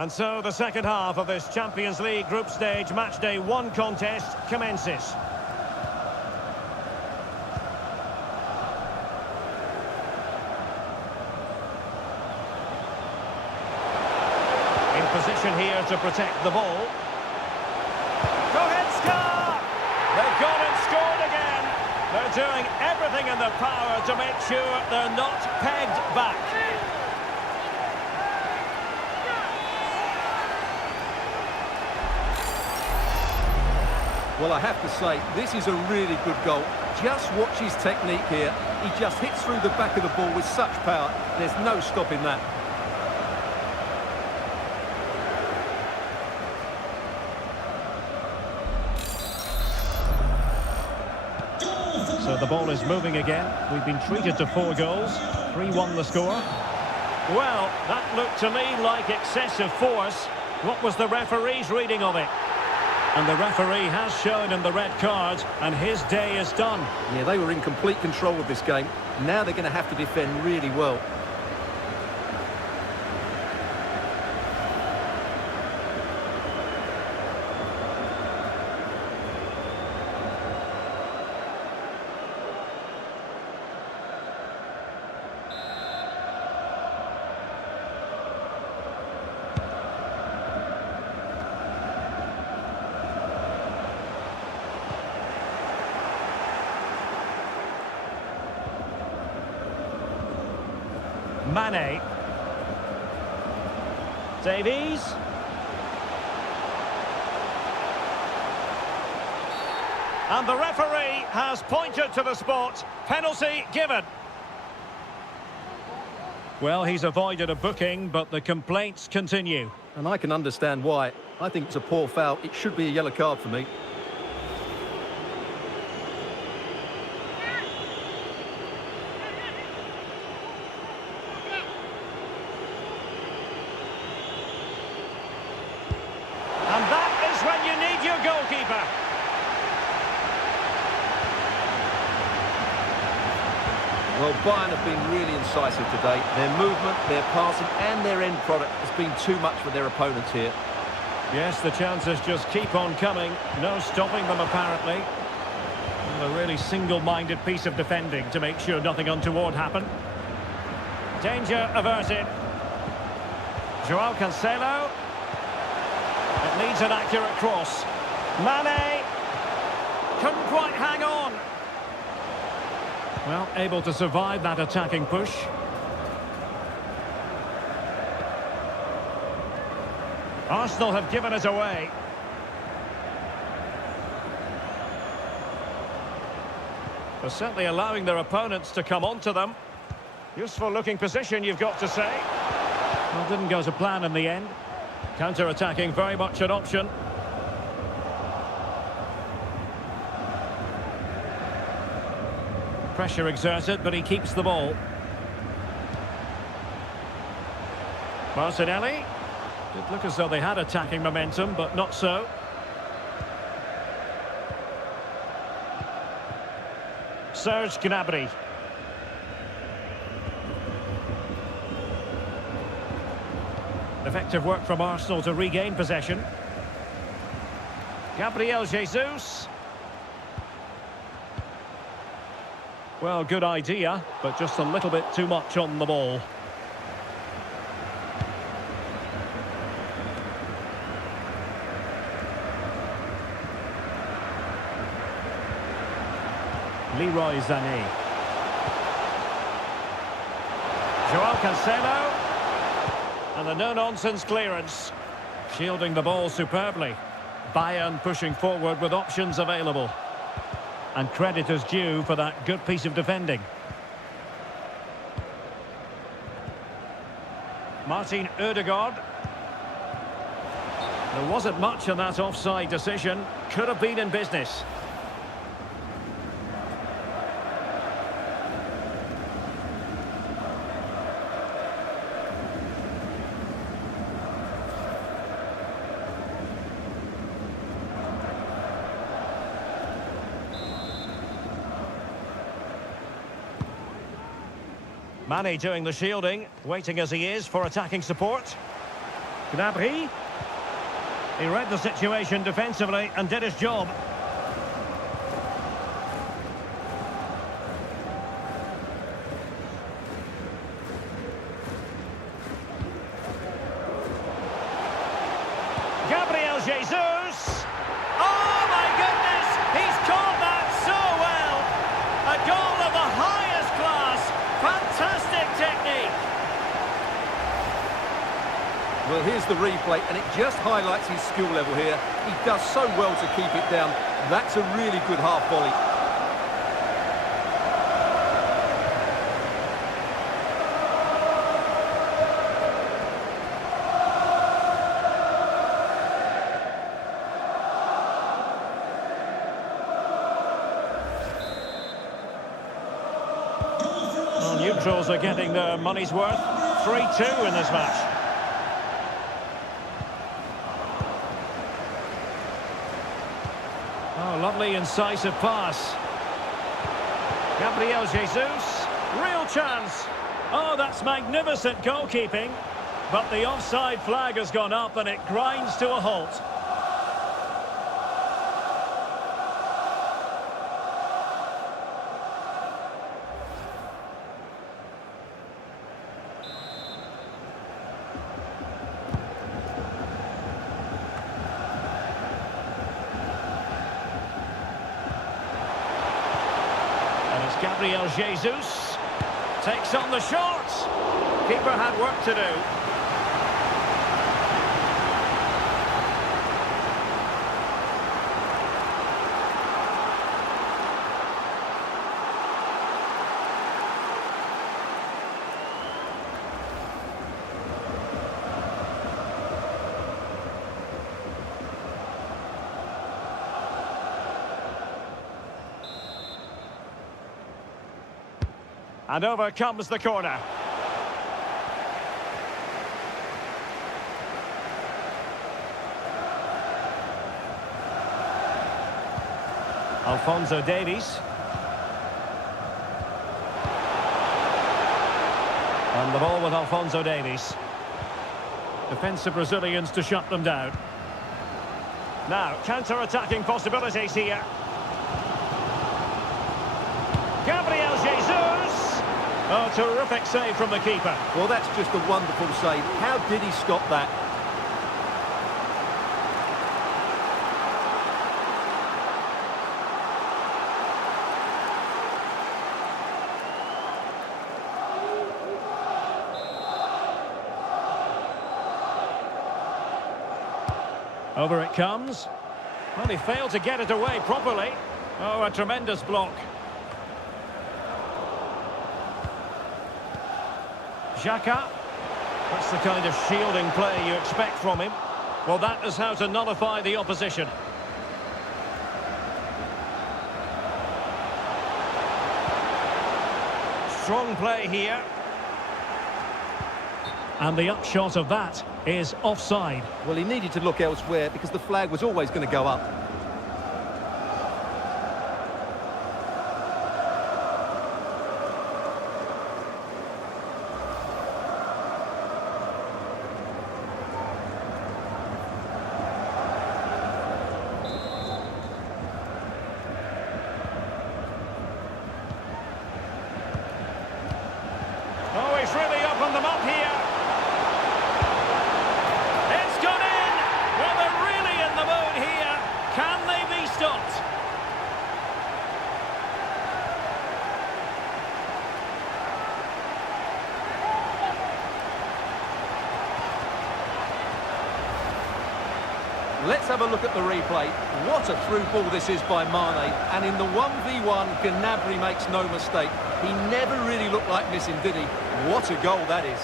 And so the second half of this Champions League group stage matchday 1 contest commences. In position here to protect the ball. Goretzka! They've gone and scored again. They're doing everything in their power to make sure they're not pegged back. Well, I have to say, this is a really good goal. Just watch his technique here. He just hits through the back of the ball with such power. There's no stopping that. So the ball is moving again. We've been treated to 4 goals. 3-1 the score. Well, that looked to me like excessive force. What was the referee's reading of it? And the referee has shown him the red card, and his day is done. Yeah, they were in complete control of this game. Now they're going to have to defend really well. Mane. Davies. And the referee has pointed to the spot. Penalty given. Well, he's avoided a booking, but the complaints continue. And I can understand why. I think it's a poor foul. It should be a yellow card for me. And that is when you need your goalkeeper. Well, Bayern have been really incisive today. Their movement, their passing and their end product has been too much for their opponents here. Yes, the chances just keep on coming. No stopping them, apparently. And a really single-minded piece of defending to make sure nothing untoward happened. Danger averted. Joao Cancelo. It needs an accurate cross. Mane! Couldn't quite hang on. Well, able to survive that attacking push. Arsenal have given it away. They're certainly allowing their opponents to come onto them. Useful looking position, you've got to say. Well, didn't go to plan in the end. Counter-attacking, very much an option. Pressure exerted, but he keeps the ball. Martinelli. Did look as though they had attacking momentum, but not so. Serge Gnabry. Effective work from Arsenal to regain possession. Gabriel Jesus. Well, good idea, but just a little bit too much on the ball. Leroy Sané. Joao Cancelo. And the no-nonsense clearance. Shielding the ball superbly. Bayern pushing forward with options available. And credit is due for that good piece of defending. Martin Ødegaard. There wasn't much in that offside decision. Could have been in business. Mane doing the shielding, waiting as he is for attacking support. Gnabry. He read the situation defensively and did his job. Gabriel Jesus. Oh my goodness! He's caught that so well! A goal of the highest class! Fantastic technique! Well, here's the replay, and it just highlights his skill level here. He does so well to keep it down. That's a really good half volley. Well, neutrals are getting their money's worth. 3-2 in this match. Oh, lovely incisive pass. Gabriel Jesus. Real chance. Oh, that's magnificent goalkeeping. But the offside flag has gone up and it grinds to a halt. Gabriel Jesus takes on the shot. Keeper had work to do. And over comes the corner. Alphonso Davies. And the ball with Alphonso Davies. Defensive Brazilians to shut them down. Now, counter-attacking possibilities here. Gabriel Jesus! Oh, terrific save from the keeper. Well, that's just a wonderful save. How did he stop that? Over it comes. Well, he failed to get it away properly. Oh, a tremendous block. Xhaka. That's the kind of shielding play you expect from him. Well, that is how to nullify the opposition. Strong play here. And the upshot of that is offside. Well, he needed to look elsewhere because the flag was always going to go up. Oh, he's really opened them up here. It's gone in. Well, they're really in the mood here. Can they be stopped? Let's have a look at the replay. What a through ball this is by Mane. And in the 1v1, Gnabry makes no mistake. He never really looked like missing, did he? What a goal that is.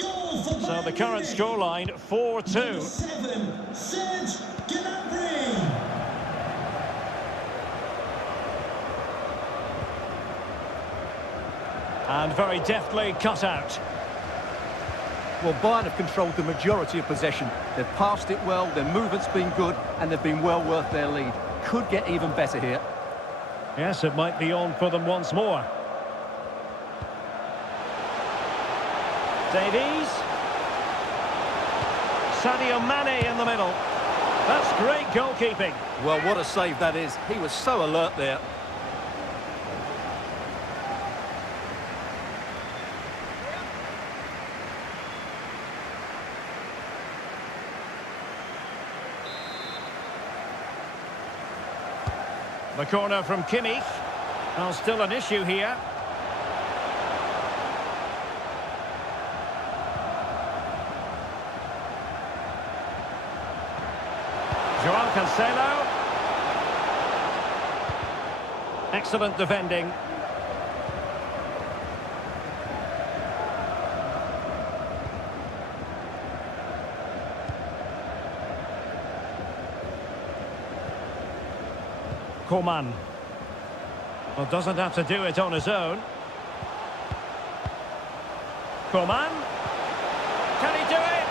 Goal for So the Bayern current Munich. scoreline, 4-2. Number 7, Serge Gnabry. And very deftly cut out. Well, Bayern have controlled the majority of possession. They've passed it well, their movement's been good, and they've been well worth their lead. Could get even better here. Yes, it might be on for them once more. Davies. Sadio Mane in the middle. That's great goalkeeping. Well, what a save that is. He was so alert there. The corner from Kimmich. Well, still an issue here. Joao Cancelo. Excellent defending. Coman. Well, doesn't have to do it on his own. Coman. Can he do it?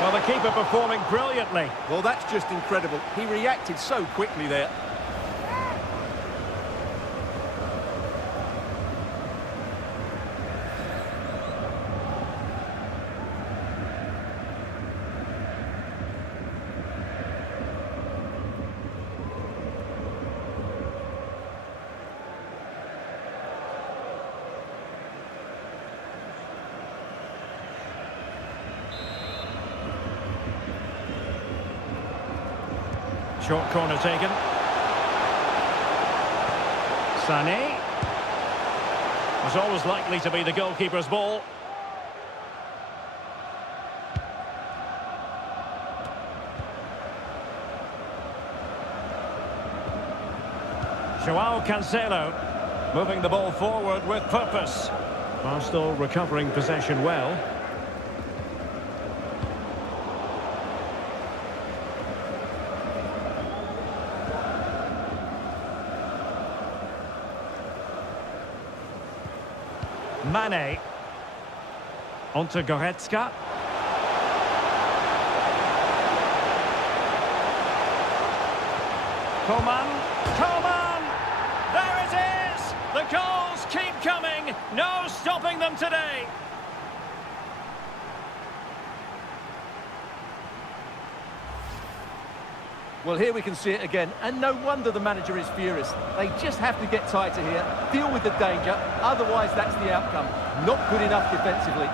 Well, the keeper performing brilliantly. Well, that's just incredible. He reacted so quickly there. Short corner taken. Sané. Was always likely to be the goalkeeper's ball. Joao Cancelo moving the ball forward with purpose. While still recovering possession well. Mane. Onto Goretzka. Coman! There it is! The goals keep coming! No stopping them today! Well, here we can see it again, and no wonder the manager is furious. They just have to get tighter here, deal with the danger, otherwise that's the outcome. Not good enough defensively.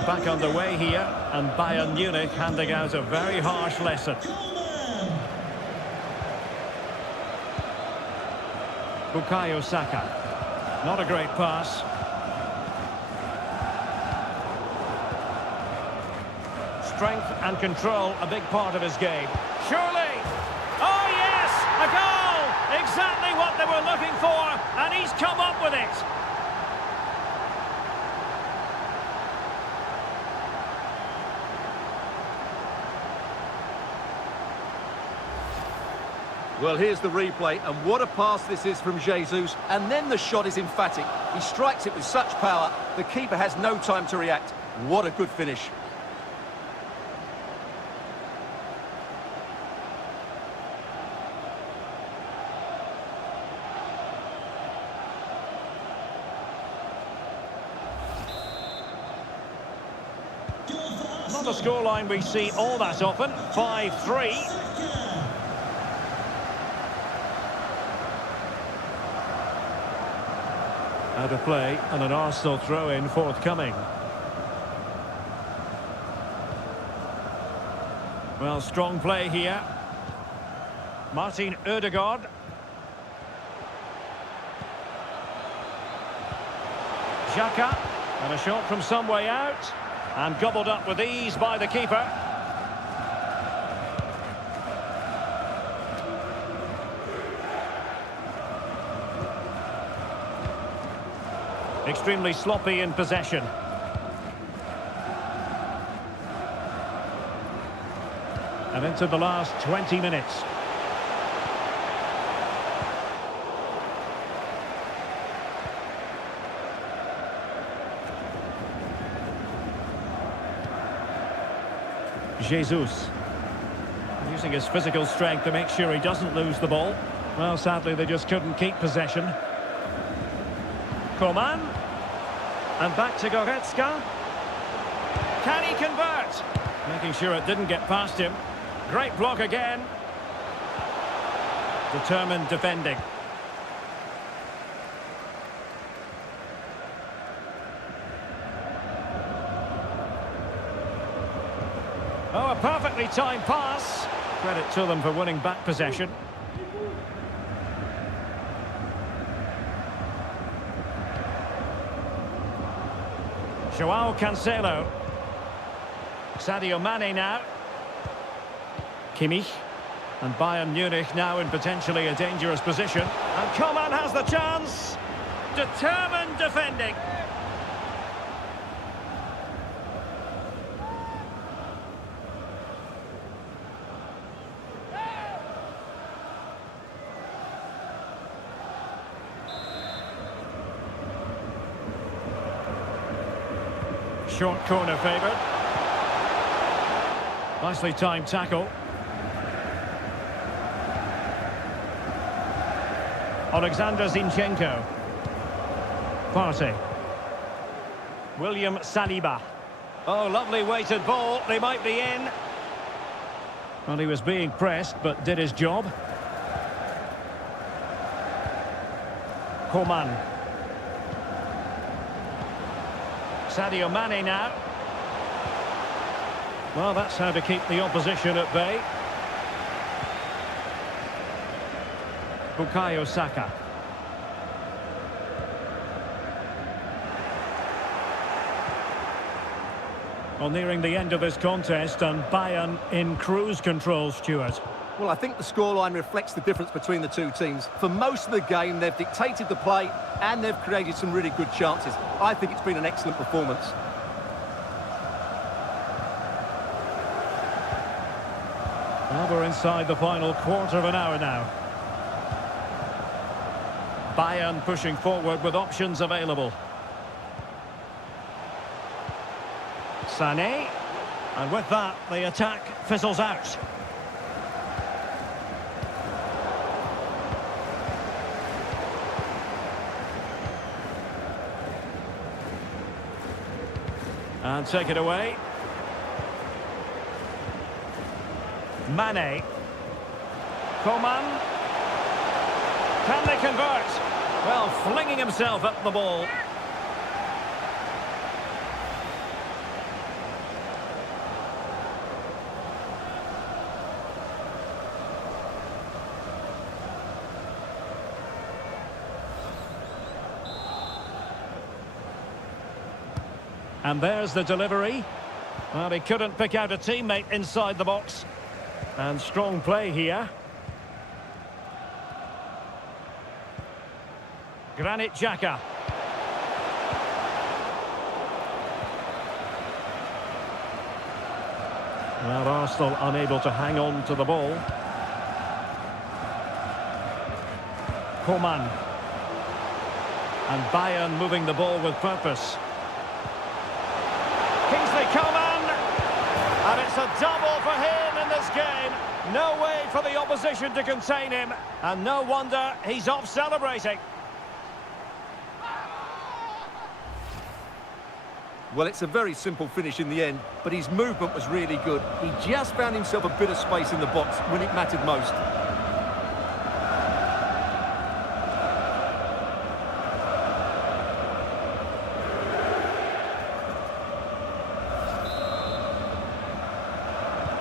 Well, back underway here, and Bayern Munich handing out a very harsh lesson. Bukayo Saka. Not a great pass. Strength and control, a big part of his game. Surely! Oh yes! A goal! Exactly what they were looking for, and he's come up with it! Well, here's the replay, and what a pass this is from Jesus. And then the shot is emphatic. He strikes it with such power, the keeper has no time to react. What a good finish. Not a scoreline we see all that often. 5-3. Out of play, and an Arsenal throw-in forthcoming. Well, strong play here. Martin Ødegaard. Xhaka, and a shot from some way out, and gobbled up with ease by the keeper. Extremely sloppy in possession. And into the last 20 minutes. Jesus. Using his physical strength to make sure he doesn't lose the ball. Well, sadly, they just couldn't keep possession. Coman. And back to Goretzka. Can he convert? Making sure it didn't get past him. Great block again. Determined defending. Oh, a perfectly timed pass. Credit to them for winning back possession. Joao Cancelo. Sadio Mane now. Kimmich. And Bayern Munich now in potentially a dangerous position. And Coman has the chance. Determined defending. Short corner favoured. Nicely timed tackle. Alexander Zinchenko. Partey. William Saliba. Oh, lovely weighted ball. They might be in. Well, he was being pressed, but did his job. Coman. Sadio Mane now. Well, that's how to keep the opposition at bay. Bukayo Saka. Well, nearing the end of this contest, and Bayern in cruise control, Stuart. Well, I think the scoreline reflects the difference between the two teams. For most of the game, they've dictated the play and they've created some really good chances. I think it's been an excellent performance. Well, we're inside the final quarter of an hour now. Bayern pushing forward with options available. Sané. And with that, the attack fizzles out. And take it away. Mane. Coman. Can they convert? Well, flinging himself at the ball. And there's the delivery. Well, he couldn't pick out a teammate inside the box. And strong play here. Granit Xhaka. Well, Arsenal unable to hang on to the ball. Coman. And Bayern moving the ball with purpose. Kingsley Coman. And it's a double for him in this game. No way for the opposition to contain him. And no wonder he's off celebrating. Well, it's a very simple finish in the end, but his movement was really good. He just found himself a bit of space in the box when it mattered most.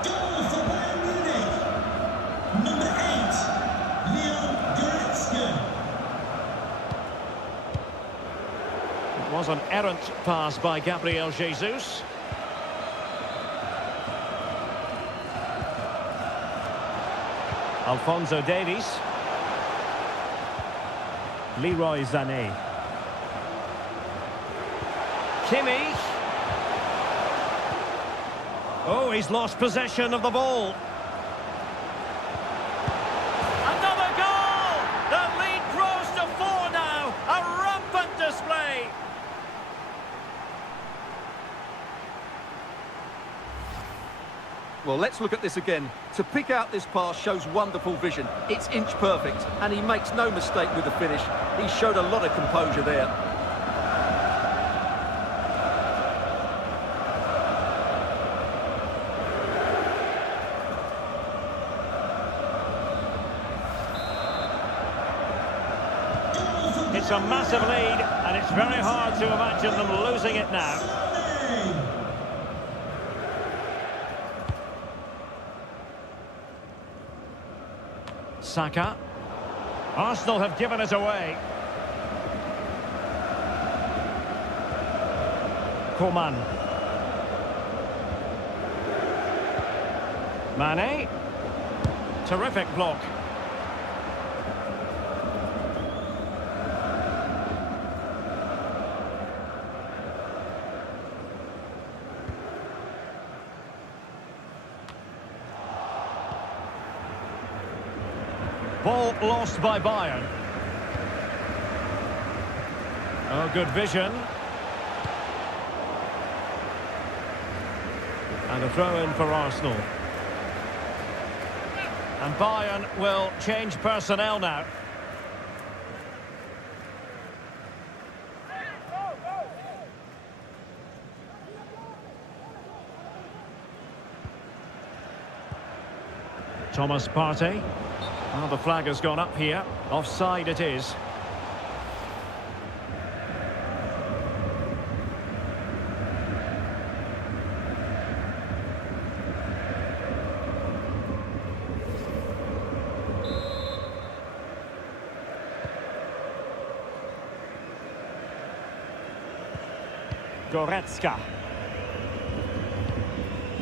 Goal for Bayern Munich. Number 8, Leon Goretzka. It was an errant pass by Gabriel Jesus. Alphonso Davies. Leroy Sané. Kimmich. Oh, he's lost possession of the ball. Another goal! The lead grows to 4 now. A rampant display. Well, let's look at this again. To pick out this pass shows wonderful vision. It's inch perfect, and he makes no mistake with the finish. He showed a lot of composure there. It's a massive lead, and it's very hard to imagine them losing it now. Saka. Arsenal have given it away. Coman. Mane. Terrific block. Ball lost by Bayern. Oh, good vision. And a throw-in for Arsenal. And Bayern will change personnel now. Thomas Partey. Well, the flag has gone up here. Offside it is. Goretzka.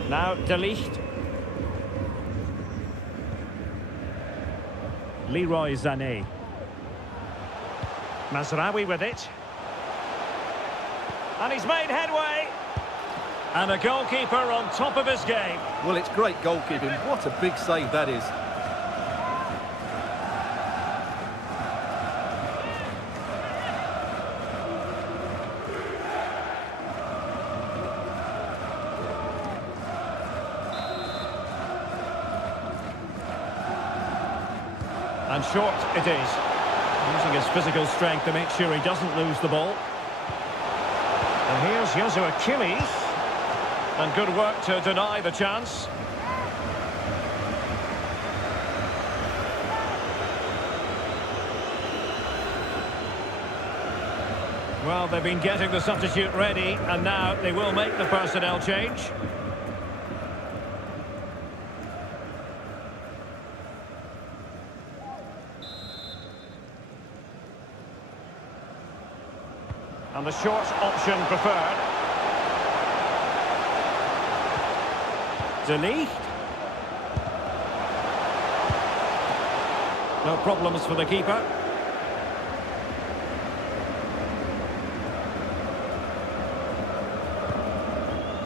Now De Ligt. Leroy Sané. Mazraoui with it. And he's made headway. And a goalkeeper on top of his game. Well, it's great goalkeeping. What a big save that is. And short it is. Using his physical strength to make sure he doesn't lose the ball. And here's Joshua Kimmich. And good work to deny the chance. Well, they've been getting the substitute ready, and now they will make the personnel change. And the short option preferred. De Ligt. No problems for the keeper.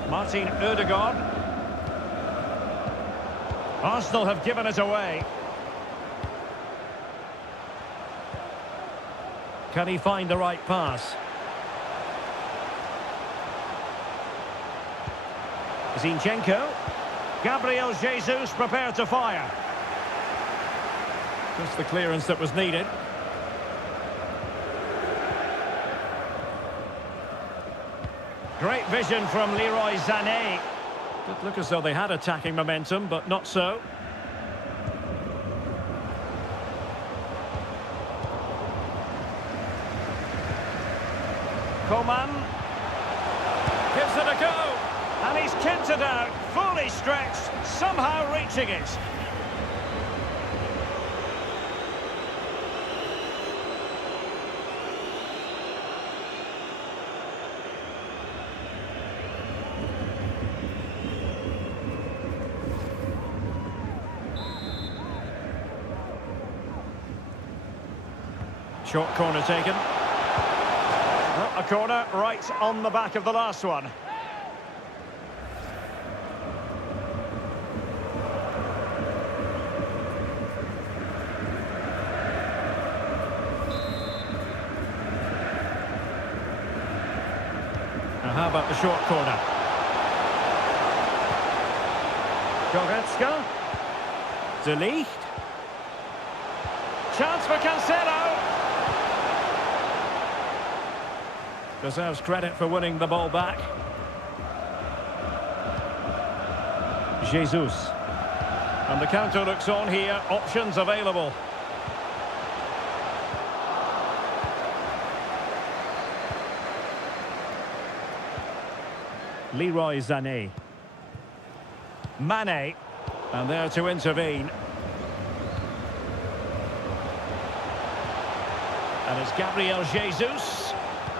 Martin Ødegaard. Arsenal have given it away. Can he find the right pass? Zinchenko. Gabriel Jesus prepared to fire. Just the clearance that was needed. Great vision from Leroy Sané. Did look as though they had attacking momentum, but not so. Coman gives it a go, and he's kicked it out, fully stretched, somehow reaching it. Short corner taken. Well, a corner right on the back of the last one. Now how about the short corner? Goretzka. De Ligt. Chance for Cancelo. Deserves credit for winning the ball back. Jesus. And the counter looks on here. Options available. Leroy Sané. Mane. And there to intervene. And it's Gabriel Jesus.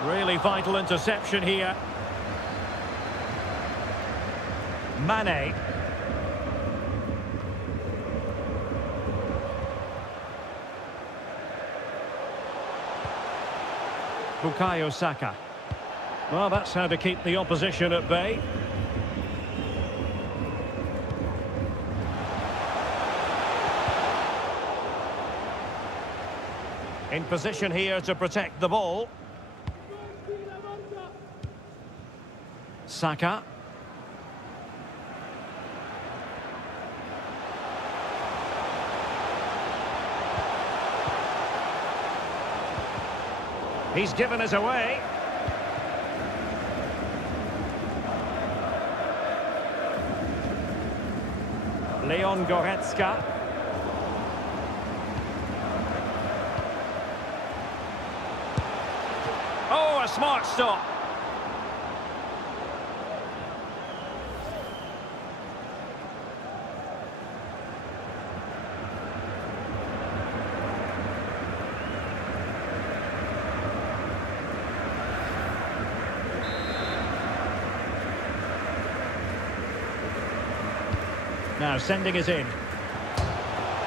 Really vital interception here. Mane. Bukayo Saka. Well, that's how to keep the opposition at bay. In position here to protect the ball. Saka. He's given it away. Leon Goretzka. Oh, a smart stop. Now sending it in.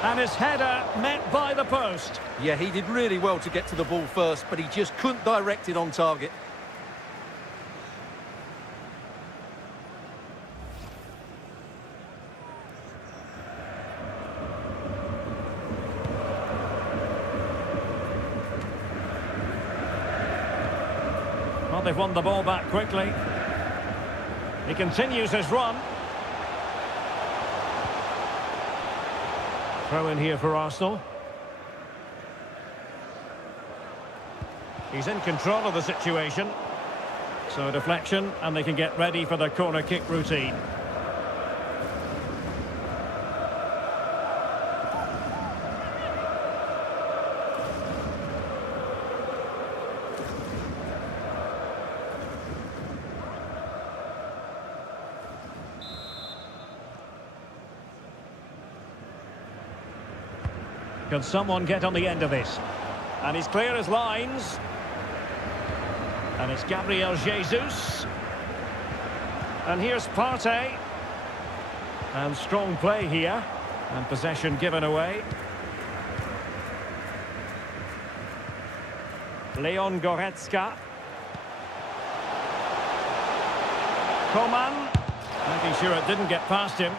And his header met by the post. Yeah, he did really well to get to the ball first, but he just couldn't direct it on target. Well, they've won the ball back quickly. He continues his run. Throw in here for Arsenal. He's in control of the situation. So a deflection, and they can get ready for the corner kick routine. Can someone get on the end of this? And he's clear as lines. And it's Gabriel Jesus. And here's Partey. And strong play here. And possession given away. Leon Goretzka. Coman. Making sure it didn't get past him.